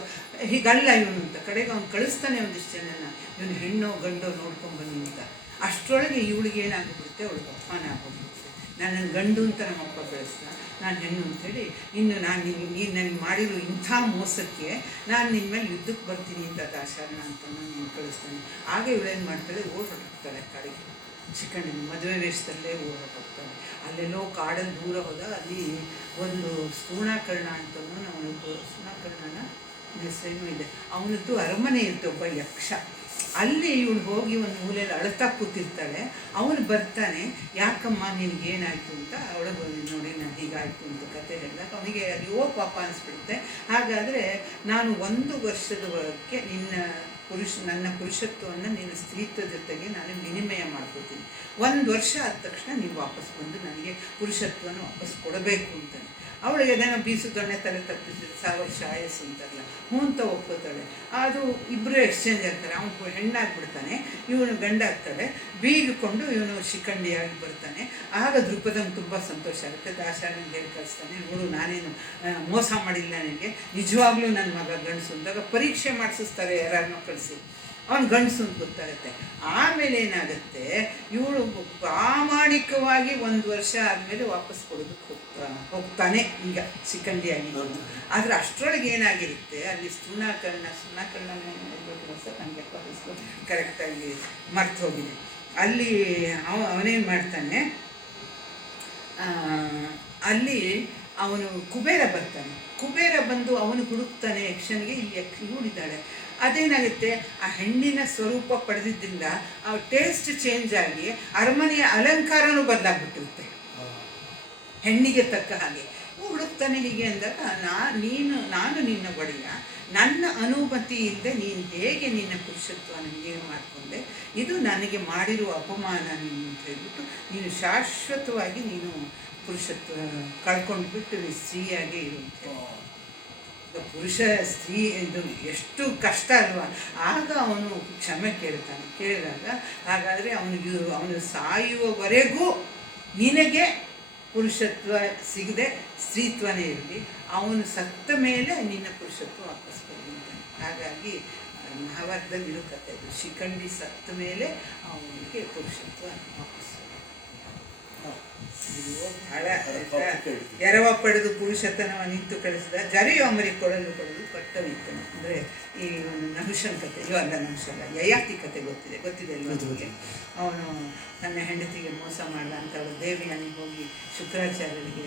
ಹೀಗಲ್ಲ ಇವನು ಅಂತ. ಕಡೆಗೆ ಅವ್ನು ಕಳಿಸ್ತಾನೆ ಒಂದಿಷ್ಟು ಜನನ, ಇವನು ಹೆಣ್ಣೋ ಗಂಡೋ ನೋಡ್ಕೊಂಬನ್ನಿ ಅಂತ. ಅಷ್ಟರೊಳಗೆ ಇವಳಿಗೆ ಏನಾಗ್ಬಿಡುತ್ತೆ, ಅವಳಿಗೆ ಅಪ್ಪನ ಆಗೋಗ್ಬಿಡುತ್ತೆ. ನನ್ನನ್ನು ಗಂಡು ಅಂತ ನಮ್ಮಪ್ಪ ಬೆಳೆಸ್ದ, ನಾನು ಹೆಣ್ಣು ಅಂಥೇಳಿ, ಇನ್ನು ನಾನು ನೀನು ನನಗೆ ಮಾಡಿರೋ ಇಂಥ ಮೋಸಕ್ಕೆ ನಾನು ನಿನ್ನ ಮೇಲೆ ಯುದ್ಧಕ್ಕೆ ಬರ್ತೀನಿ ಅಂತ ದಾಶರಣ ಅಂತ ನಾನು ಕಳಿಸ್ತಾನೆ. ಆಗ ಇವಳೇನು ಮಾಡ್ತಾಳೆ, ಓಡಾಡ್ತಾಳೆ ಕಡೆಗೆ. ಶಿಖಂಡಿ ಮದುವೆ ವೇಷದಲ್ಲೇ ಓಡಾಡ್ತಾಳೆ. ಅಲ್ಲೆಲ್ಲೋ ಕಾಡಲ್ಲಿ ದೂರ ಹೋದ, ಅಲ್ಲಿ ಒಂದು ಸ್ಥೂಣಾಕರ್ಣ ಅಂತನೂ ನಾವು ಸ್ಥೂಣಾಕರ್ಣನ ಹೆಸರೇನೂ ಇದೆ, ಅವನದ್ದು ಅರಮನೆ ಇರುತ್ತೆ, ಒಬ್ಬ ಯಕ್ಷ. ಅಲ್ಲಿ ಇವಳು ಹೋಗಿ ಒಂದು ಮೂಲೆಯಲ್ಲಿ ಅಳ್ತಾ ಕೂತಿರ್ತಾಳೆ. ಅವನು ಬರ್ತಾನೆ, ಯಾಕಮ್ಮ ನಿನಗೇನಾಯಿತು ಅಂತ. ಅವಳಿಗೆ ನೋಡಿ ನಾನು ಹೀಗಾಯಿತು ಅಂತ ಕತೆ ಹೇಳಿದಾಗ ಅವನಿಗೆ ಅಯ್ಯೋ ಪಾಪ ಅನಿಸ್ಬಿಡುತ್ತೆ. ಹಾಗಾದರೆ ನಾನು 1 ವರ್ಷದವರೆಗೆ ನನ್ನ ಪುರುಷತ್ವವನ್ನು ನಿನ್ನ ಸ್ತ್ರೀತ್ವ ಜೊತೆಗೆ ನಾನು ವಿನಿಮಯ ಮಾಡ್ಕೋತೀನಿ. 1 ವರ್ಷ ಆದ ತಕ್ಷಣ ನೀವು ವಾಪಸ್ ಬಂದು ನನಗೆ ಪುರುಷತ್ವನ ವಾಪಸ್ ಕೊಡಬೇಕು ಅಂತಾನೆ. ಅವಳಿಗೆ ಅದನ್ನು ಬೀಸು ದೊಣ್ಣೆ ತಲೆ ತಪ್ಪಿಸಿದ್ರೆ 1000 ವರ್ಷ ಆಯಸ್ಸು ಅಂತಾರಲ್ಲ, ಹ್ಞೂ ಅಂತ ಒಪ್ಕೋತಾಳೆ. ಅದು ಇಬ್ಬರು ಎಕ್ಸ್ಚೇಂಜ್ ಆಗ್ತಾರೆ. ಅವನು ಹೆಣ್ಣಾಗ್ಬಿಡ್ತಾನೆ, ಇವನು ಗಂಡಾಗ್ತಾಳೆ. ಬೀಗಿಕೊಂಡು ಇವನು ಶಿಖಂಡಿಯಾಗಿ ಬರ್ತಾನೆ. ಆಗ ದ್ರುಪದನ್ ತುಂಬ ಸಂತೋಷ ಆಗುತ್ತೆ. ದಾಶರಣಿಗೆ ಹೇಳಿ ಕಳಿಸ್ತಾನೆ, ನೋಡು ನಾನೇನು ಮೋಸ ಮಾಡಿಲ್ಲ ನನಗೆ, ನಿಜವಾಗ್ಲೂ ನನ್ನ ಮಗ ಗಂಡಸು ಅಂದಾಗ ಪರೀಕ್ಷೆ ಮಾಡಿಸ್ತಾರೆ ಯಾರನ್ನೋ ಕಳಿಸಿ. ಅವನು ಗಂಡಸು ಅಂತ ಗೊತ್ತಾಗುತ್ತೆ. ಆಮೇಲೆ ಏನಾಗುತ್ತೆ, ಇವಳು ಪ್ರಾಮಾಣಿಕವಾಗಿ 1 ವರ್ಷ ಆದಮೇಲೆ ವಾಪಸ್ ಕೊಡೋದಕ್ಕೆ ಹೋಗ್ತಾನೆ ಈಗ ಶಿಖಂಡಿಯಾಗಿ. ಆದರೆ ಅಷ್ಟರೊಳಗೆ ಏನಾಗಿರುತ್ತೆ, ಅಲ್ಲಿ ಸುನಾಕರ್ಣ ನನಗೆ ಕರೆಕ್ಟಾಗಿ ಮರ್ತು ಹೋಗಿದೆ. ಅಲ್ಲಿ ಅವನೇನು ಮಾಡ್ತಾನೆ, ಅಲ್ಲಿ ಅವನು ಕುಬೇರ ಬರ್ತಾನೆ. ಕುಬೇರ ಬಂದು ಅವನು ಹುಡುಕ್ತಾನೆ ಯಕ್ಷನಿಗೆ, ಈ ಇವಳಿದ್ದಾಳೆ. ಅದೇನಾಗುತ್ತೆ, ಆ ಹೆಣ್ಣಿನ ಸ್ವರೂಪ ಪಡೆದಿದ್ದರಿಂದ ಆ ಟೇಸ್ಟ್ ಚೇಂಜ್ ಆಗಿ ಅರಮನೆಯ ಅಲಂಕಾರನೂ ಬದಲಾಗ್ಬಿಟ್ಟಿರುತ್ತೆ ಹೆಣ್ಣಿಗೆ ತಕ್ಕ ಹಾಗೆ. ಹುಡುಕ್ತಾನೆ ಹೀಗೆ ಅಂದಾಗ ನಾನು ನಿನ್ನ ಒಡೆಯ, ನನ್ನ ಅನುಮತಿಯಿಂದ ನೀನು ಹೇಗೆ ನಿನ್ನ ಪುರುಷತ್ವ ನನಗೆ ಮಾಡಿಕೊಂಡೆ, ಇದು ನನಗೆ ಮಾಡಿರುವ ಅಪಮಾನ ನೀನು ಅಂತ ಹೇಳ್ಬಿಟ್ಟು ನೀನು ಶಾಶ್ವತವಾಗಿ ನೀನು ಪುರುಷತ್ವ ಕಳ್ಕೊಂಡ್ಬಿಟ್ಟು ನೀನು ಸ್ತ್ರೀಯಾಗೇ ಇರುತ್ತೆ. ಪುರುಷ ಸ್ತ್ರೀ ಇದು ಎಷ್ಟು ಕಷ್ಟ ಅಲ್ವಾ. ಆಗ ಅವನು ಕ್ಷಮೆ ಕೇಳ್ತಾನೆ. ಕೇಳಿದಾಗ ಹಾಗಾದರೆ ಅವನು ಸಾಯುವವರೆಗೂ ನಿನಗೆ ಪುರುಷತ್ವ ಸಿಗದೆ ಸ್ತ್ರೀತ್ವನೇ ಇರಲಿ, ಅವನು ಸತ್ತ ಮೇಲೆ ನಿನ್ನ ಪುರುಷತ್ವ ವಾಪಸ್ ಬಂದಿದ್ದಾನೆ. ಹಾಗಾಗಿ ಮಹಾಭಾರತದಲ್ಲಿ ಇರೋ ಕಥೆ ಇದು. ಶಿಖಂಡಿ ಸತ್ತ ಮೇಲೆ ಅವನಿಗೆ ಪುರುಷತ್ವ ವಾಪಸ್ ಎರವ ಪಡೆದು ಪುರುಷತನವ ನಿಂತು ಕಳಿಸಿದ ಜರಿಯು ಅಮರಿ ಕೊಡಲು ಕಟ್ಟವಿತ್ತನು. ಅಂದರೆ ಈ ಒಂದು ನಹುಷನ್ ಕತೆ, ಇವಲ್ಲ ನಹುಷಲ್ಲ, ಯಯಾತಿ ಕತೆ ಗೊತ್ತಿದೆ ನಿಮಗೆ. ಅವನು ತನ್ನ ಹೆಂಡತಿಗೆ ಮೋಸ ಮಾಡಲ್ಲ ಅಂತ ಅವಳು ದೇವಿಯಾನಿಗೆ ಹೋಗಿ ಶುಕ್ರಾಚಾರ್ಯರಿಗೆ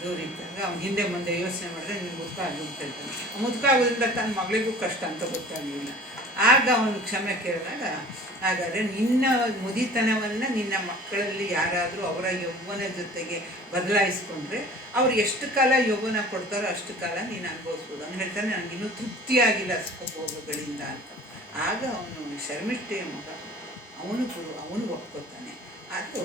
ದೂರಿದ್ದಾಗ ಅವ್ನು ಹಿಂದೆ ಮುಂದೆ ಯೋಚನೆ ಮಾಡಿದ್ರೆ ನಿಮ್ಗೆ ಮುದುಕ ಆಗಲಿ ಅಂತ ಹೇಳ್ತಾನೆ. ಮುದುಕ ಆಗೋದ್ರಿಂದ ತನ್ನ ಮಗಳಿಗೂ ಕಷ್ಟ ಅಂತ ಗೊತ್ತಾಗಲಿಲ್ಲ. ಆಗ ಅವನು ಕ್ಷಮೆ ಕೇಳಿದಾಗ, ಹಾಗಾದರೆ ನಿನ್ನ ಮುದಿತನವನ್ನು ನಿನ್ನ ಮಕ್ಕಳಲ್ಲಿ ಯಾರಾದರೂ ಅವರ ಯೌವನ ಜೊತೆಗೆ ಬದಲಾಯಿಸ್ಕೊಂಡ್ರೆ ಅವ್ರು ಎಷ್ಟು ಕಾಲ ಯೌವನ ಕೊಡ್ತಾರೋ ಅಷ್ಟು ಕಾಲ ನೀನು ಅನುಭವಿಸ್ಬೋದು. ಅವ್ನು ಹೇಳ್ತಾನೆ, ನನಗಿನ್ನೂ ತೃಪ್ತಿಯಾಗಿಲ್ಲ ಭೋಗಗಳಿಂದ ಅಂತ. ಆಗ ಅವನು ಶರ್ಮಿಷ್ಠೆಯ ಮಗ, ಅವನು ಒಪ್ಕೋತಾನೆ. ಅದು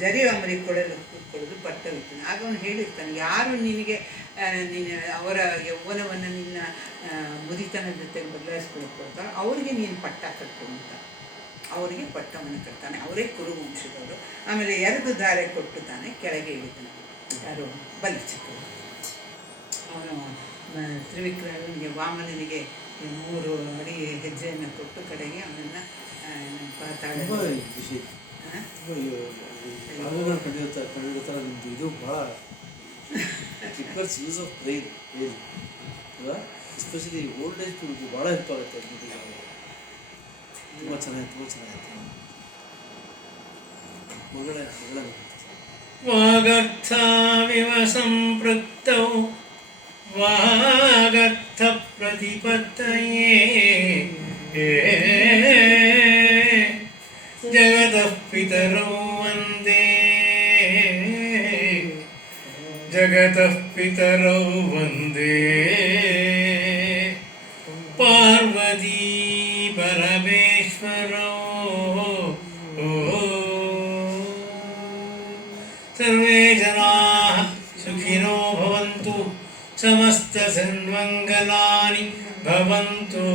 ಜರಿ ಅಮರಿ ಕೂತ್ಕೊಳ್ಳೋದು ಪಟ್ಟವಿತ್ತಾನೆ. ಆಗ ಅವನು ಹೇಳಿರ್ತಾನೆ, ಯಾರು ನಿನಗೆ ಅವರ ಯೌವನವನ್ನು ನಿನ್ನ ಮುದಿತನ ಜೊತೆಗೆ ಬದಲಾಯಿಸ್ಕೊಳ್ಳೋಕೆ ಕೊಡ್ತಾರೋ ಅವರಿಗೆ ನೀನು ಪಟ್ಟ ಕಟ್ಟು ಅಂತ ಅವರಿಗೆ ಪಟ್ಟವನ್ನು ಕಟ್ತಾನೆ. ಅವರೇ ಕುರುವಂಶದವರು. ಆಮೇಲೆ 2 ಧಾರೆ ಕೊಟ್ಟು ತಾನೆ ಕೆಳಗೆ ಇಳಿತಾನೆ. ಯಾರು ಬಲಿ ಚಿಕ್ಕವರು. ಅವನು ತ್ರಿವಿಕ್ರಮನಿಗೆ ವಾಮನನಿಗೆ 3 ಅಡಿ ಹೆಜ್ಜೆಯನ್ನು ಕೊಟ್ಟು ಕಡೆಗೆ ಅವನನ್ನು ಪಾತಾಳ ಇದು ಭಾಳ use of brain especially old age ಪೀಪಲ್ಗೆ ಭಾಳ ಹೆಲ್ಪ್ ಆಗುತ್ತೆ. ತುಂಬ ಚೆನ್ನಾಗಿತ್ತು. ಮಗಳ ವಾಗರ್ಥವಿವ ಸಂಪೃಕ್ತೌ ವಾಗರ್ಥ ಪ್ರತಿಪತ್ತಯೇ जगतः पितरौ वन्दे जगतः पितरौ वन्दे पार्वती परमेश्वरौ सर्वे जनाः सुखिनो भवन्तु समस्तसन्मङ्गलानि भवन्तु।